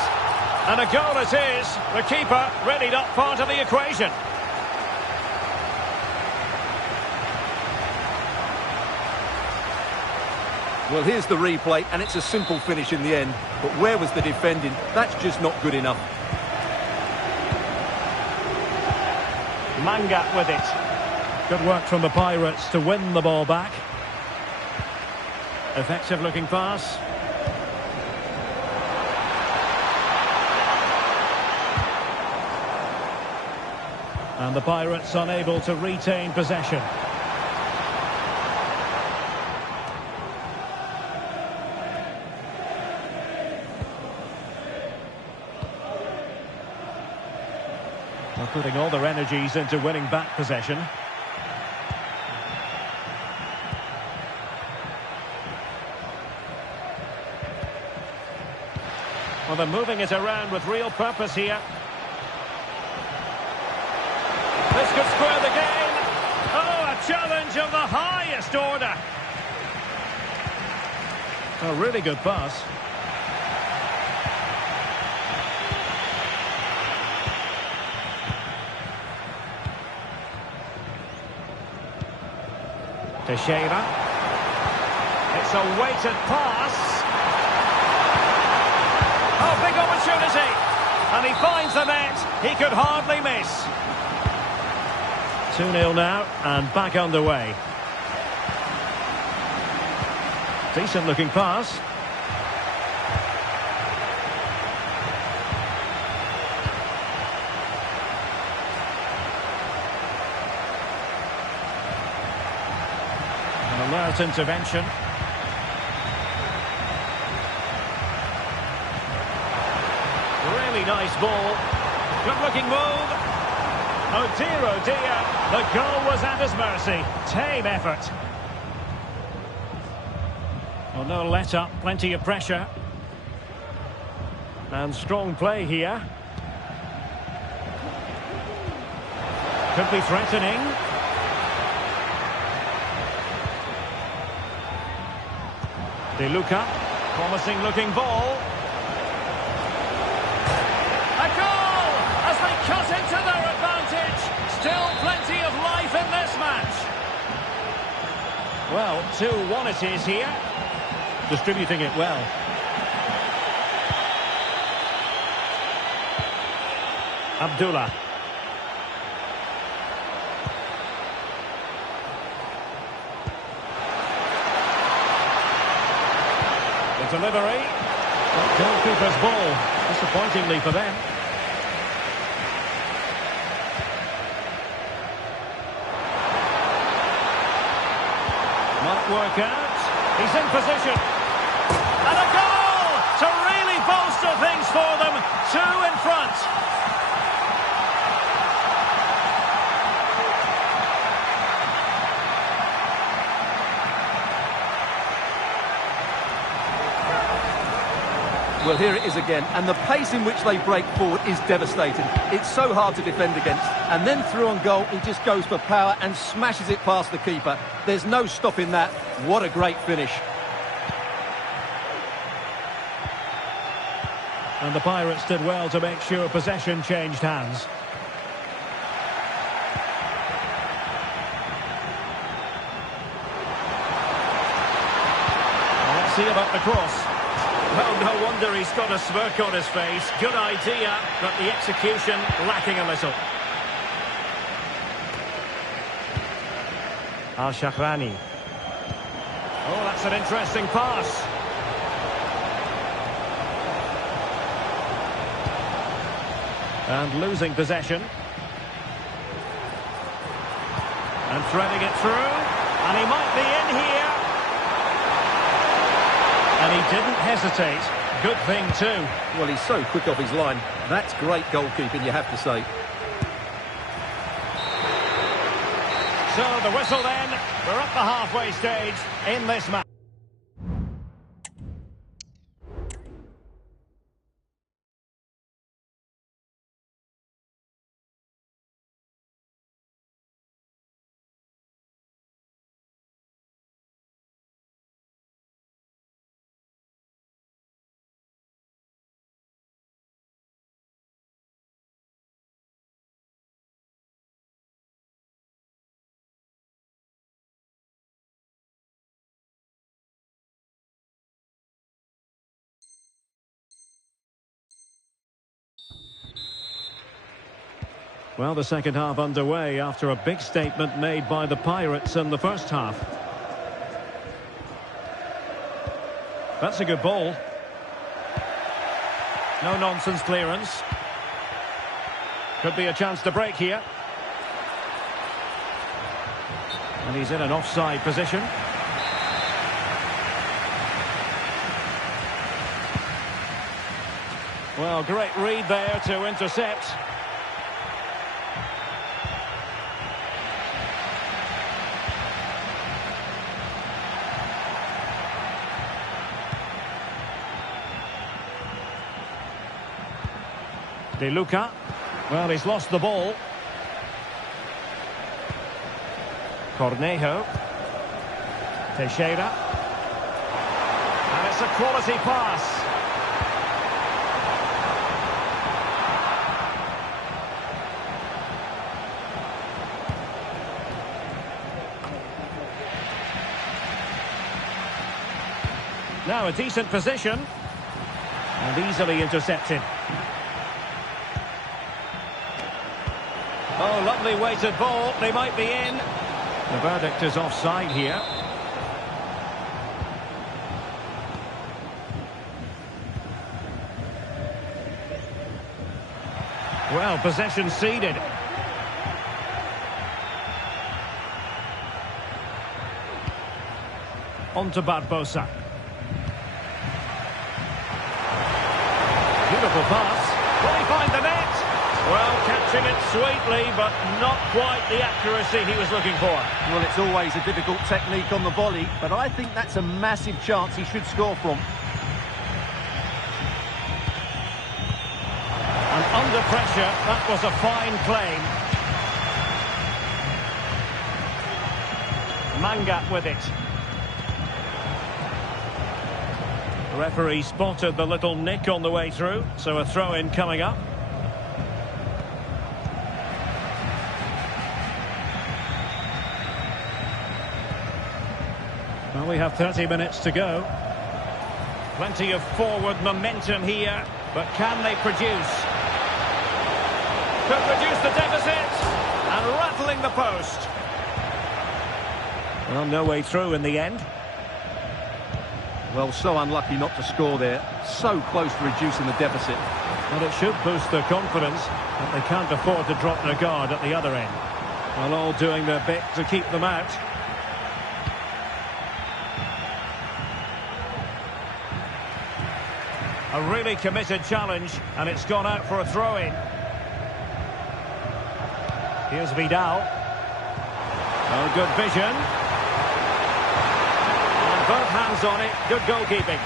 And a goal it is. The keeper really not part of the equation. Well, here's the replay, and it's a simple finish in the end. But where was the defending? That's just not good enough. Manga with it. Good work from the Pirates to win the ball back. Effective looking pass. And the Pirates unable to retain possession. They're putting all their energies into winning back possession. Well, they're moving it around with real purpose here. This could square the game. Oh, a challenge of the highest order. A really good pass. Teixeira. It's a weighted pass. Oh, big opportunity. And he finds the net. He could hardly miss. 2-0 now, and back underway. Decent looking pass. An alert intervention. Really nice ball. Good looking move. Oh dear, the goal was at his mercy. Tame effort. Oh, no let up, plenty of pressure. And strong play here. Could be threatening. De Luca, promising looking ball. A goal as they cut into their advantage. Still plenty of life in this match. Well, 2-1 it is here. Distributing it well. Abdullah. The delivery. Goalkeeper's ball. Disappointingly for them. Might work out. He's in position. And a goal to really bolster things for them. 2 in front. Well, here it is again, and the pace in which they break forward is devastating. It's so hard to defend against. And then through on goal, he just goes for power and smashes it past the keeper. There's no stopping that. What a great finish. And the Pirates did well to make sure possession changed hands. see about the cross. Well, no wonder he's got a smirk on his face. Good idea, but the execution lacking a little. Al-Shahrani. Oh, that's an interesting pass. And losing possession. And threading it through. And he might be in here. And he didn't hesitate. Good thing too. Well, he's so quick off his line. That's great goalkeeping, you have to say. So the whistle then. We're at the halfway stage in this match. Well, the second half underway after a big statement made by the Pirates in the first half. That's a good ball. No nonsense clearance. Could be a chance to break here. And he's in an offside position. Well, great read there to intercept. De Luca. Well, he's lost the ball. Cornejo. Teixeira. And it's a quality pass. Now a decent position. And easily intercepted. Oh, lovely weighted ball. They might be in. The verdict is offside here. Well, possession ceded. On to Barbosa. Beautiful pass. Will he find the net? Well, catching it sweetly, but not quite the accuracy he was looking for. Well, it's always a difficult technique on the volley, but I think that's a massive chance he should score from. And under pressure, that was a fine claim. Manga with it. The referee spotted the little nick on the way through, so a throw-in coming up. Well, we have 30 minutes to go. Plenty of forward momentum here, but can they produce? Could reduce the deficit, and rattling the post. Well, no way through in the end. Well, so unlucky not to score there. So close to reducing the deficit. And it should boost their confidence, but they can't afford to drop their guard at the other end. Well, all doing their bit to keep them out. A really committed challenge, and it's gone out for a throw-in. Here's Vidal. Oh, good vision. And both hands on it. Good goalkeeping.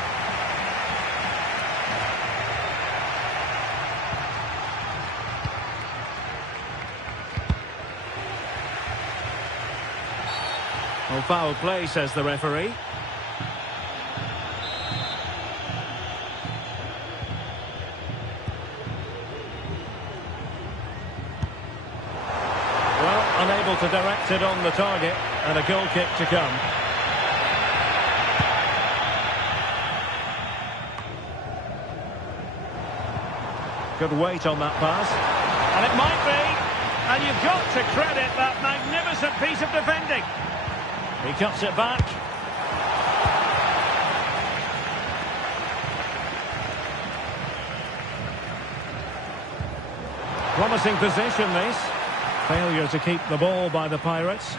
Well, foul play, says the referee. Unable to direct it on the target, and a goal kick to come. Good weight on that pass. And it might be. And you've got to credit that magnificent piece of defending. He cuts it back. Promising position, this. Failure to keep the ball by the Pirates.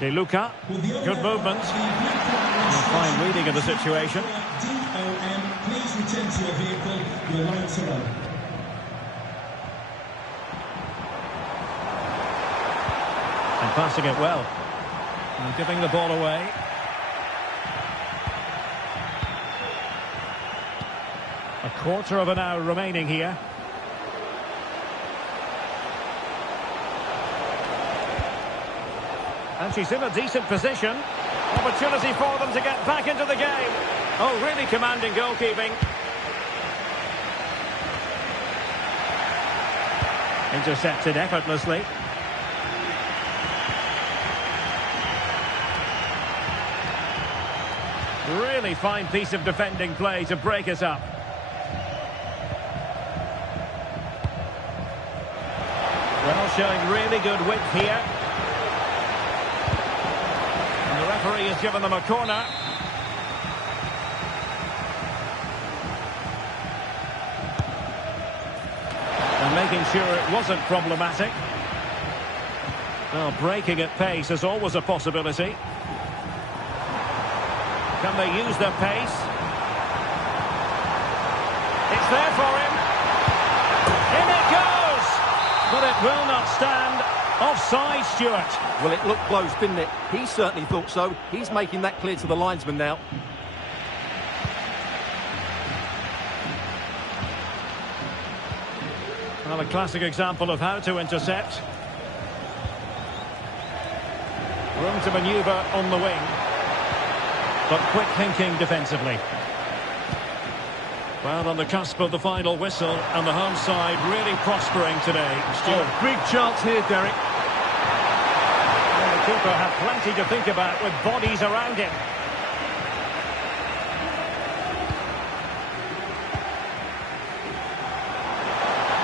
De Luca. Good movement. Fine reading of the situation. DOM, please return to your vehicle. Your lights are on. And passing it well. And giving the ball away. A quarter of an hour remaining here. And she's in a decent position. Opportunity for them to get back into the game. Oh, really commanding goalkeeping. Intercepted effortlessly. Really fine piece of defending play to break us up. Well, showing really good width here. And the referee has given them a corner. And making sure it wasn't problematic. Well, breaking at pace is always a possibility. Can they use their pace? It's there for him. In it goes! But it will not stand. Offside, Stuart. Well, it looked close, didn't it? He certainly thought so. He's making that clear to the linesman now. Well, a classic example of how to intercept. Room to manoeuvre on the wing. But quick thinking defensively. Well, on the cusp of the final whistle, and the home side really prospering today. Stuart. Oh, big chance here, Derek. Well, the keeper had plenty to think about with bodies around him.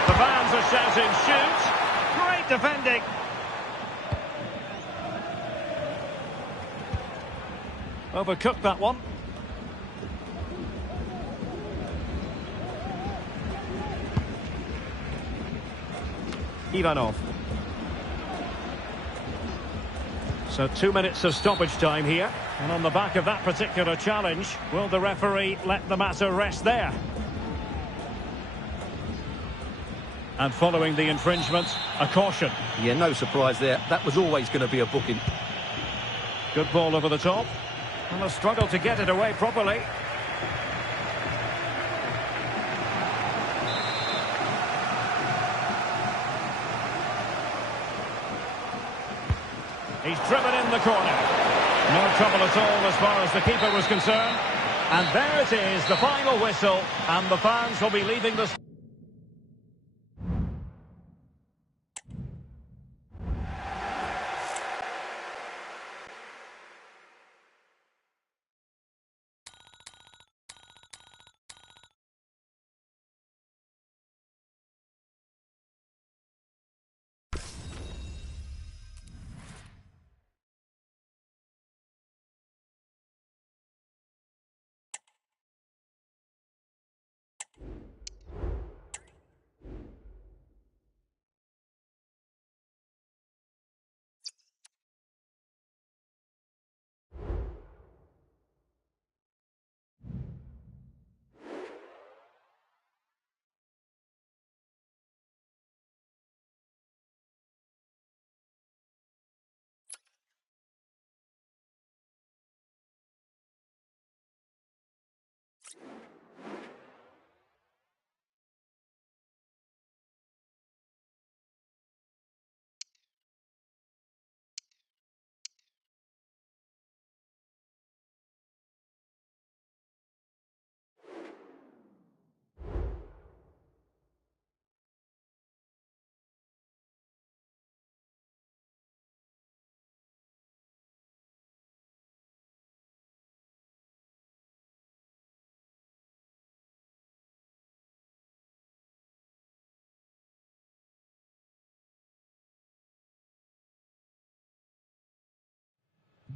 The fans are shouting, shoot! Great defending. Overcooked that one. Ivanov. So 2 minutes of stoppage time here. And on the back of that particular challenge, will the referee let the matter rest there? And following the infringement, a caution. Yeah, no surprise there. That was always going to be a booking. Good ball over the top. And a struggle to get it away properly. He's driven in the corner. No trouble at all as far as the keeper was concerned. And there it is, the final whistle. And the fans will be leaving the...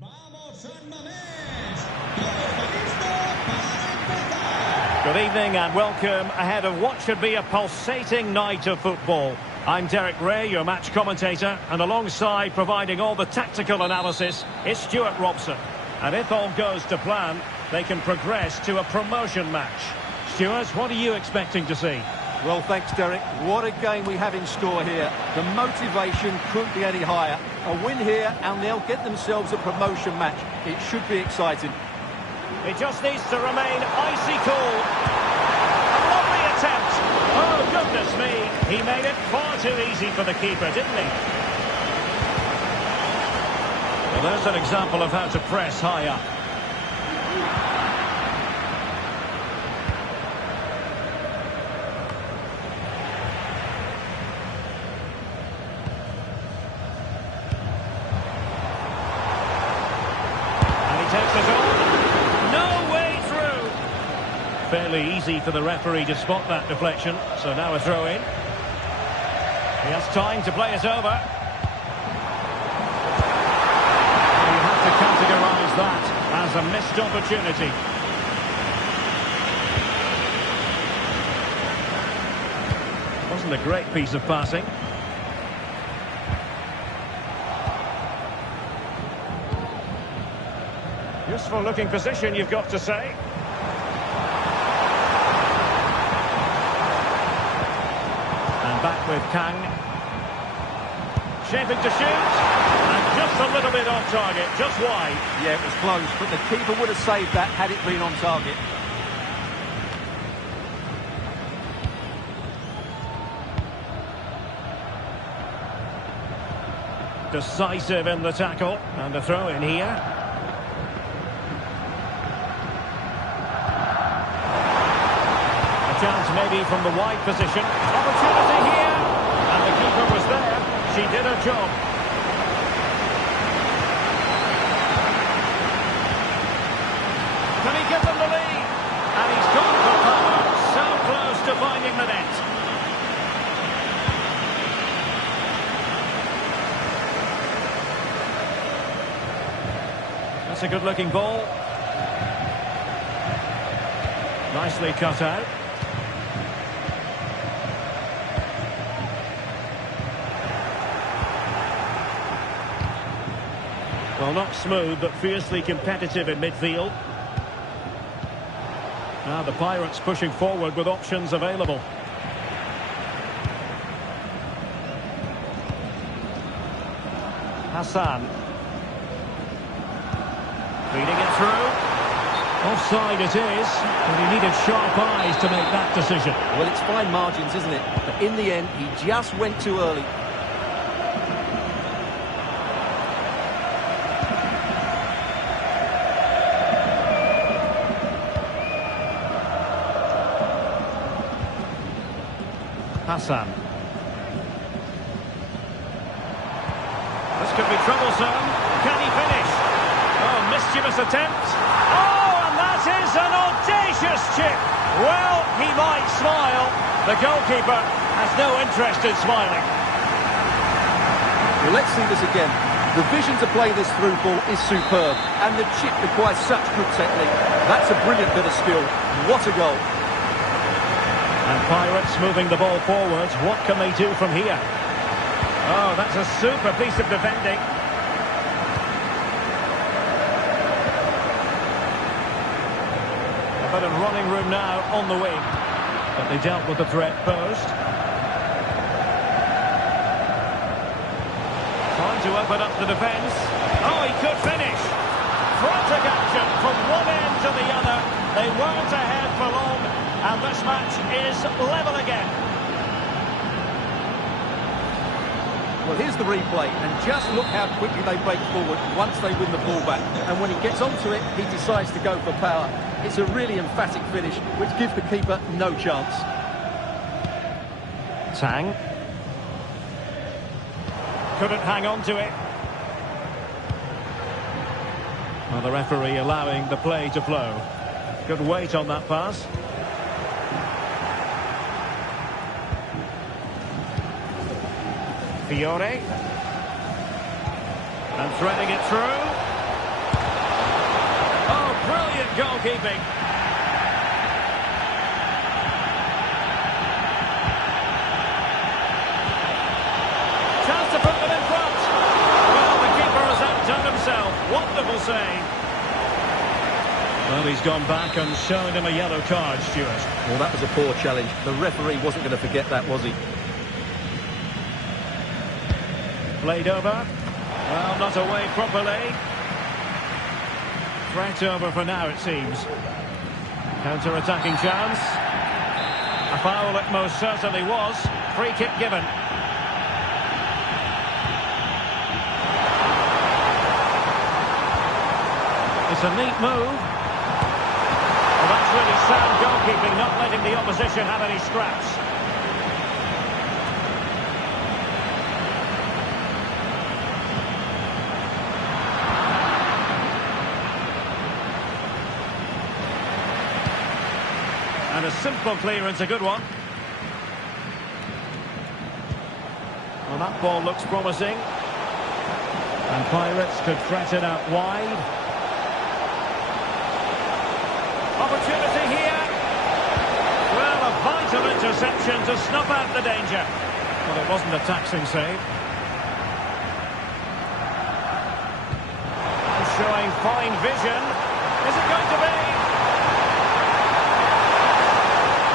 Vamos, San Mamés. Todo listo para empezar. Good evening and welcome ahead of what should be a pulsating night of football. I'm Derek Ray, your match commentator, and alongside providing all the tactical analysis is Stuart Robson. And if all goes to plan, they can progress to a promotion match. Stuart, what are you expecting to see? Well, thanks, Derek. What a game we have in store here. The motivation couldn't be any higher. A win here and they'll get themselves a promotion match. It should be exciting. It just needs to remain icy cool. A lovely attempt. Oh, goodness me. He made it far too easy for the keeper, didn't he? Well, there's an example of how to press high up. Takes us on. No way through. Fairly easy for the referee to spot that deflection. So now a throw in. He has time to play it over. You have to categorise that as a missed opportunity. Wasn't a great piece of passing. Useful looking position, you've got to say. And back with Kang. Shaping to shoot. And just a little bit off target, just wide. Yeah, it was close, but the keeper would have saved that had it been on target. Decisive in the tackle. And a throw in here. Chance maybe from the wide position. Opportunity here. And the keeper was there. She did her job. Can he give them the lead? And he's gone for power. So close to finding the net. That's a good looking ball. Nicely cut out. Well, not smooth, but fiercely competitive in midfield. Now the Pirates pushing forward with options available. Hassan. Feeding it through. Offside it is, but he needed sharp eyes to make that decision. Well, it's fine margins, isn't it? But in the end, he just went too early. Hassan. This could be troublesome. Can he finish? Oh, mischievous attempt. Oh, and that is an audacious chip. Well, he might smile. The goalkeeper has no interest in smiling. Well, let's see this again. The vision to play this through ball is superb, and the chip requires such good technique. That's a brilliant bit of skill. What a goal. And Pirates moving the ball forwards. What can they do from here? Oh, that's a super piece of defending. A bit of running room now on the wing. But they dealt with the threat posed. Trying to open up the defence. Oh, he could finish. Frantic action from one end to the other. They weren't ahead for long. And this match is level again. Well, here's the replay, and just look how quickly they break forward once they win the ball back. And when he gets onto it, he decides to go for power. It's a really emphatic finish, which gives the keeper no chance. Tang. Couldn't hang on to it. Well, the referee allowing the play to flow. Good weight on that pass. Fiore. And threading it through. goalkeeping. Chance to put them in front. Well, the keeper has outdone himself. Wonderful save. Well, he's gone back and shown him a yellow card, Stuart. Well, that was a poor challenge. The referee wasn't going to forget that, was he? Played over. Well, not away properly. Threat over for now, it seems. Counter-attacking chance. A foul it most certainly was. Free kick given. It's a neat move. Well, that's really sound goalkeeping, not letting the opposition have any scraps. And a simple clearance, a good one. Well, that ball looks promising. And Pirates could threaten out wide. Opportunity here. Well, a vital interception to snuff out the danger. Well, it wasn't a taxing save. And showing fine vision. Is it going to be?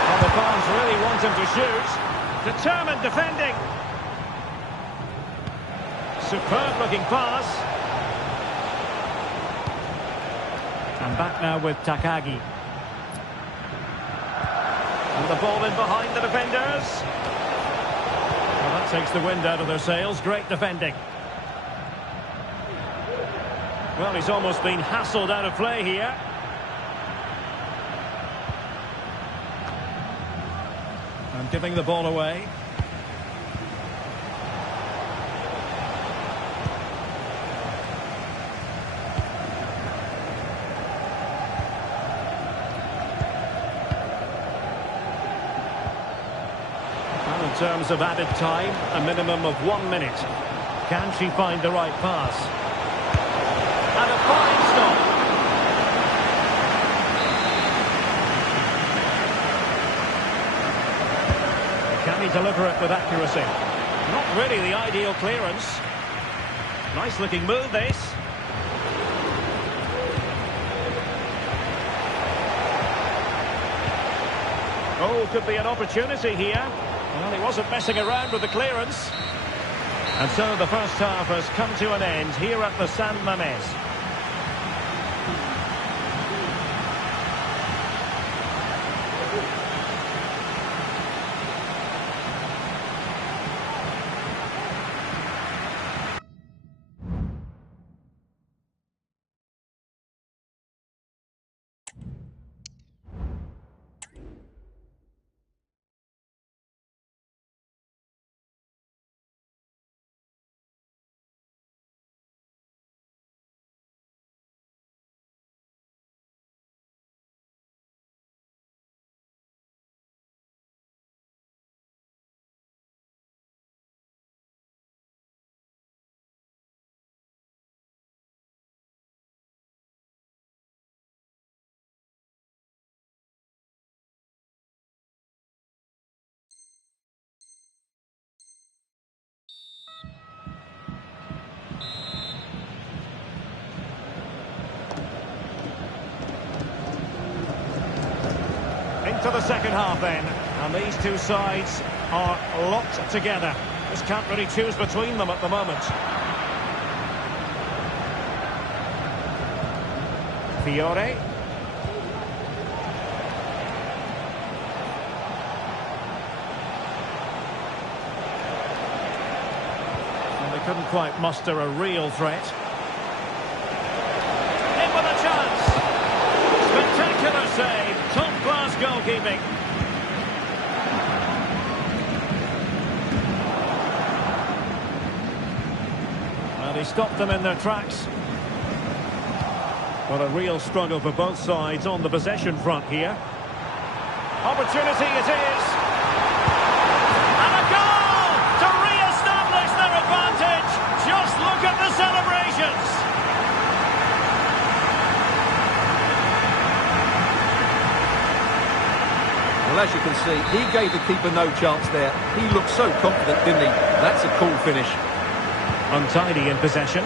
Well, the fans really want him to shoot. Determined defending. Superb looking pass. And back now with Takagi. And the ball in behind the defenders. Well, that takes the wind out of their sails. Great defending. Well, he's almost been hassled out of play here. And giving the ball away. In terms of added time, a minimum of 1 minute. Can she find the right pass? And a fine stop. Can he deliver it with accuracy? Not really the ideal clearance. Nice looking move, this. Oh, could be an opportunity here. Well, he wasn't messing around with the clearance. And so the first half has come to an end here at the San Mamés. To the second half then, and these two sides are locked together. Just can't really choose between them at the moment. Fiore. And they couldn't quite muster a real threat. In with a chance. Spectacular save. Top-class goalkeeping. Well, he stopped them in their tracks. Well, a real struggle for both sides on the possession front here. Opportunity it is. And a goal to re-establish their advantage. Just look at the celebrations. as you can see, he gave the keeper no chance there. He looked so confident, didn't he? That's a cool finish. Untidy in possession.